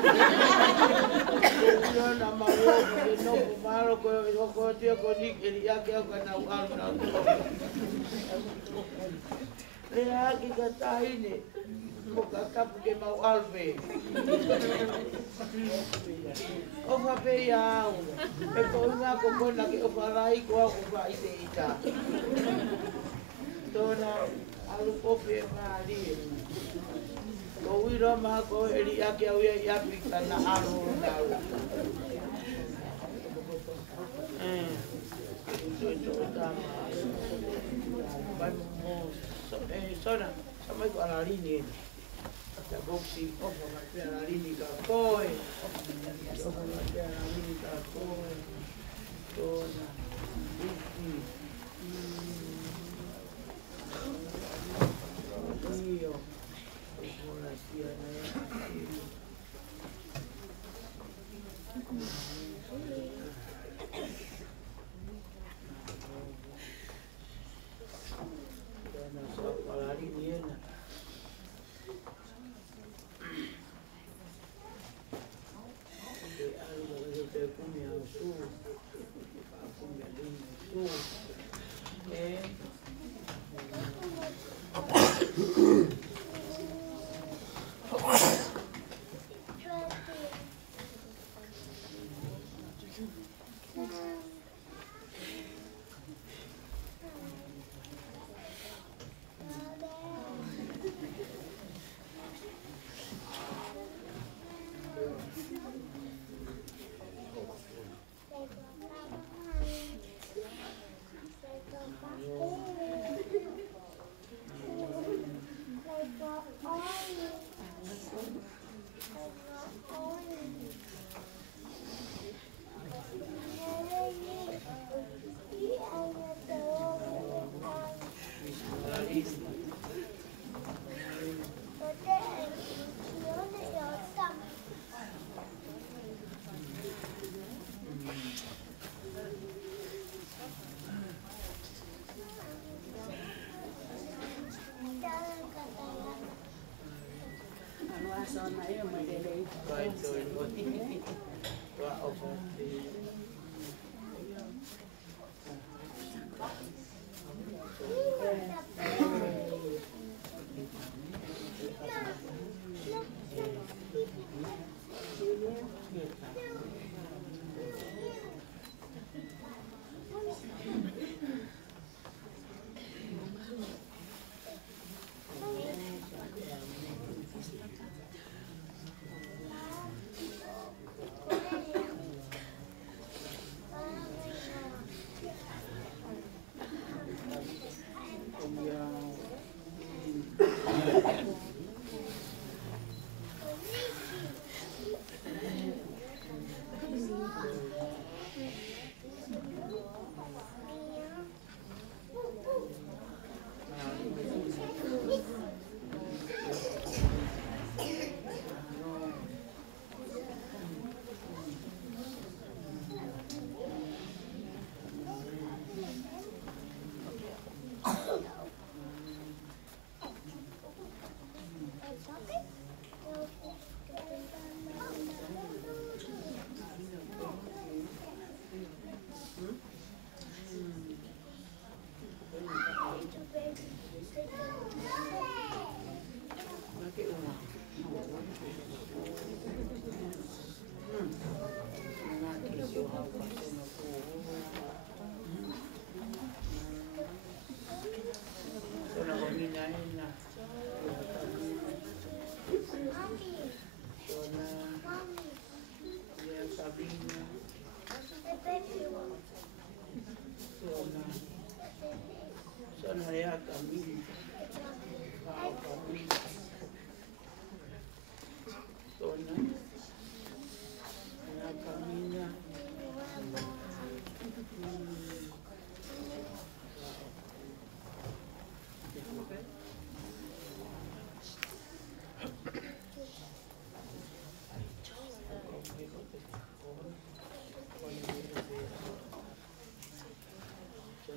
Kuyo na mawoho ke no kumaro ko tio ko nik eri yaki au ka na uaru na uaru. Le haki ka tahine. Mo ka kapu ke mau alpe. O fa pe iau. E ko inga ko kona ke o farai ko au ko fa ite ita. Tona alu kope maari. Ko wira maha ko eri ake au ia iapi kana alu nau. Ito tama. Bai mo. Sona, samai ko alarini. Ata boksi ofa ma pe alarini ka koe. Ofa ma pe alarini ka koe. Tona. Io.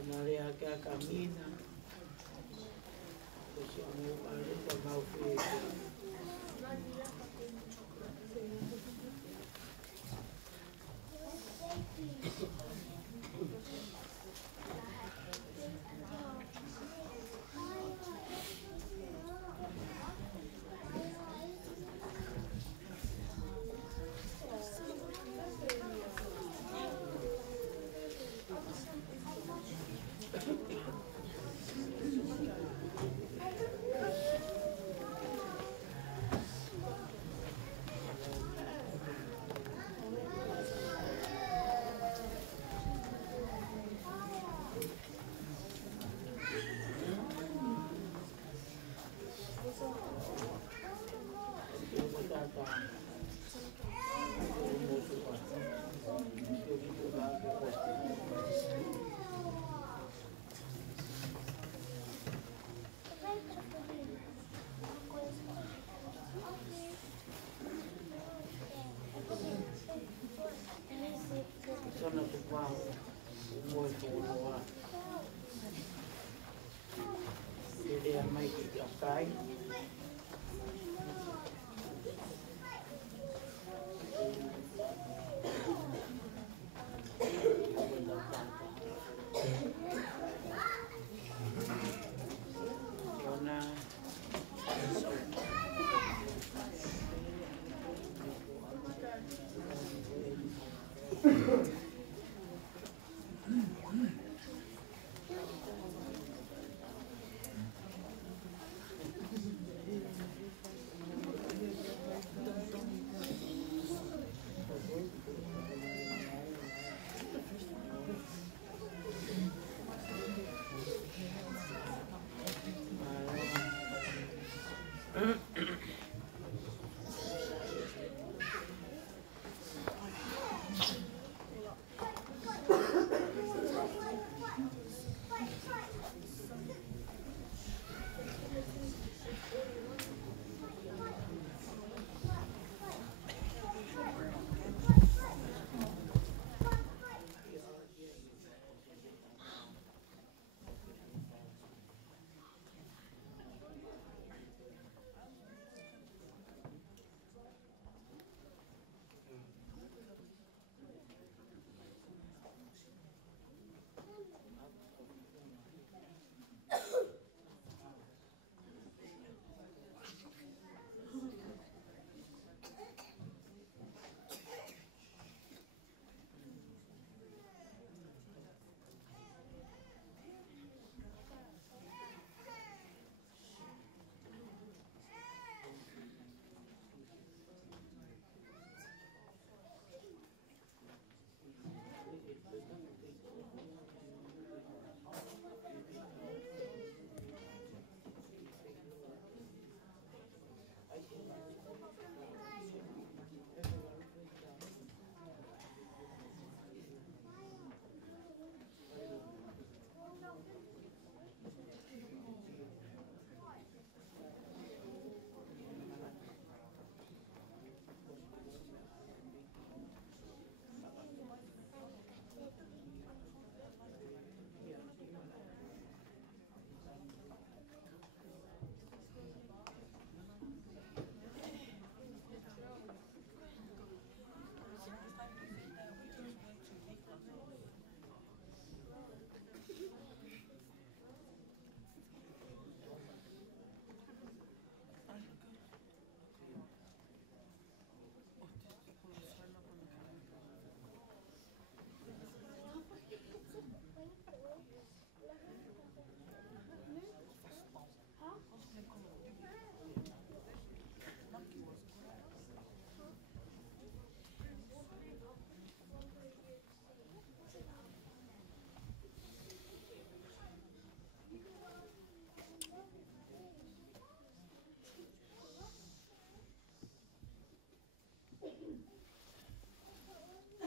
Maria que camina,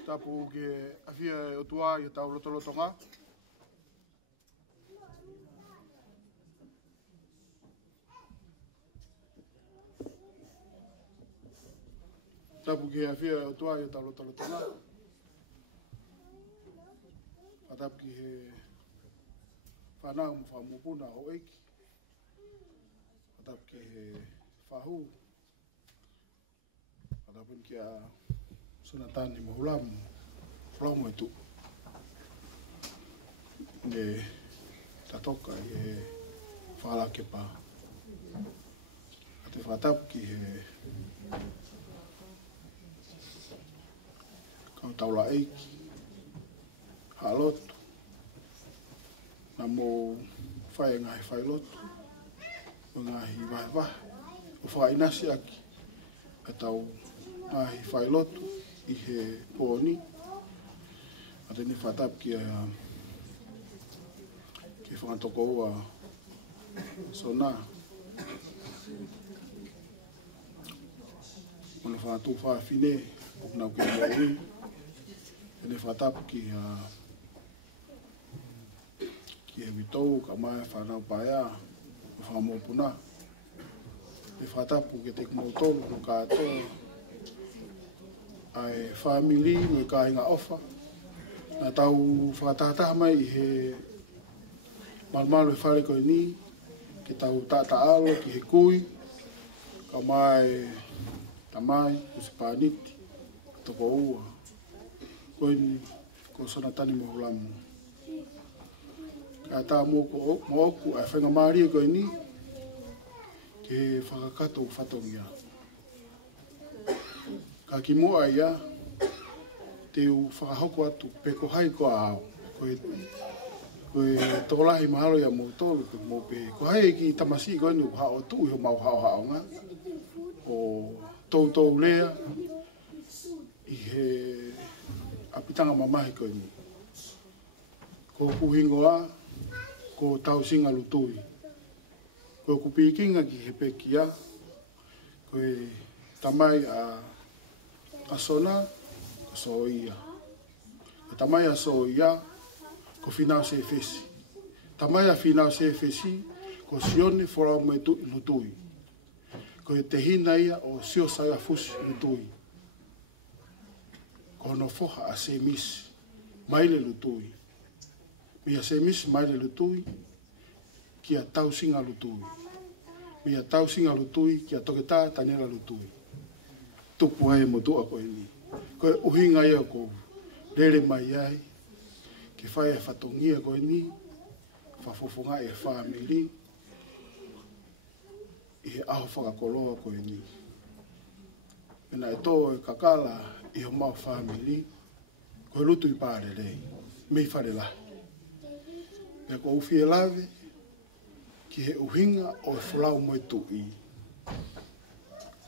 tapu ke afia o tua i tau lotolotonga. Tapu ke afia o tua i tau lotolotonga. Tapu ki he whanau mwhamupuna o eiki. Fatap ke Fai'aho. Fatapun kia Sonatane Mohulamu. Flau mo itu. Ne tatoka e fala ke pa. Ate fatap ki kau taula eiki. Halotu. Namo fai ngai fai lotu. Ngai vai. O fai nasi aki. Atau ngai fai lotu i he poni. Ate ni fatap ki ki whakatoko ua sona. Ona whakatu whawhine o nau ki maui. Ene fatap ki ki he witou ka mai whanau paia o whakamopuna. E whatapu ke te kumotolu no katoa ai family me ka inga ofa. Na tau whakatataha mai i he malmalu e whare koe ni ki tau tataalo ki he kui ka mai tamai o se pāniti toko ua koe ni ko Sonatane Mohulamu. Ka tā mō ko oku ai whenga maari koe ni ke whakakato u whatongia. Ka ki mua ia te u whakahoko atu peko hai ko ao. Koe tōlahi mahalo ia mō tōlu pe mō pe. Ko hai ki tamasi koe ni u hao tu i ho mau hao ngā. O tōtou lea i he apitanga mamahi koe ni. Ko kuhingoa, ko tau singa lutui. Ko kupikinga ki he pekia, koe tamai a sona, ko soia. Ko tamai a soia, ko finau se fesi. Tamai a finau se fesi, ko sione forau me lutui. Koe te hina ia o sio saia fusi lutui. Ko no foha a se misi, maile lutui. Mia se misi maile lutui, kia tau singa lutui. Mia tau singa lutui, kia toketa tanela lutui. Tupu hai mo tua koe ni. Koe uhinga ia ko lere mai ai, ki whai e whatongia koe ni, whafofonga e whamiri, i he aho whakakoloa koe ni. Mena e tō e kakala i ho mau whamiri, koe lutu i pāre rei, mei whare lahi. Pea ko uwhi e lawe, ki he uhinga o e whulau moe tui.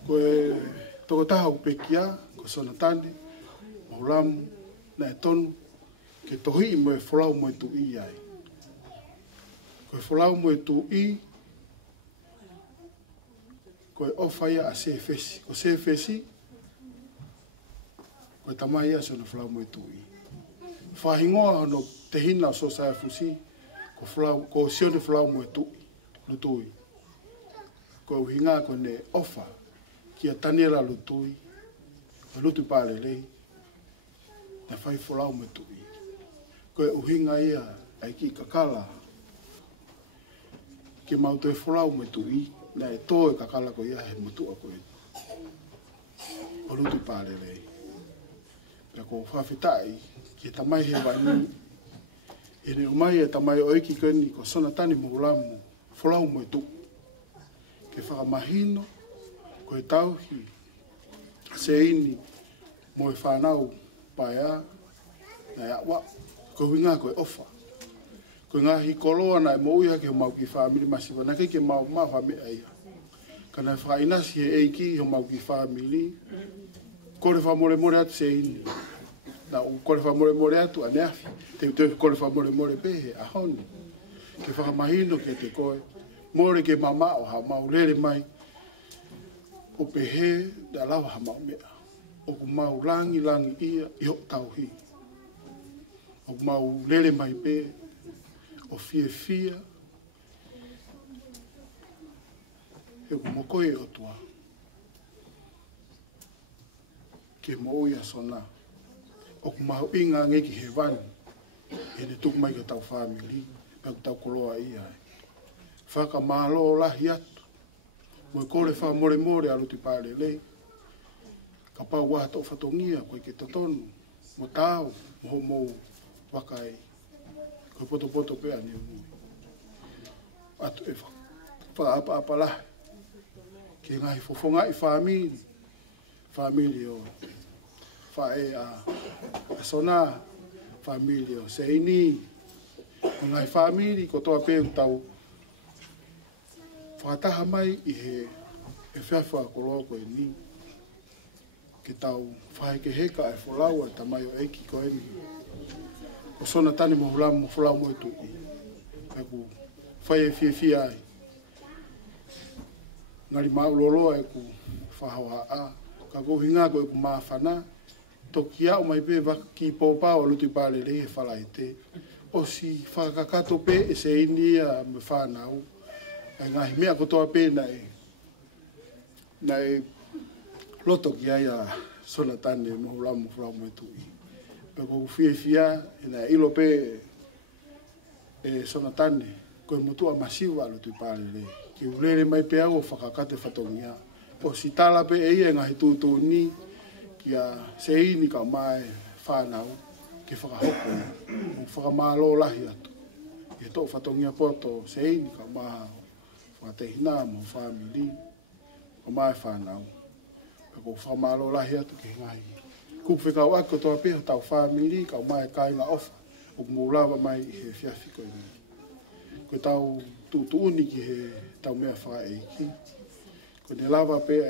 Ko e toko taha upekia, ko Sonatane, Mohulamu, na e tonu, ke tohi mo e whulau moe tui ai. Ko e whulau moe tui, ko e ofaya a se fesi. Ko se fesi, ko e tamai a se no whulau moe tui. Whahingoa no te hina so sae fusi, ko sione whulau moe tui. Lutui. Ko uhinga ko ne ofa kia tanela lutui. Ko lutui pāle lei. Na whai whulau me tui. Ko uhinga ia ai ki kakala. Ki mauto e whulau me tui. Na e tō e kakala ko ia he mutua ko e. Ko lutui pāle lei. Pea ko whawhitai ki tamai he wani. E ne umai e tamai o eki keni ko Sonatane Mohulamu. Whulau mo e tu. Ke whakamahino, ko e tauhi, se ini, mo e whanau, paia, na e awa, ko winga ko e ofa. Ko ngā hi koloa na e mo uia ke ho mau ki whamiri masiwa, na ke mau whame aia. Ka na whainasi he eiki ho mau ki whamiri, kore whamore atu se ini. Na kore whamore atu ane afi, te kore whamore pehe, a honi. Ke whakamahino ke te koe, more ke mama o ha mau lere mai, o pehe da lawa ha mau mea. O ku mau langi ia i ho tauhi. O ku mau lere mai pe, o fia, he ku mokoe o tua. Ke mo ia sona. O ku mau inga ngeki he wani, e ne tuku mai ka tau whamiri. Pau tau koloa ia. Whaka malo lahi atu. Mo kore wha more more alu ti pāle lei. Ka pau waha tō whatongia koe ke totonu. Mo tāo, mo mo wakai. Koe poto poto pēa ni mui. Atu e wha apa lahi. Ke ngahi fofonga i whamiri. Whamiri o whae a sona. Whamiri o seini. Ngai whamiri ko toa pēu tau. Whataha mai i he whiawhua koroa koe ni. Ke tau whae ke heka e wholaua ta mai o eiki koe ni. O Sonatane Mohulamu wholau mo tu i. Eku whae e fie ai. Ngari mauloloa eku whahawa a. Ka kohinga ko eku maafana. Toki au mai pe waki pōpā o luti pāle rei e whalai te. O si whakakato pe e se inia me whanau. E ngahi mea kotoa pe na e loto ki ai a Sonatane Mohulamu whalau mo tu i. Pe kou fia e na ilo pe e Sonatane koe mutua masiwa luti pāle rei. Ki ulere mai pe au o whakakate whatongia. O si tala pe e ia ngahi tūtū ni kia se ini ka mai whanau ke whakahoko o whakamālo lahi atu. E tō whatongia poto se ini ka maha whakatehina mo whamiri o mai whanau. Pe ko whakamālo lahi atu ke ngai. Kukwhekau ako toa peho tau whamiri ka mai kainga ofa o mūlawa mai i he whiawhiko i ni. Ko tau tūtuuni ki he tau mea whaeiki. Ko ne lava pe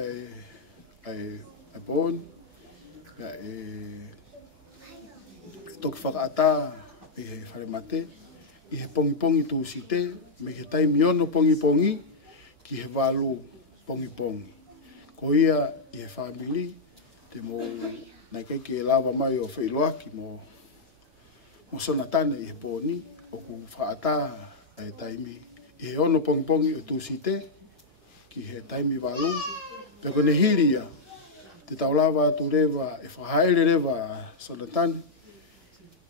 ai pōni. E toki whakaata i he wharemate, i he pongi tū si te, me he taimi ono pongi ki he walu pongi. Ko ia i he whamili, te mo nai kei ke lawa mai o Fai'aho mo Sonatane i he pōni, o ku whakaata e taimi, i he ono pongi o tū si te, ki he taimi walu, peko ne hiria, te taulawa tu rewa e whahaere rewa Sonatane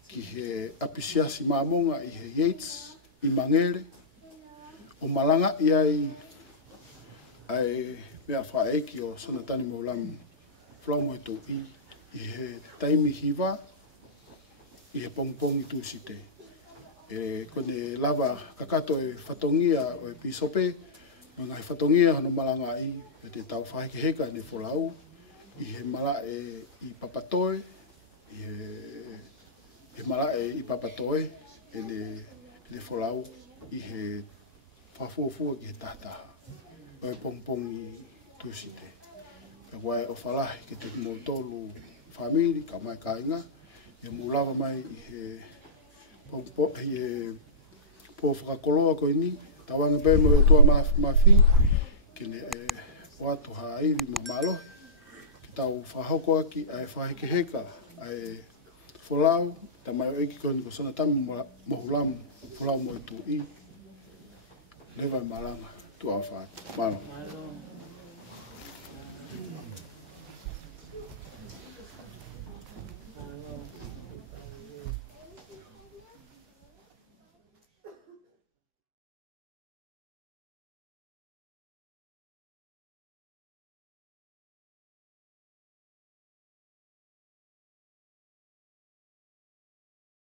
ki he apisiasi māmonga i he Yates i Mangere o malanga i ai mea whaeiki o Sonatane Mohulamu whalau mo tu i he taimi hiwa i he pongpongi tūsite. Kone lava kakato e whatongia o e pisope ngai whatongia hano malanga i te tau whaeke heka ne wholau i he mala i papatoe, i he mala i papatoe, e le wholau i he whafuafua ki he tahataha. O e pongpongi tūsite. Ka wae o whalahi ke te kumotolu whamiri, ka mai kāinga, e mūlawa mai i he pō whakakoloa koe ni, tawanga pē mo e tua mawhi, ki ne watu haiwi mo malohi. Tau whahoko aki ai whaheke heka ai wholau ta mai o eki koni ko Sonatane Mohulamu wholau mo e tu i lewa malanga tu au whātu. Malo.